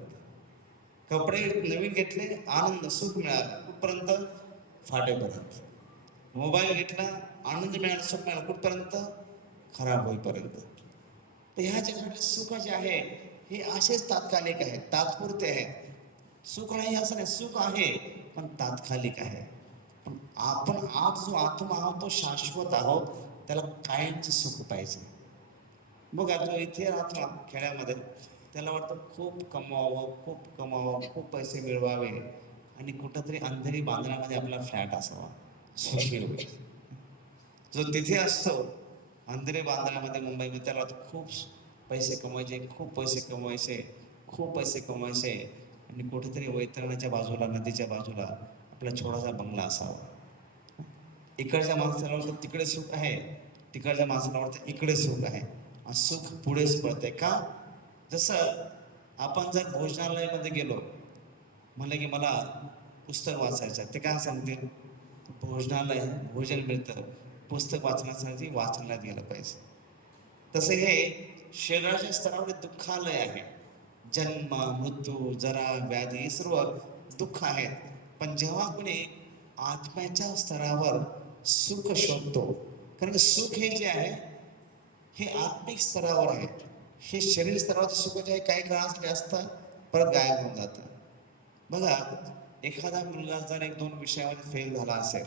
कपडे नवीन घेतले, आनंद सुख मिळाला. कुठपर्यंत? फाटेपर्यंत. मोबाईल घेतला, आनंद मिळाला, सुख मिळाला. कुठपर्यंत? खराब होईपर्यंत. तर ह्या जगातले सुख जे आहे हे असेच तात्कालिक आहे, तात्पुरते आहे. सुख नाही असं नाही, सुख आहे पण तात्कालिक आहे. पण आपण आज जो आत्मा आहोत तो शाश्वत आहोत, त्याला कायमचं सुख पाहिजे. बघा, तो इथे राहतो खेड्यामध्ये, त्याला वाटतं खूप कमवावं, खूप पैसे मिळवावे आणि कुठंतरी अंधेरी बांधण्यामध्ये आपला फ्लॅट असावा, सुखी होईल. जो तिथे असतो अंधेरी बांधण्यामध्ये मुंबईमध्ये, त्याला खूप पैसे कमवायचे आणि कुठेतरी वैतरणाच्या बाजूला, नदीच्या बाजूला आपला छोटासा बंगला असावा. इकडच्या माणसाला वाटतं तिकडे सुख आहे, तिकडच्या माणसाला वाटतं इकडे सुख आहे. सुख पुढेच पडते. का? जसं आपण जर भोजनालयामध्ये गेलो, म्हणलं की मला पुस्तक वाचायचं, ते काय सांगतील? भोजनालय, भोजन मिळतं, पुस्तक वाचण्यासाठी वाचनालयात गेलं पाहिजे. तसे हे शरीराच्या स्तरावर दुःखालय आहे. जन्म, मृत्यू, जरा, व्याधी हे सर्व दुःख आहेत. पण जेव्हा कोणी आत्म्याच्या स्तरावर सुख शोधतो, कारण की सुख हे जे आहे हे आत्मिक स्तरावर आहे. हे शरीर स्तरावरचं सुख जे आहे काही काळासाठी असतं, परत गायब होऊन जातं. बघा, एखादा मुलगा जर 1-2 विषयामध्ये फेल झाला असेल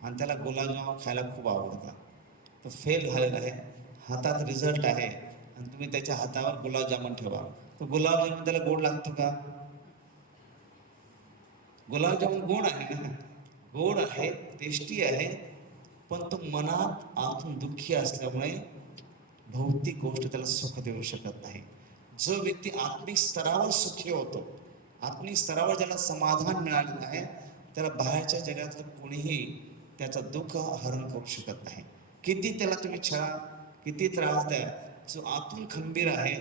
आणि त्याला गुलाबजामुन खायला खूप आवडतं, तो फेल झालेला आहे, हातात रिझल्ट आहे आणि तुम्ही त्याच्या हातावर गुलाबजामुन ठेवा, तो गुलाबजामुन त्याला गोड लागतो का? गुलाबजामुन गोड आहे ना, गोड आहे, टेस्टी आहे, पण तो मनात आतून दुःखी असल्यामुळे भौतिक गोष्ट त्याला सुख देऊ शकत नाही. जो व्यक्ती आत्मिक स्तरावर सुखी होतो, आत्मिक स्तरावर ज्याला समाधान मिळालेलं आहे, त्याला बाहेरच्या जगातलं कोणीही त्याचं दुःख हरण करू शकत नाही. किती त्याला तुम्ही छळा, किती त्रास द्या, जो आतून खंबीर आहे,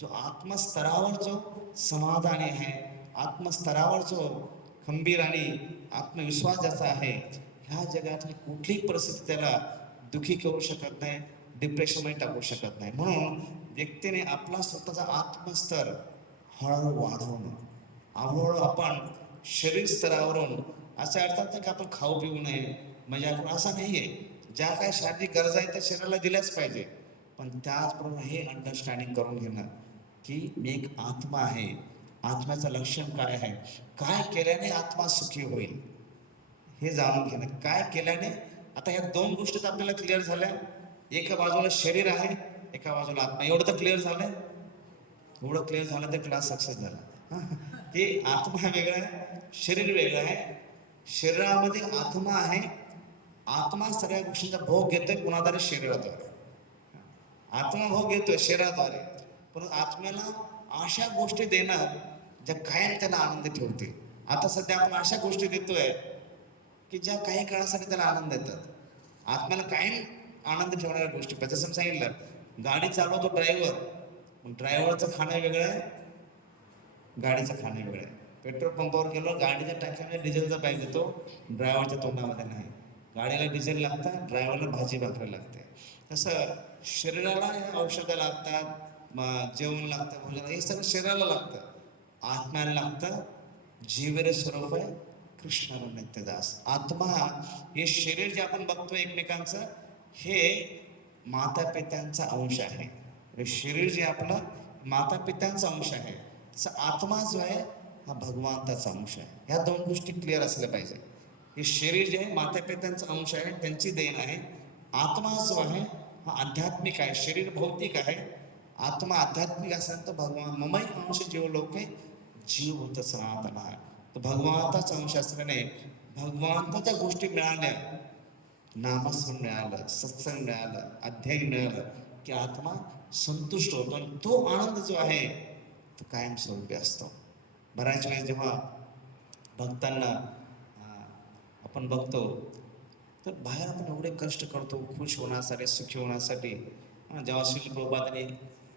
जो आत्मस्तरावर जो समाधानी आहे, आत्मस्तरावर जो खंबीर आणि आत्मविश्वास ज्याचा आहे, ह्या जगातली कुठलीही परिस्थिती त्याला दुखी करू शकत नाही, डिप्रेशनमध्ये टाकू शकत नाही. म्हणून व्यक्तीने आपला स्वतःचा आत्मस्तर हळूहळू वाढवणं. हळूहळू आपण शरीर स्तरावरून, असं अर्थात नाही की आपण खाऊ पिऊ नये, म्हणजे आपण असं नाही आहे. ज्या काही शारीरिक गरजा आहेत त्या शरीराला दिल्याच पाहिजे, पण त्याचबरोबर हे अंडरस्टँडिंग करून घेणं की मी एक आत्मा आहे. आत्म्याचं लक्षण काय आहे, काय केल्याने आत्मा सुखी होईल हे जाणून घेणं. काय केल्याने, आता ह्या दोन गोष्टी तर आपल्याला क्लिअर झाल्या. एका बाजूला शरीर आहे, एका बाजूला आत्मा. एवढं तर क्लिअर झालंय. एवढं क्लिअर झालं तर क्लास सक्सेस झाला. की आत्मा वेगळा आहे, शरीर वेगळं आहे. शरीरामध्ये आत्मा आहे. आत्मा सगळ्या गोष्टींचा भोग घेतोय कुणाद्वारे? शरीराद्वारे. आत्मा भोग घेतोय शरीराद्वारे, पण आत्म्याला अशा गोष्टी देणं ज्या कायम त्याला आनंद ठेवते. आता सध्या आपण अशा गोष्टी देतोय की ज्या काही काळासाठी त्याला आनंद देतात. आत्म्याला कायम आनंद ठेवणाऱ्या गोष्टी पाहिजे. जसं सांगितलं, गाडी चालवतो ड्रायव्हर, ड्रायव्हरचं खाणं वेगळं आहे, गाडीचं खाणं वेगळं आहे. पेट्रोल पंपावर गेलो, गाडीच्या टाक्यामध्ये डिझेलचा पाईप देतो, ड्रायव्हरच्या तोंडामध्ये नाही. गाडीला डिझेल लागतं, ड्रायव्हरला भाजी भाकरी लागते. तसं शरीराला औषधं लागतात, जेवण लागतं, भोजन, हे सगळं शरीराला लागतं. आत्म्याला लागतं. जीवेर स्वरूप आहे कृष्ण नित्यदास. आत्मा हे शरीर जे आपण बघतो एकमेकांचं, हे माता पित्यांचा अंश आहे. हे शरीर जे आपलं माता पित्यांचा अंश आहे, तसं आत्मा जो आहे हा भगवंताचा अंश आहे. ह्या दोन गोष्टी क्लिअर असल्या पाहिजे. हे शरीर जे आहे माता पित्यांचा अंश आहे, त्यांची देण आहे. आत्मा जो आहे हा आध्यात्मिक आहे. शरीर भौतिक आहे, आत्मा आध्यात्मिक असेल तर भगवान ममई अंश जीव लोके जीव होत सनातन आहे. तर भगवंताचा अंश असल्याने भगवंताच्या गोष्टी मिळाल्या, नामस्मरण मिळालं, सत्संग मिळालं, अध्ययन मिळालं की आत्मा संतुष्ट होतो. आणि तो आनंद जो आहे तो कायमस्वरूपी असतो. बऱ्याच वेळेस जेव्हा भक्तांना आपण बघतो, तर बाहेर आपण एवढे कष्ट करतो खुश होण्यासाठी, सुखी होण्यासाठी. जेव्हा श्री प्रभुपादांनी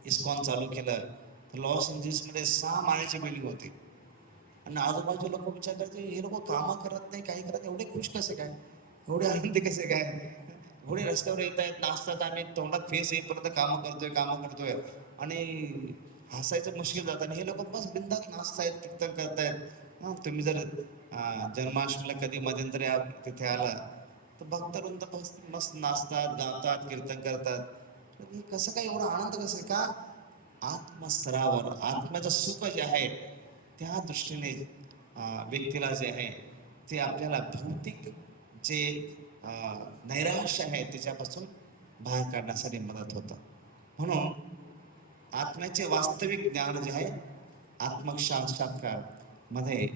इस्कॉन चालू केलं, तर लॉस एंजेलिसमध्ये 6 माळ्याची बिल्डिंग होती. आणि आजूबाजू लोक विचार करते, हे लोक कामं करत नाही, काही करत, एवढे खुश कसे काय, एवढे आनंदी कसे काय, एवढे रस्त्यावर येत आहेत, नाचतात, आम्ही तोंडात फेस येईपर्यंत कामं करतोय, कामं करतोय, आणि हसायचं मुश्किल जातं. आणि हे लोक बस बिंदास नाचतायत, कीर्तन करतायत. तुम्ही जर जन्माष्टमीला कधी मध्यंतरी तिथे आला तर भक्तवृंद बस मस्त नाचतात, गातात, कीर्तन करतात. कसं काय एवढा आनंद कसं का? आत्मस्तरावर आत्म्याचं सुख जे आहे त्या दृष्टीने व्यक्तीला जे आहे ते आपल्याला भौतिक जे नैराश्य आहे त्याच्यापासून बाहेर काढण्यासाठी मदत होतं. म्हणून आत्म्याचे वास्तविक ज्ञान जे आहे आत्मसाक्षात्कार मध्ये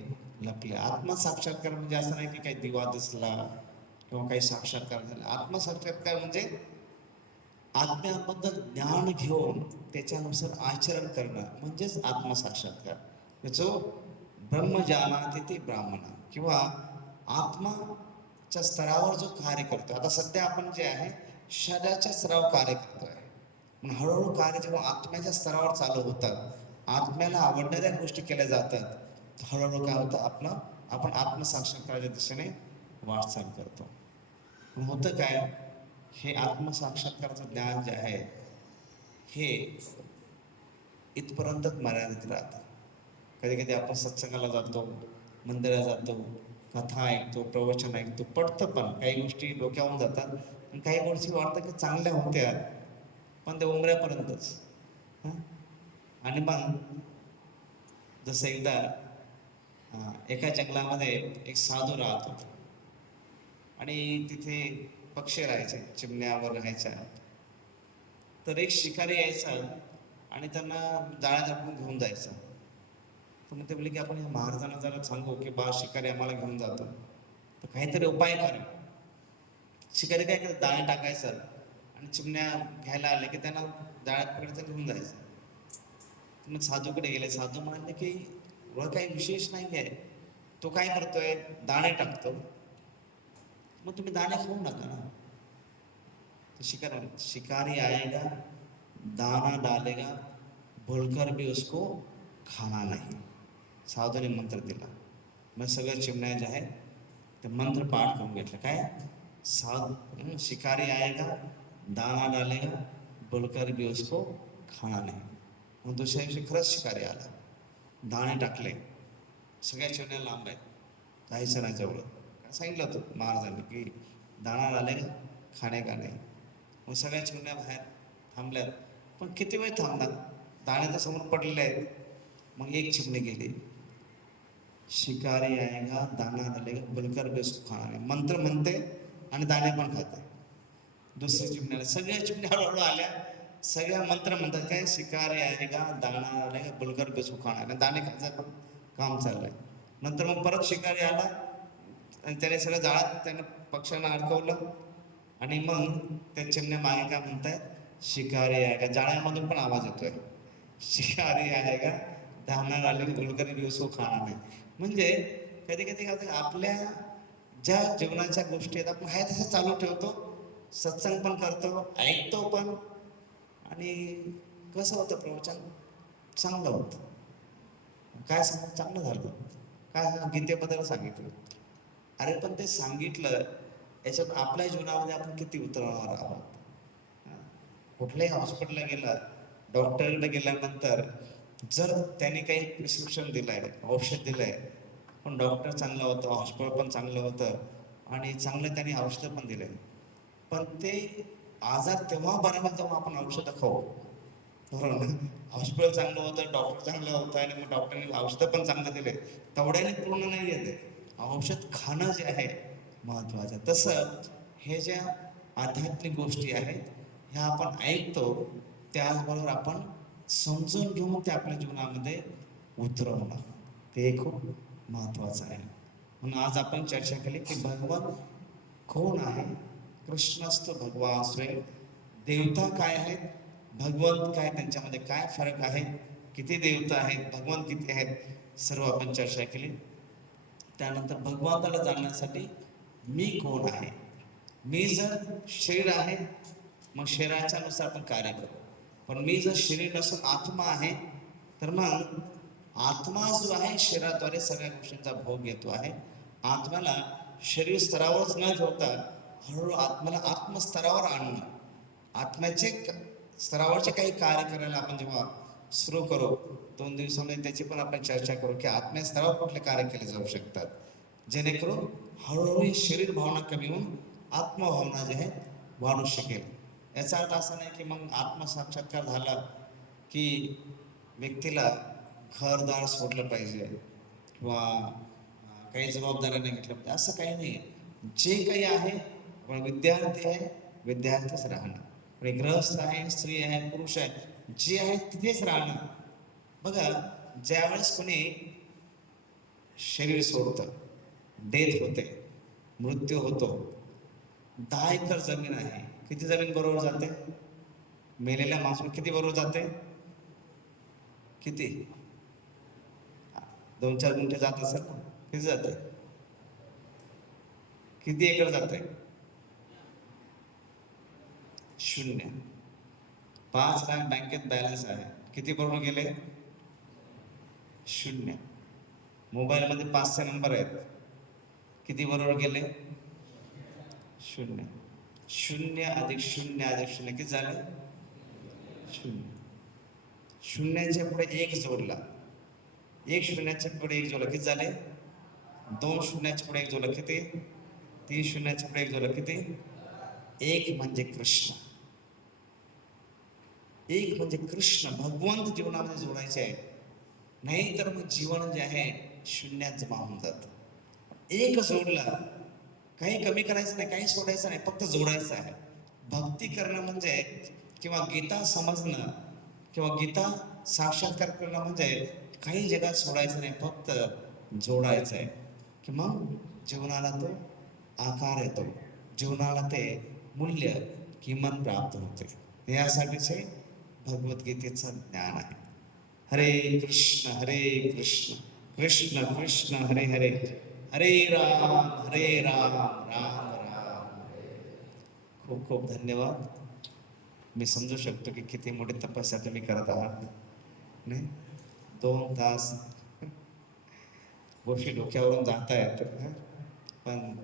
लपले. आत्मसाक्षात्कार म्हणजे असं नाही की काही दिवा दिसला किंवा काही साक्षात्कार झाला. आत्मसाक्षात्कार म्हणजे आत्म्याबद्दल ज्ञान घेऊन त्याच्यानुसार आचरण करणं म्हणजेच आत्मसाक्षात्कार. जो ब्रह्मजानाति ते ब्राह्मण, किंवा आत्माच्या स्तरावर जो कार्य करतो. आता सध्या आपण जे आहे शरीराच्या स्तरावर कार्य करतोय, पण हळूहळू कार्य जेव्हा आत्म्याच्या स्तरावर चालू होतात, आत्म्याला आवडणाऱ्या गोष्टी केल्या जातात, हळूहळू काय होतं, आपण आत्मसाक्षात्काराच्या दिशेने वाटचाल करतो. पण होतं काय, हे आत्मसाक्षात्काराचं ज्ञान जे आहे हे इथपर्यंतच मर्यादित राहतं. कधी कधी आपण सत्संगाला जातो, मंदिरात जातो, कथा ऐकतो, प्रवचन ऐकतो, पडतं, पण काही गोष्टी डोक्यावरून जातात, आणि काही गोष्टी वाटतं की चांगल्या होत्या, पण ते उमऱ्यापर्यंतच. आणि मग जसं एकदा एका जंगलामध्ये एक साधू राहत होता, आणि तिथे पक्षी राहायचे, चिमण्यावर राहायच्या. तर एक शिकारी यायचा आणि त्यांना जाळ्या झाकून घेऊन जायचा. तर मग ते बोलले की आपण ह्या महाराजांना जरा सांगू की बा शिकारी आम्हाला घेऊन जातो, तर काहीतरी उपाय करा. शिकारी काय करत, दाणे टाकायचं आणि चिमण्या घ्यायला आले की त्यांना जाळ्यात पकडायचं, घेऊन जायचं. तर मग साधूकडे गेले. साधू म्हणाले की एवढं काही विशेष नाही आहे, तो काय करतोय, दाणे टाकतो, मग तुम्ही दाणे खाऊ नका ना. तो शिकारी आएगा, दाना डालेगा, बोलकर भी उसको खाना नहीं. साधूने मंत्र दिला. मग सगळ्या चिमण्या ज्या आहेत ते मंत्र पाठ करून घेतलं. काय साध शिकारी आएगा दाना डालेगा बोलकर भी उसको खाना नाही. मग दुसऱ्या दिवशी खरंच शिकारी आला, दाणे टाकले, सगळ्या चिमण्या लांब आहेत, जायचं नाही जवळ. सांगितलं होतं महाराजांनी की दाणा डालेगा खाणे का नाही. मग सगळ्या चिमण्या बाहेर थांबल्यात, पण किती वेळ थांबणार, दाणे तर समोर पडलेले आहेत. मग एक चिमणी गेली, शिकारी आएगा दाना डालेगा बोलकर भी उसको खाना नाही, मंत्र म्हणते आणि दाणे पण खाते. दुसऱ्या चिमण्याला, सगळ्या चिमण्या हळूहळू आल्या, सगळ्या मंत्र म्हणतात काय, शिकारी आएगा दाना डालेगा बोलकर भी उसको खाना नाही, दाणे खायचं पण काम चाललंय. नंतर मग परत शिकारी आला आणि त्याने सगळं जाळात त्याने पक्ष्यांना अडकवलं. आणि मग त्या चिमण्या मागे काय म्हणतायत, शिकारी आएगा, जाळ्यामधून पण आवाज येतोय, शिकारी आएगा दाना डालेगा बोलकर भी उसको खाना नाही. म्हणजे कधी कधी आपल्या ज्या जीवनाच्या गोष्टी आहेत आपण आहे तसं चालू ठेवतो, सत्संग पण करतो, ऐकतो पण, आणि कसं होतं प्रवचन, चांगलं होतं. काय सांग, चांगलं झालं. काय गीतेबद्दल सांगितलं, अरे पण ते सांगितलं याच्यात आपल्या जीवनामध्ये आपण किती उतरवणार आहोत. कुठल्याही हॉस्पिटलला गेला, डॉक्टरकडे गेल्यानंतर जर त्याने काही प्रिस्क्रिप्शन दिलं आहे, औषध दिलं आहे, पण डॉक्टर चांगलं होतं, हॉस्पिटल पण चांगलं होतं आणि चांगलं त्यांनी औषधं पण दिलं आहे, पण ते आजार तेव्हा बरा होईल जेव्हा आपण औषधं खाऊ, बरोबर ना. हॉस्पिटल चांगलं होतं, डॉक्टर चांगलं होतं आणि मग डॉक्टरने औषधं पण चांगलं दिले, तेवढ्याने पूर्ण नाही येते. औषध खाणं जे आहे महत्त्वाचं. तसं हे ज्या आध्यात्मिक गोष्टी आहेत ह्या आपण ऐकतो, त्याचबरोबर आपण समजून घेऊन ते आपल्या जीवनामध्ये उतरवणं, ते खूप महत्त्वाचं आहे. म्हणून आज आपण चर्चा केली की भगवान कोण आहे. कृष्णस्थ भगवान स्वयं, देवता काय आहेत, भगवंत काय, त्यांच्यामध्ये काय फरक आहे, किती देवता आहेत, भगवंत किती आहेत, सर्व आपण चर्चा केली. त्यानंतर भगवंताला जाणण्यासाठी मी कोण आहे. मी जर शरीर आहे मग शरीराच्या नुसार आपण कार्य करू, पण मी जर शरीर नसून आत्मा आहे तर मग आत्मा जो आहे शरीराद्वारे सगळ्या गोष्टींचा भोग घेतो आहे. आत्म्याला शरीर स्तरावरच न ठेवता हळूहळू आत्म्याला आत्मस्तरावर आणणं, आत्म्याचे स्तरावरचे काही कार्य करायला आपण जेव्हा सुरू करू, 2 दिवसामध्ये त्याची पण आपण चर्चा करू की आत्म्या स्तरावर कुठले कार्य केले जाऊ शकतात, जेणेकरून हळूहळू शरीर भावना कमी होऊन आत्मभावना जे आहे वाढू शकेल. याचा अर्थ असा नाही की मग आत्मसाक्षात्कार झाला की व्यक्तीला घरदार सोडलं पाहिजे किंवा काही जबाबदाऱ्या नाही घेतल्या पाहिजे, असं काही नाही. जे काही आहे, पण विद्यार्थी आहे विद्यार्थीच राहणं, आणि ग्रहस्थ आहे, स्त्री आहे, पुरुष आहे, जे आहे तिथेच राहणं. बघा, ज्यावेळेस कोणी शरीर सोडतं, डेथ होते, मृत्यू होतो, 10 एकर जमीन आहे, किती जमीन बरोबर जाते, मेलेल्या माणसाला किती बरोबर जाते, किती 2-4 गुंठे जात असेल ना, किती जाते, किती एकर जाते, 0. 5 लाख बँकेत बॅलन्स आहे, किती बरोबर गेले, 0. मोबाईलमध्ये 5चे नंबर आहेत, किती बरोबर गेले, 0. 0 अधिक 0 अधिक 0 किती झाले, 0. शून्याच्या पुढे 1 जोडला, 1 शून्याच्या पुढे 1 जोडला, किती झाले, 2 शून्याच्या पुढे 1 जोडला, किती, 3 शून्याच्या पुढे 1 जोडला, किती, 1 म्हणजे कृष्ण. 1 म्हणजे कृष्ण, भगवंत जीवनामध्ये जोडायचे आहे, नाही तर मग जीवन जे आहे शून्यात जमा होऊन जातं. 1 जोडला, काही कमी करायचं नाही, काही सोडायचं नाही, फक्त जोडायचं आहे. भक्ती करणं म्हणजे किंवा गीता समजणं किंवा गीता साक्षात्कार करणं म्हणजे काही जगात सोडायचं नाही, फक्त जोडायचं आहे, की मग जीवनाला तो आकार येतो, जीवनाला ते मूल्य किंमत प्राप्त होते. यासाठीचे भगवद्गीतेचं ज्ञान आहे. हरे कृष्ण कृष्ण कृष्ण हरे हरे, हरे राम राम राम. खूप खूप धन्यवाद. मी समजू शकतो की किती मोठी तपस्या तुम्ही करत आहात. नाही, 2 तास गोष्टी डोक्यावरून जात आहेत. पण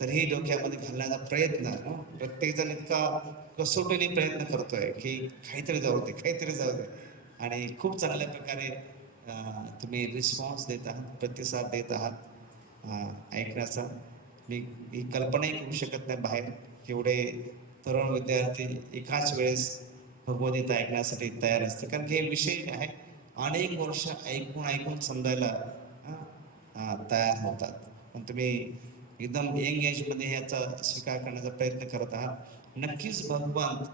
तरीही डोक्यामध्ये घालण्याचा प्रयत्न प्रत्येकजण इतका कसोटीने प्रयत्न करतोय की काहीतरी जाऊ दे, काहीतरी जाऊ दे. आणि खूप चांगल्या प्रकारे तुम्ही रिस्पॉन्स देत आहात, प्रतिसाद देत आहात ऐकण्याचा. मी ही कल्पनाही करू शकत नाही बाहेर केवढे तरुण विद्यार्थी एकाच वेळेस भगवद्गीता ऐकण्यासाठी तयार असते, कारण की हे विषय जे आहे अनेक वर्ष ऐकून ऐकून समजायला तयार होतात. पण तुम्ही एकदम यंग एजमध्ये ह्याचा स्वीकार करण्याचा प्रयत्न करत आहात. नक्कीच भगवान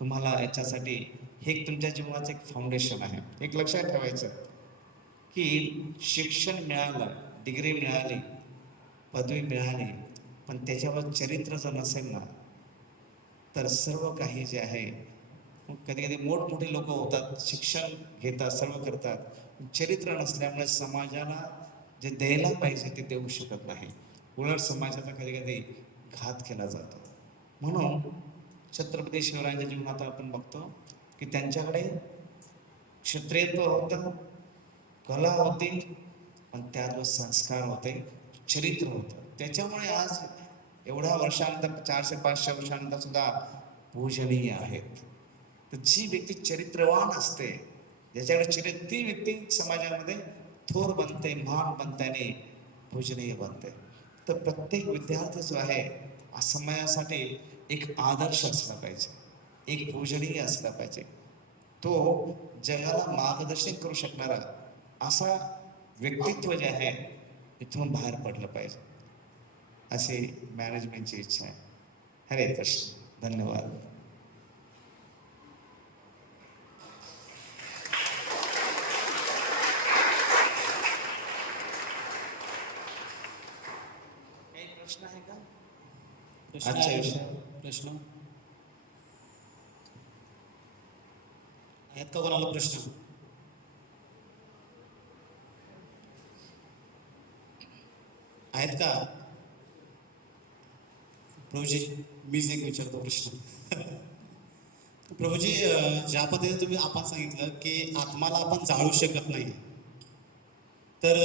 तुम्हाला याच्यासाठी हे एक तुमच्या जीवनाचं एक फाउंडेशन आहे. एक लक्षात ठेवायचं की शिक्षण मिळालं, डिग्री मिळाली, पदवी मिळाली, पण त्याच्यावर चरित्र जर नसेल ना, तर सर्व काही जे आहे, कधी कधी मोठमोठे लोक होतात, शिक्षण घेतात, सर्व करतात, चरित्र नसल्यामुळे समाजाला जे द्यायला पाहिजे ते देऊ शकत नाही. उलट समाजाचा कधी कधी घात केला जातो. म्हणून छत्रपती शिवरायांच्या जीवनात आपण बघतो की त्यांच्याकडे क्षत्रियत्व होतं, कला होती, पण त्यात संस्कार होते, चरित्र होतं. त्याच्यामुळे आज एवढ्या वर्षानंतर 400-500 वर्षानंतर सुद्धा पूजनीय आहेत. तर जी व्यक्ती चरित्रवान असते, ज्याच्याकडे चरित्र, ती व्यक्ती समाजामध्ये थोर बनते, महान बनते आणि पूजनीय बनते. तर प्रत्येक विद्यार्थी जो आहे समाजासाठी एक आदर्श असला पाहिजे, एक पूजनीय असला पाहिजे. तो जगाला मार्गदर्शन करू शकणारा असा व्यक्तित्व जे आहे इथून बाहेर पडलं पाहिजे, अशी मॅनेजमेंटची इच्छा आहे. हरे कृष्ण, धन्यवाद. काही प्रश्न आहे का आजच्या विषयावर? प्रश्न आहेत का कोणाला प्रश्न? आहेत का प्रभूजी? मीच एक विचारतो प्रश्न. प्रभूजी, ज्या पद्धतीने तुम्ही आपण सांगितलं की आत्माला आपण जाळू शकत नाही, तर